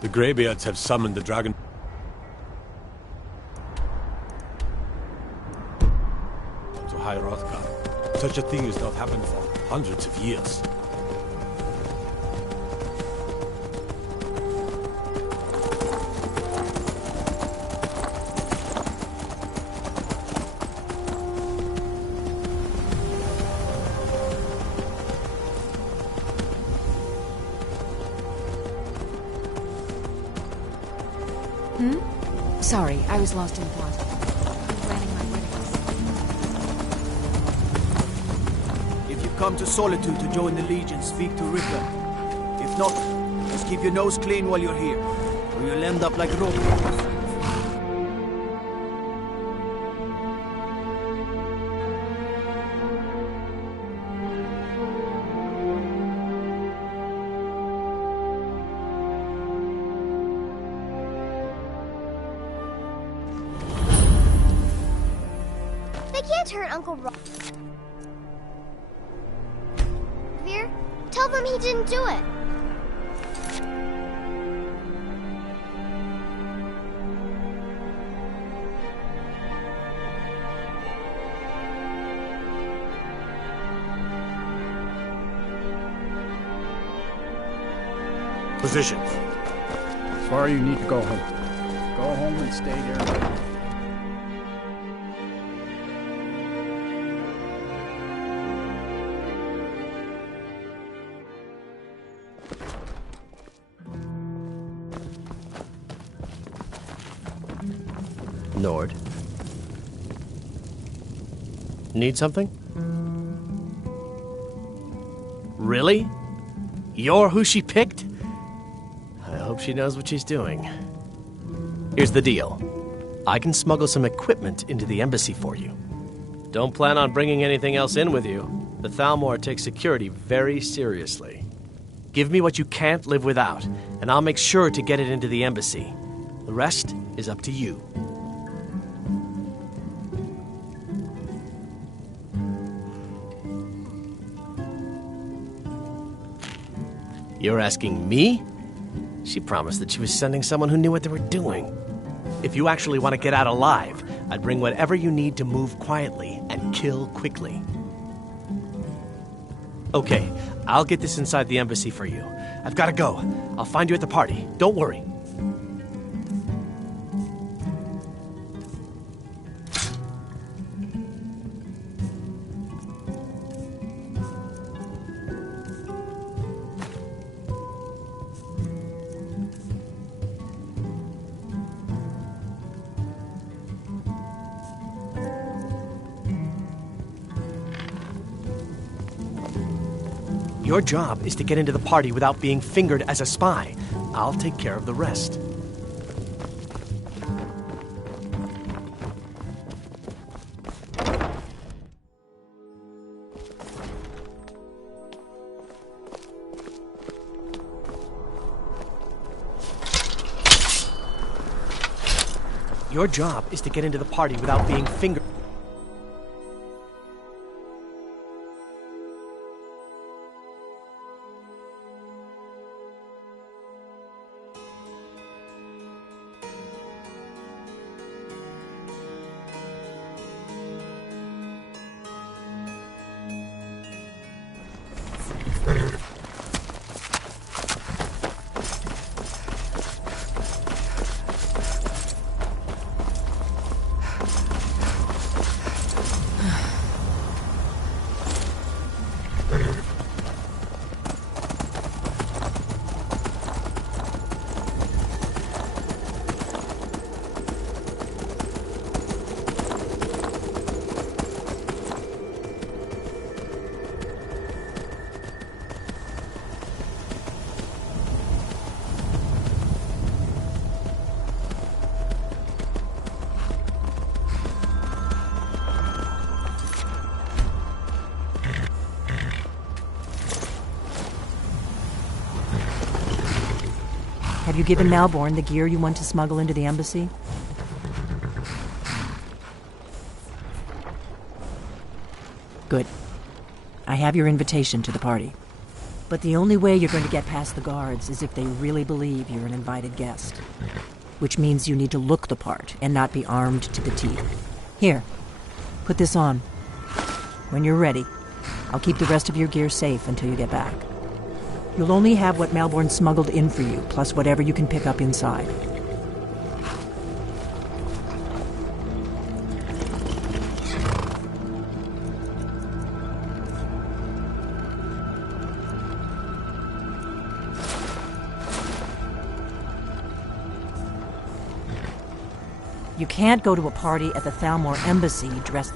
The Greybeards have summoned the dragon. To High Hrothgar. Such a thing has not happened for hundreds of years. Sorry, I was lost in thought. I'm planning my weddings. If you come to Solitude to join the Legion, speak to Richter. If not, just keep your nose clean while you're here, or you'll end up like Rob. Hurt Uncle Rob. Veer, tell them he didn't do it. Position. Sorry, you need to go home. Go home and stay there. Nord. Need something? Really? You're who she picked? I hope she knows what she's doing. Here's the deal. I can smuggle some equipment into the embassy for you. Don't plan on bringing anything else in with you. The Thalmor takes security very seriously. Give me what you can't live without, and I'll make sure to get it into the embassy. The rest is up to you. You're asking me? She promised that she was sending someone who knew what they were doing. If you actually want to get out alive, I'd bring whatever you need to move quietly and kill quickly. Okay, I'll get this inside the embassy for you. I've got to go. I'll find you at the party. Don't worry. Your job is to get into the party without being fingered as a spy. I'll take care of the rest. Your job is to get into the party without being fingered. Have you given Malborn the gear you want to smuggle into the embassy? Good. I have your invitation to the party. But the only way you're going to get past the guards is if they really believe you're an invited guest. Which means you need to look the part and not be armed to the teeth. Here, put this on. When you're ready, I'll keep the rest of your gear safe until you get back. You'll only have what Malborn smuggled in for you, plus whatever you can pick up inside. You can't go to a party at the Thalmor Embassy dressed...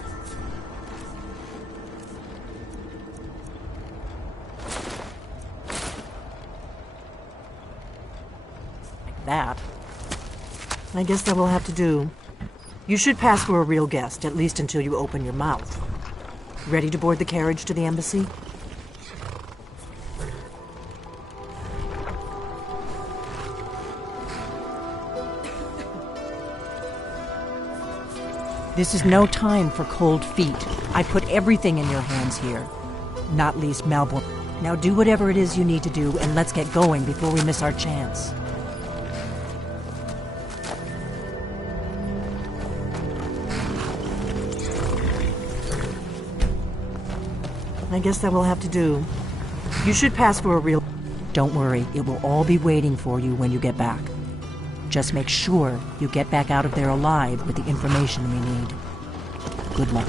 like that. I guess that will have to do. You should pass for a real guest, at least until you open your mouth. Ready to board the carriage to the embassy? This is no time for cold feet. I put everything in your hands here, not least Malborn. Now do whatever it is you need to do, and let's get going before we miss our chance. I guess that will have to do. You should pass for a real... Don't worry, it will all be waiting for you when you get back. Just make sure you get back out of there alive with the information we need. Good luck.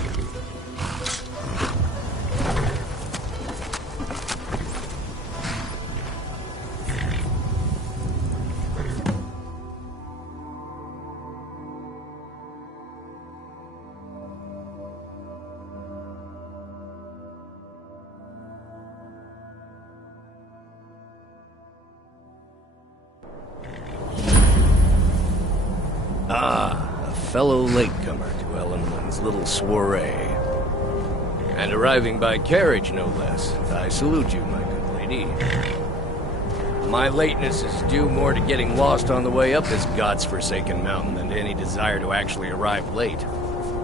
Ah, a fellow latecomer to Ellenman's little soiree. And arriving by carriage, no less. I salute you, my good lady. My lateness is due more to getting lost on the way up this god's-forsaken mountain than to any desire to actually arrive late.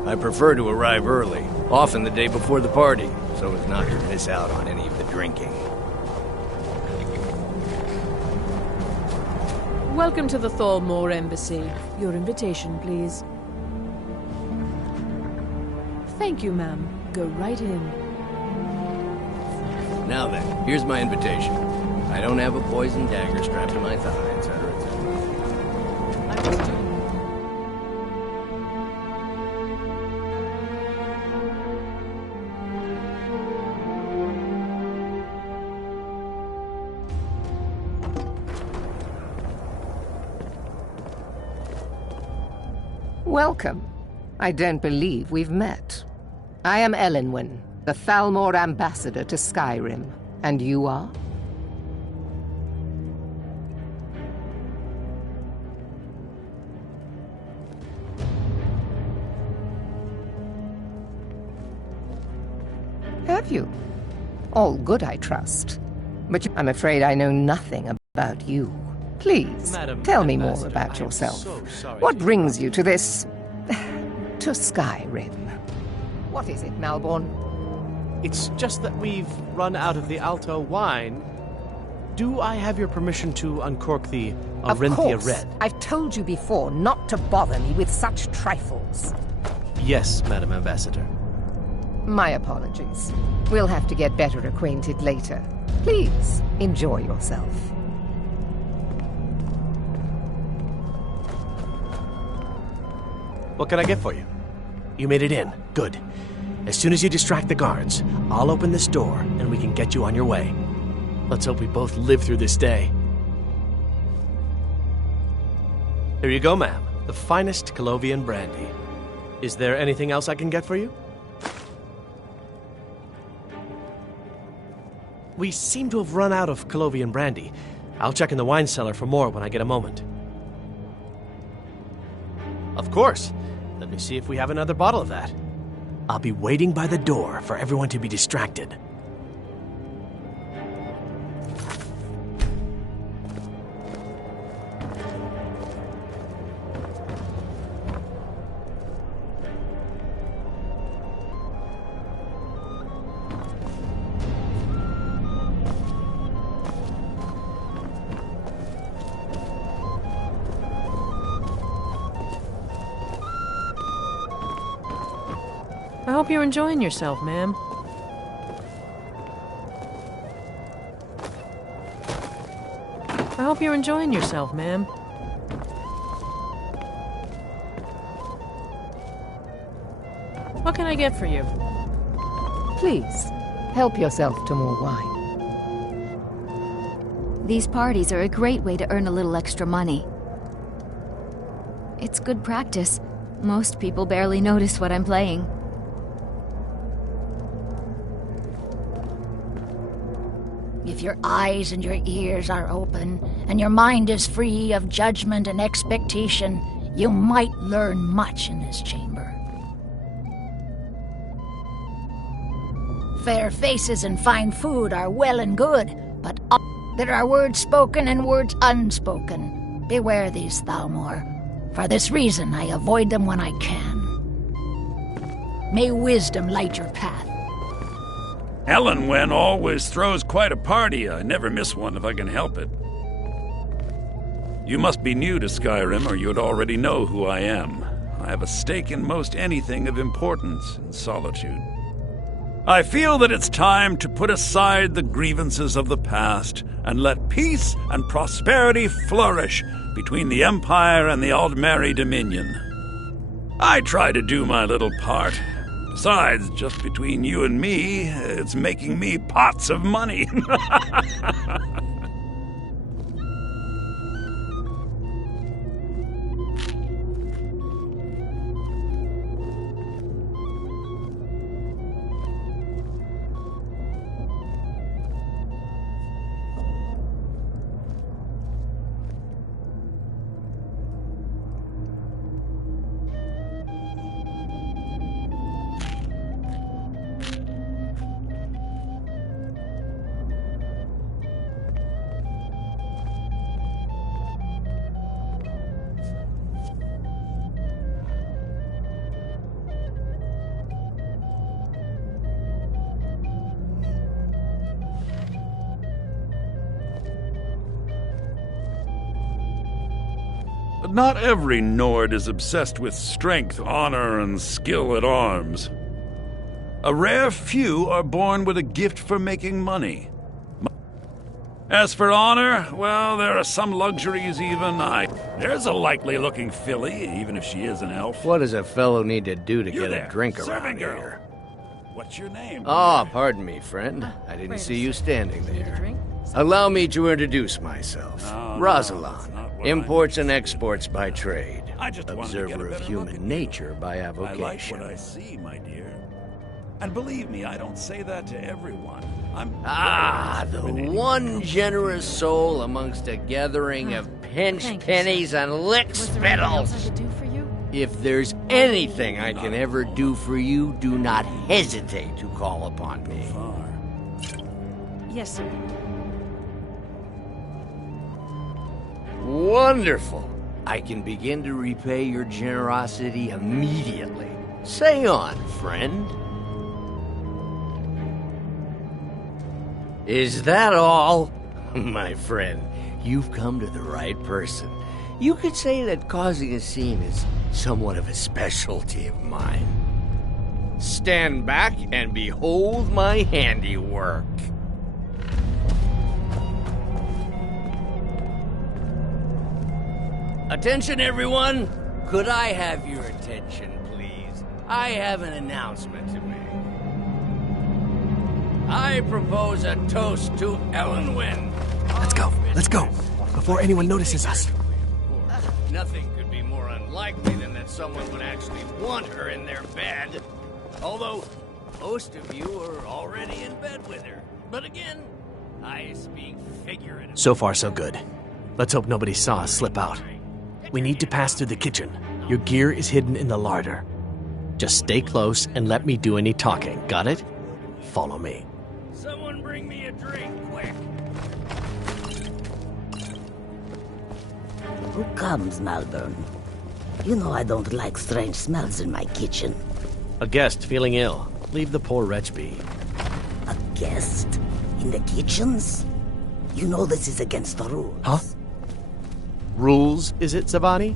I prefer to arrive early, often the day before the party, so as not to miss out on any of the drinking. Welcome to the Thalmor Embassy. Your invitation, please. Thank you, ma'am. Go right in. Now then, here's my invitation. I don't have a poison dagger strapped to my thigh, etc., etc. Welcome. I don't believe we've met. I am Elenwen, the Thalmor ambassador to Skyrim. And you are? Have you? All good, I trust. But I'm afraid I know nothing about you. Please, tell me more about yourself. What brings you to this... to Skyrim? What is it, Malborn? It's just that we've run out of the Alto wine. Do I have your permission to uncork the Arinthia Of course. Red? I've told you before not to bother me with such trifles. Yes, Madam Ambassador. My apologies. We'll have to get better acquainted later. Please, enjoy yourself. What can I get for you? You made it in. Good. As soon as you distract the guards, I'll open this door and we can get you on your way. Let's hope we both live through this day. Here you go, ma'am. The finest Colovian brandy. Is there anything else I can get for you? We seem to have run out of Colovian brandy. I'll check in the wine cellar for more when I get a moment. Of course. Let me see if we have another bottle of that. I'll be waiting by the door for everyone to be distracted. I hope you're enjoying yourself, ma'am. I hope you're enjoying yourself, ma'am. What can I get for you? Please, help yourself to more wine. These parties are a great way to earn a little extra money. It's good practice. Most people barely notice what I'm playing. If your eyes and your ears are open, and your mind is free of judgment and expectation, you might learn much in this chamber. Fair faces and fine food are well and good, but there are words spoken and words unspoken. Beware these, Thalmor. For this reason, I avoid them when I can. May wisdom light your path. Elenwen always throws quite a party. I never miss one if I can help it. You must be new to Skyrim, or you'd already know who I am. I have a stake in most anything of importance in Solitude. I feel that it's time to put aside the grievances of the past and let peace and prosperity flourish between the Empire and the Aldmeri Dominion. I try to do my little part. Besides, just between you and me, it's making me pots of money. Not every Nord is obsessed with strength, honor, and skill at arms. A rare few are born with a gift for making money. As for honor, well, there are some luxuries even There's a likely-looking filly, even if she is an elf. What does a fellow need to do to You get there, a drink serving around girl. here? What's your name? Ah, pardon me, friend. I didn't see you standing there. Allow me to introduce myself. Rosalan, imports and exports by trade. Observer of human nature by avocation. I like what I see, my dear. And believe me, I don't say that to everyone. The one generous soul amongst a gathering of pinched pennies and lick spittles. If there's anything I can ever do for you, do not hesitate to call upon me. Yes, sir. Wonderful. I can begin to repay your generosity immediately. Say on, friend. Is that all? My friend, you've come to the right person. You could say that causing a scene is somewhat of a specialty of mine. Stand back and behold my handiwork. Attention, everyone! Could I have your attention, please? I have an announcement to make. I propose a toast to Elenwen. Let's go, before anyone notices us. Nothing could be more unlikely than that someone would actually want her in their bed. Although, most of you are already in bed with her. But again, I speak figuratively. So far, so good. Let's hope nobody saw us slip out. We need to pass through the kitchen. Your gear is hidden in the larder. Just stay close and let me do any talking. Got it? Follow me. Someone bring me a drink, quick. Who comes, Malvern? You know I don't like strange smells in my kitchen. A guest feeling ill. Leave the poor wretch be. A guest? In the kitchens? You know this is against the rules. Huh? Rules, is it, Zavani?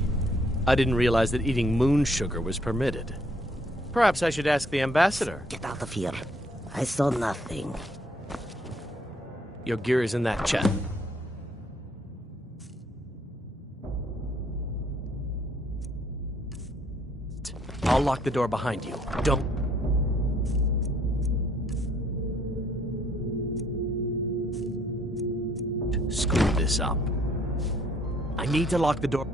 I didn't realize that eating moon sugar was permitted. Perhaps I should ask the ambassador. Get out of here. I saw nothing. Your gear is in that chest. I'll lock the door behind you. Don't... screw this up. I need to lock the door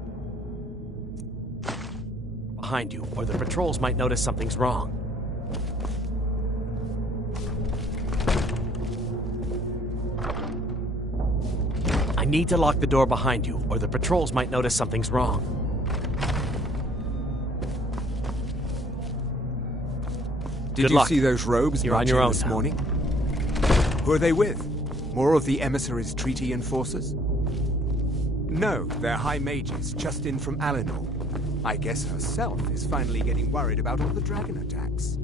behind you, or the patrols might notice something's wrong. I need to lock the door behind you, or the patrols might notice something's wrong. Did you see those robes You're on your marching own this now. morning? Who are they with? More of the emissaries' treaty enforcers? No, they're high mages, just in from Alinor. I guess herself is finally getting worried about all the dragon attacks.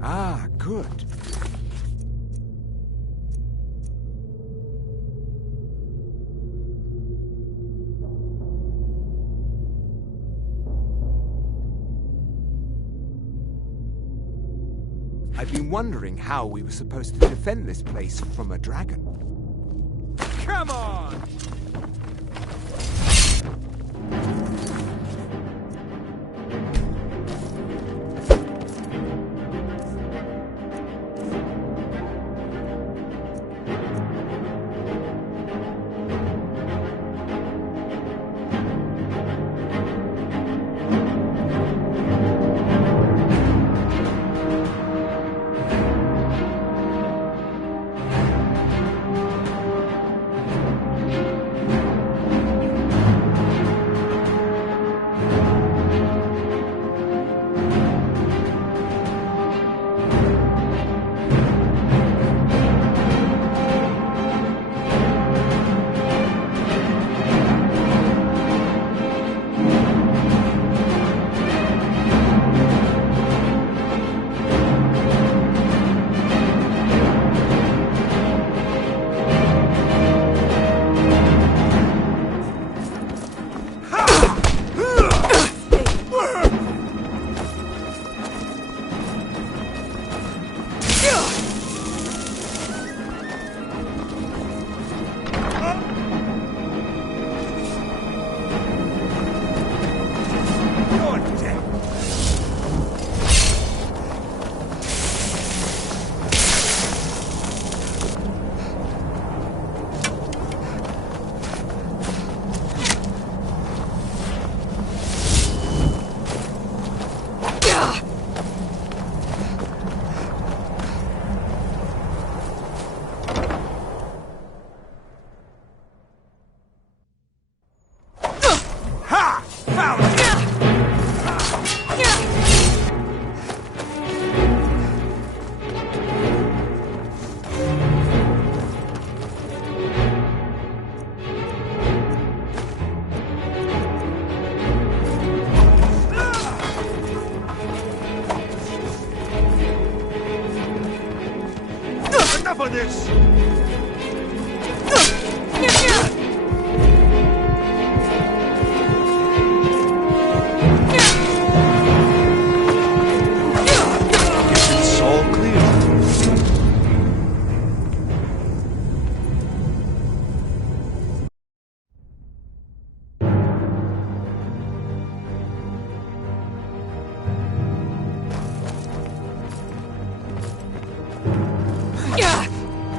Ah, good. I've been wondering how we were supposed to defend this place from a dragon. Come on! Enough of this! Guess it's all clear.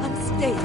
Unstable.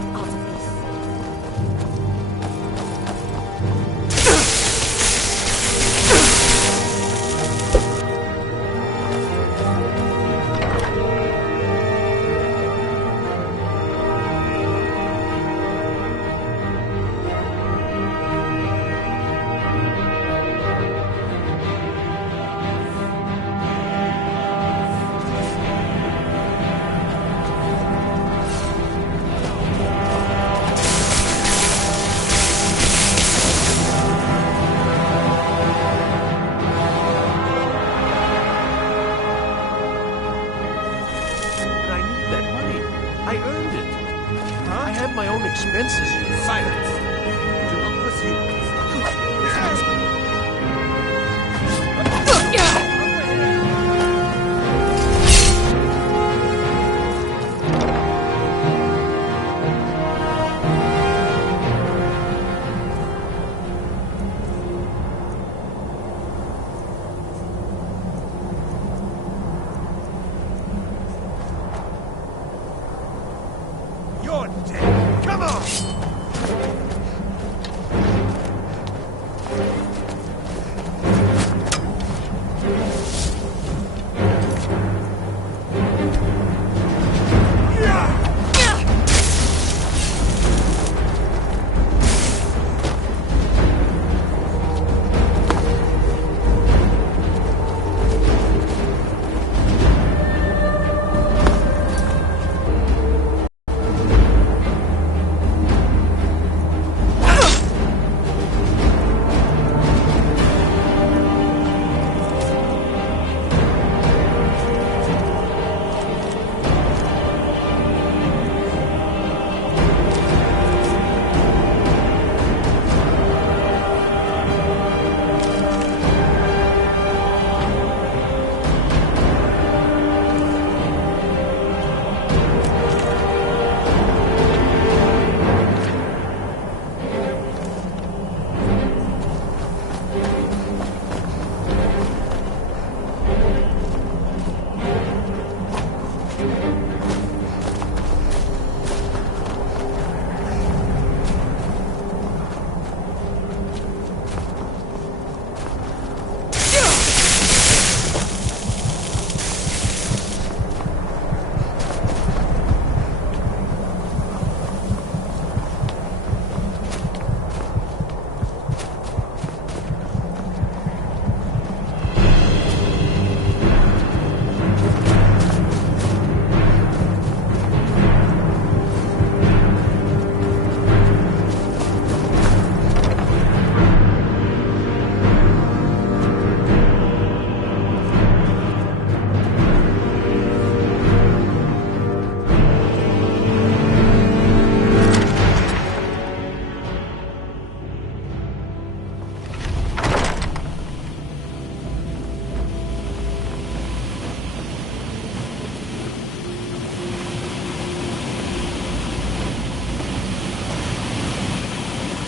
expenses you... Silence! Do not pursue. You're dead. Come on!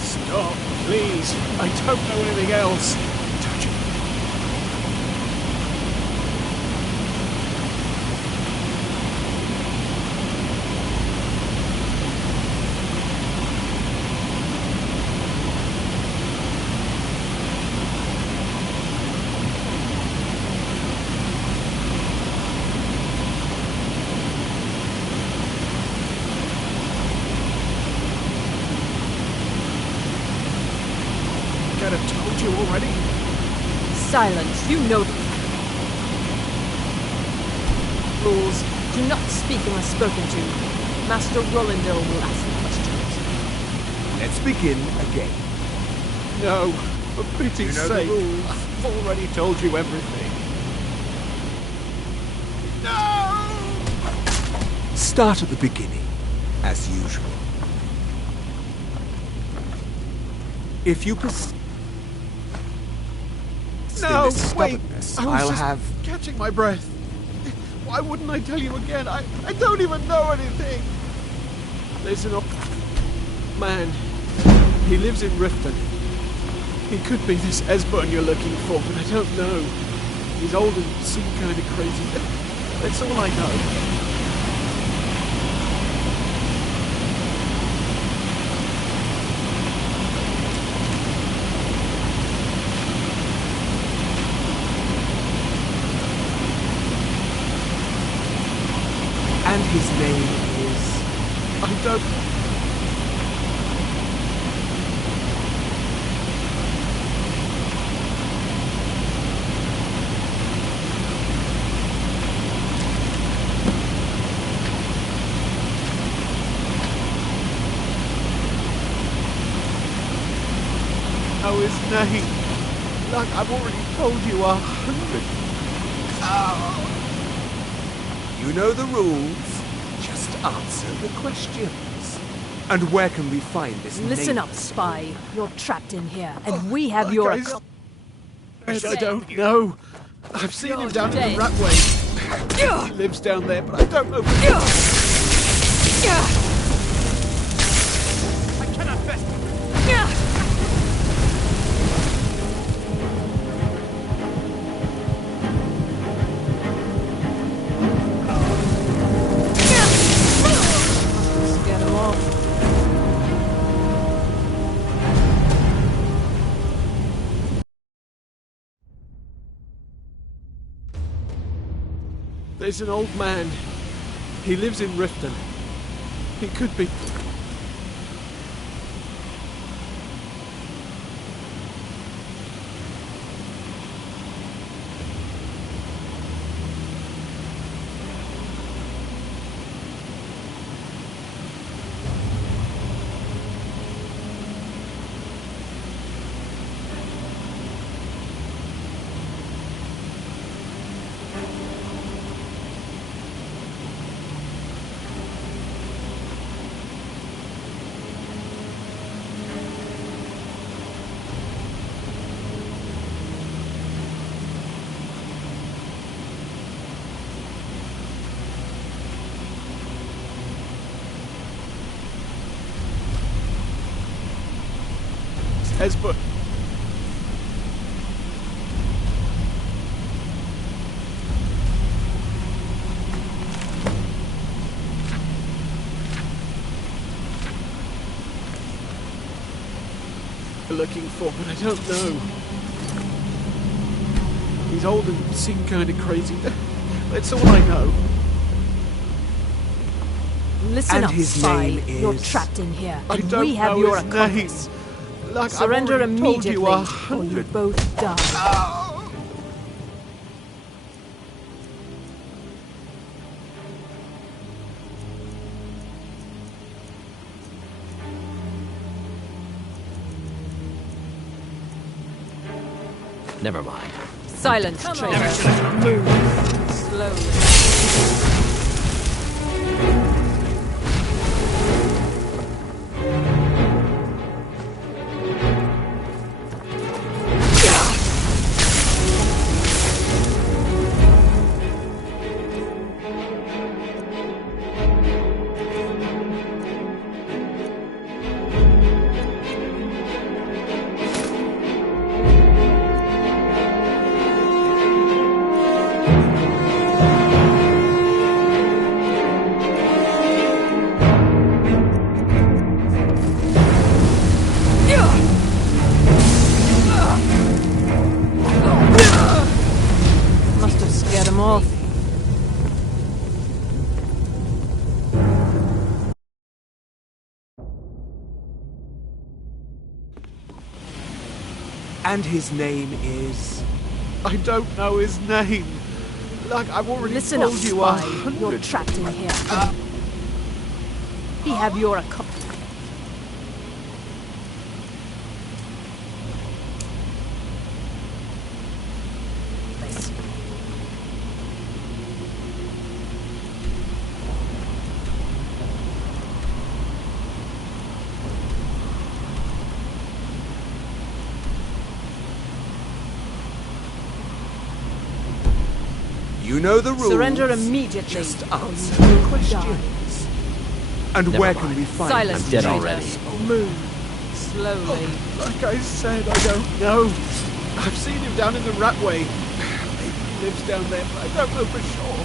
Stop, please. I don't know anything else. Touch it. I've told you already. Silence, you know the rules. Do not speak unless spoken to. Master Rolandil will ask the questions. Let's begin again. No, for pity's You know the sake. rules. I've already told you everything. Start at the beginning, as usual. If you persist in No, this wait! stubbornness, I was I'll just have... catching my breath. Why wouldn't I tell you again? I don't even know anything. There's an old man. He lives in Riften. He could be this Esbern you're looking for, but I don't know. He's old and seemed kind of crazy. That's all I know. And his name is... I don't... know his name. Like I've already told you 100. Oh. You know the rules. Just answer the questions. And where can we find this Listen name? up, spy. You're trapped in here, and we have your... I don't know. I've seen him down in the Ratway. He lives down there, but I don't know. I cannot best. Get him off. There's an old man. He lives in Riften. He could be... Esbert. Looking for, but I don't know. He's old and seemed kind of crazy. That's all I know. Listen And up, his spy. name You're is- trapped in here, I and don't we have know your his accomplice. name. Like, Surrender I've already told immediately, you or you 100. both die. Never mind. Silence, traitor. Move. Slowly. Must have scared him off. And his name is... I don't know his name. Like, I've already Listen up, told you spy. 100. You're trapped in here. We have your accomplice. You know the rules. Surrender immediately. Just or answer you the will questions. die. And Never where mind. can we find Silence, I'm dead traitor. already. Move. Slowly. Like I said, I don't know. I've seen him down in the Ratway. Maybe he lives down there, but I don't know for sure.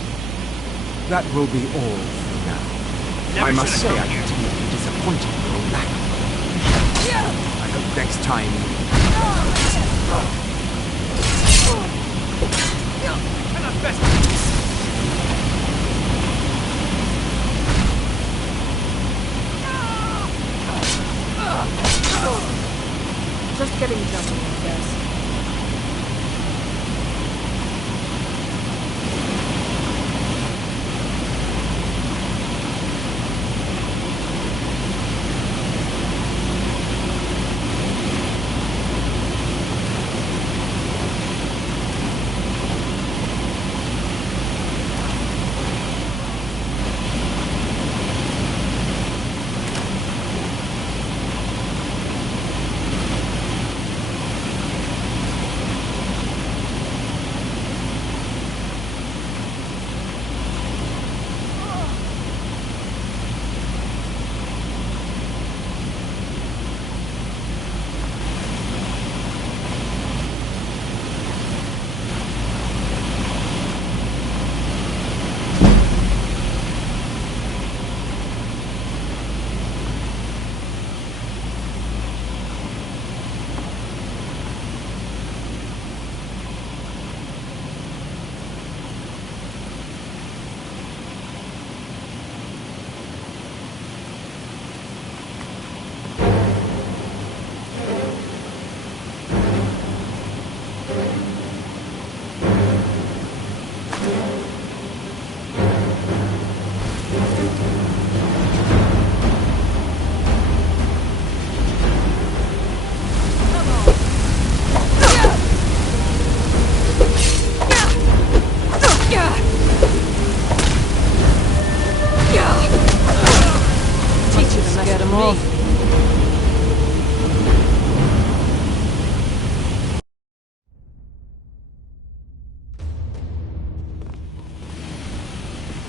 That will be all for now. I must say I continue to be disappointed with your lack of knowledge. I hope next time... Cannot best. Just getting jumping, I guess.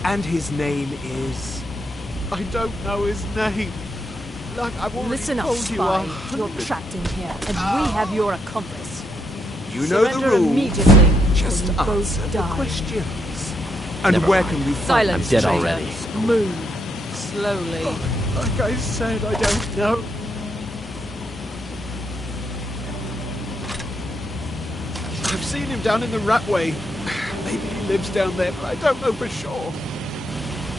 And his name is... I don't know his name. Like I've already Listen up, told you. spy. You're trapped in here, and we have your accomplice. You know the Surrender rules. immediately. Just or you answer both the die. questions. And Never where mind. can we find... Silence, I'm dead traitor. already. Move. Slowly. Like I said, I don't know. I've seen him down in the Ratway. Maybe he lives down there, but I don't know for sure.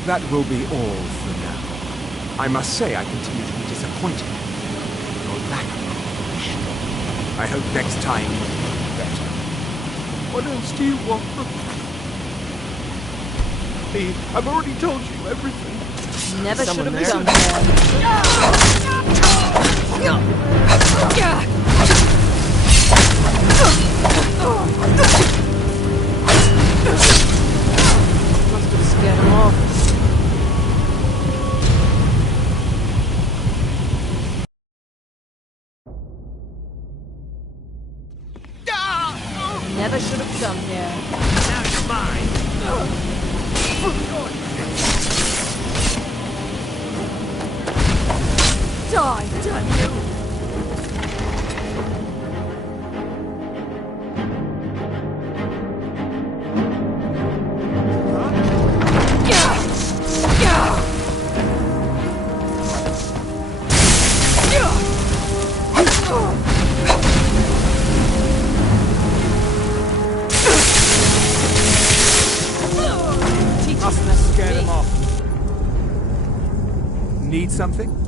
That will be all for now. I must say I continue to be disappointed with your lack of cooperation. I hope next time will be better. What else do you want from me? I've already told you everything. Never should Someone have Must have scared him off. Never should have come here. Now you're mine. Die, damn you! Must have scared him off. Need something?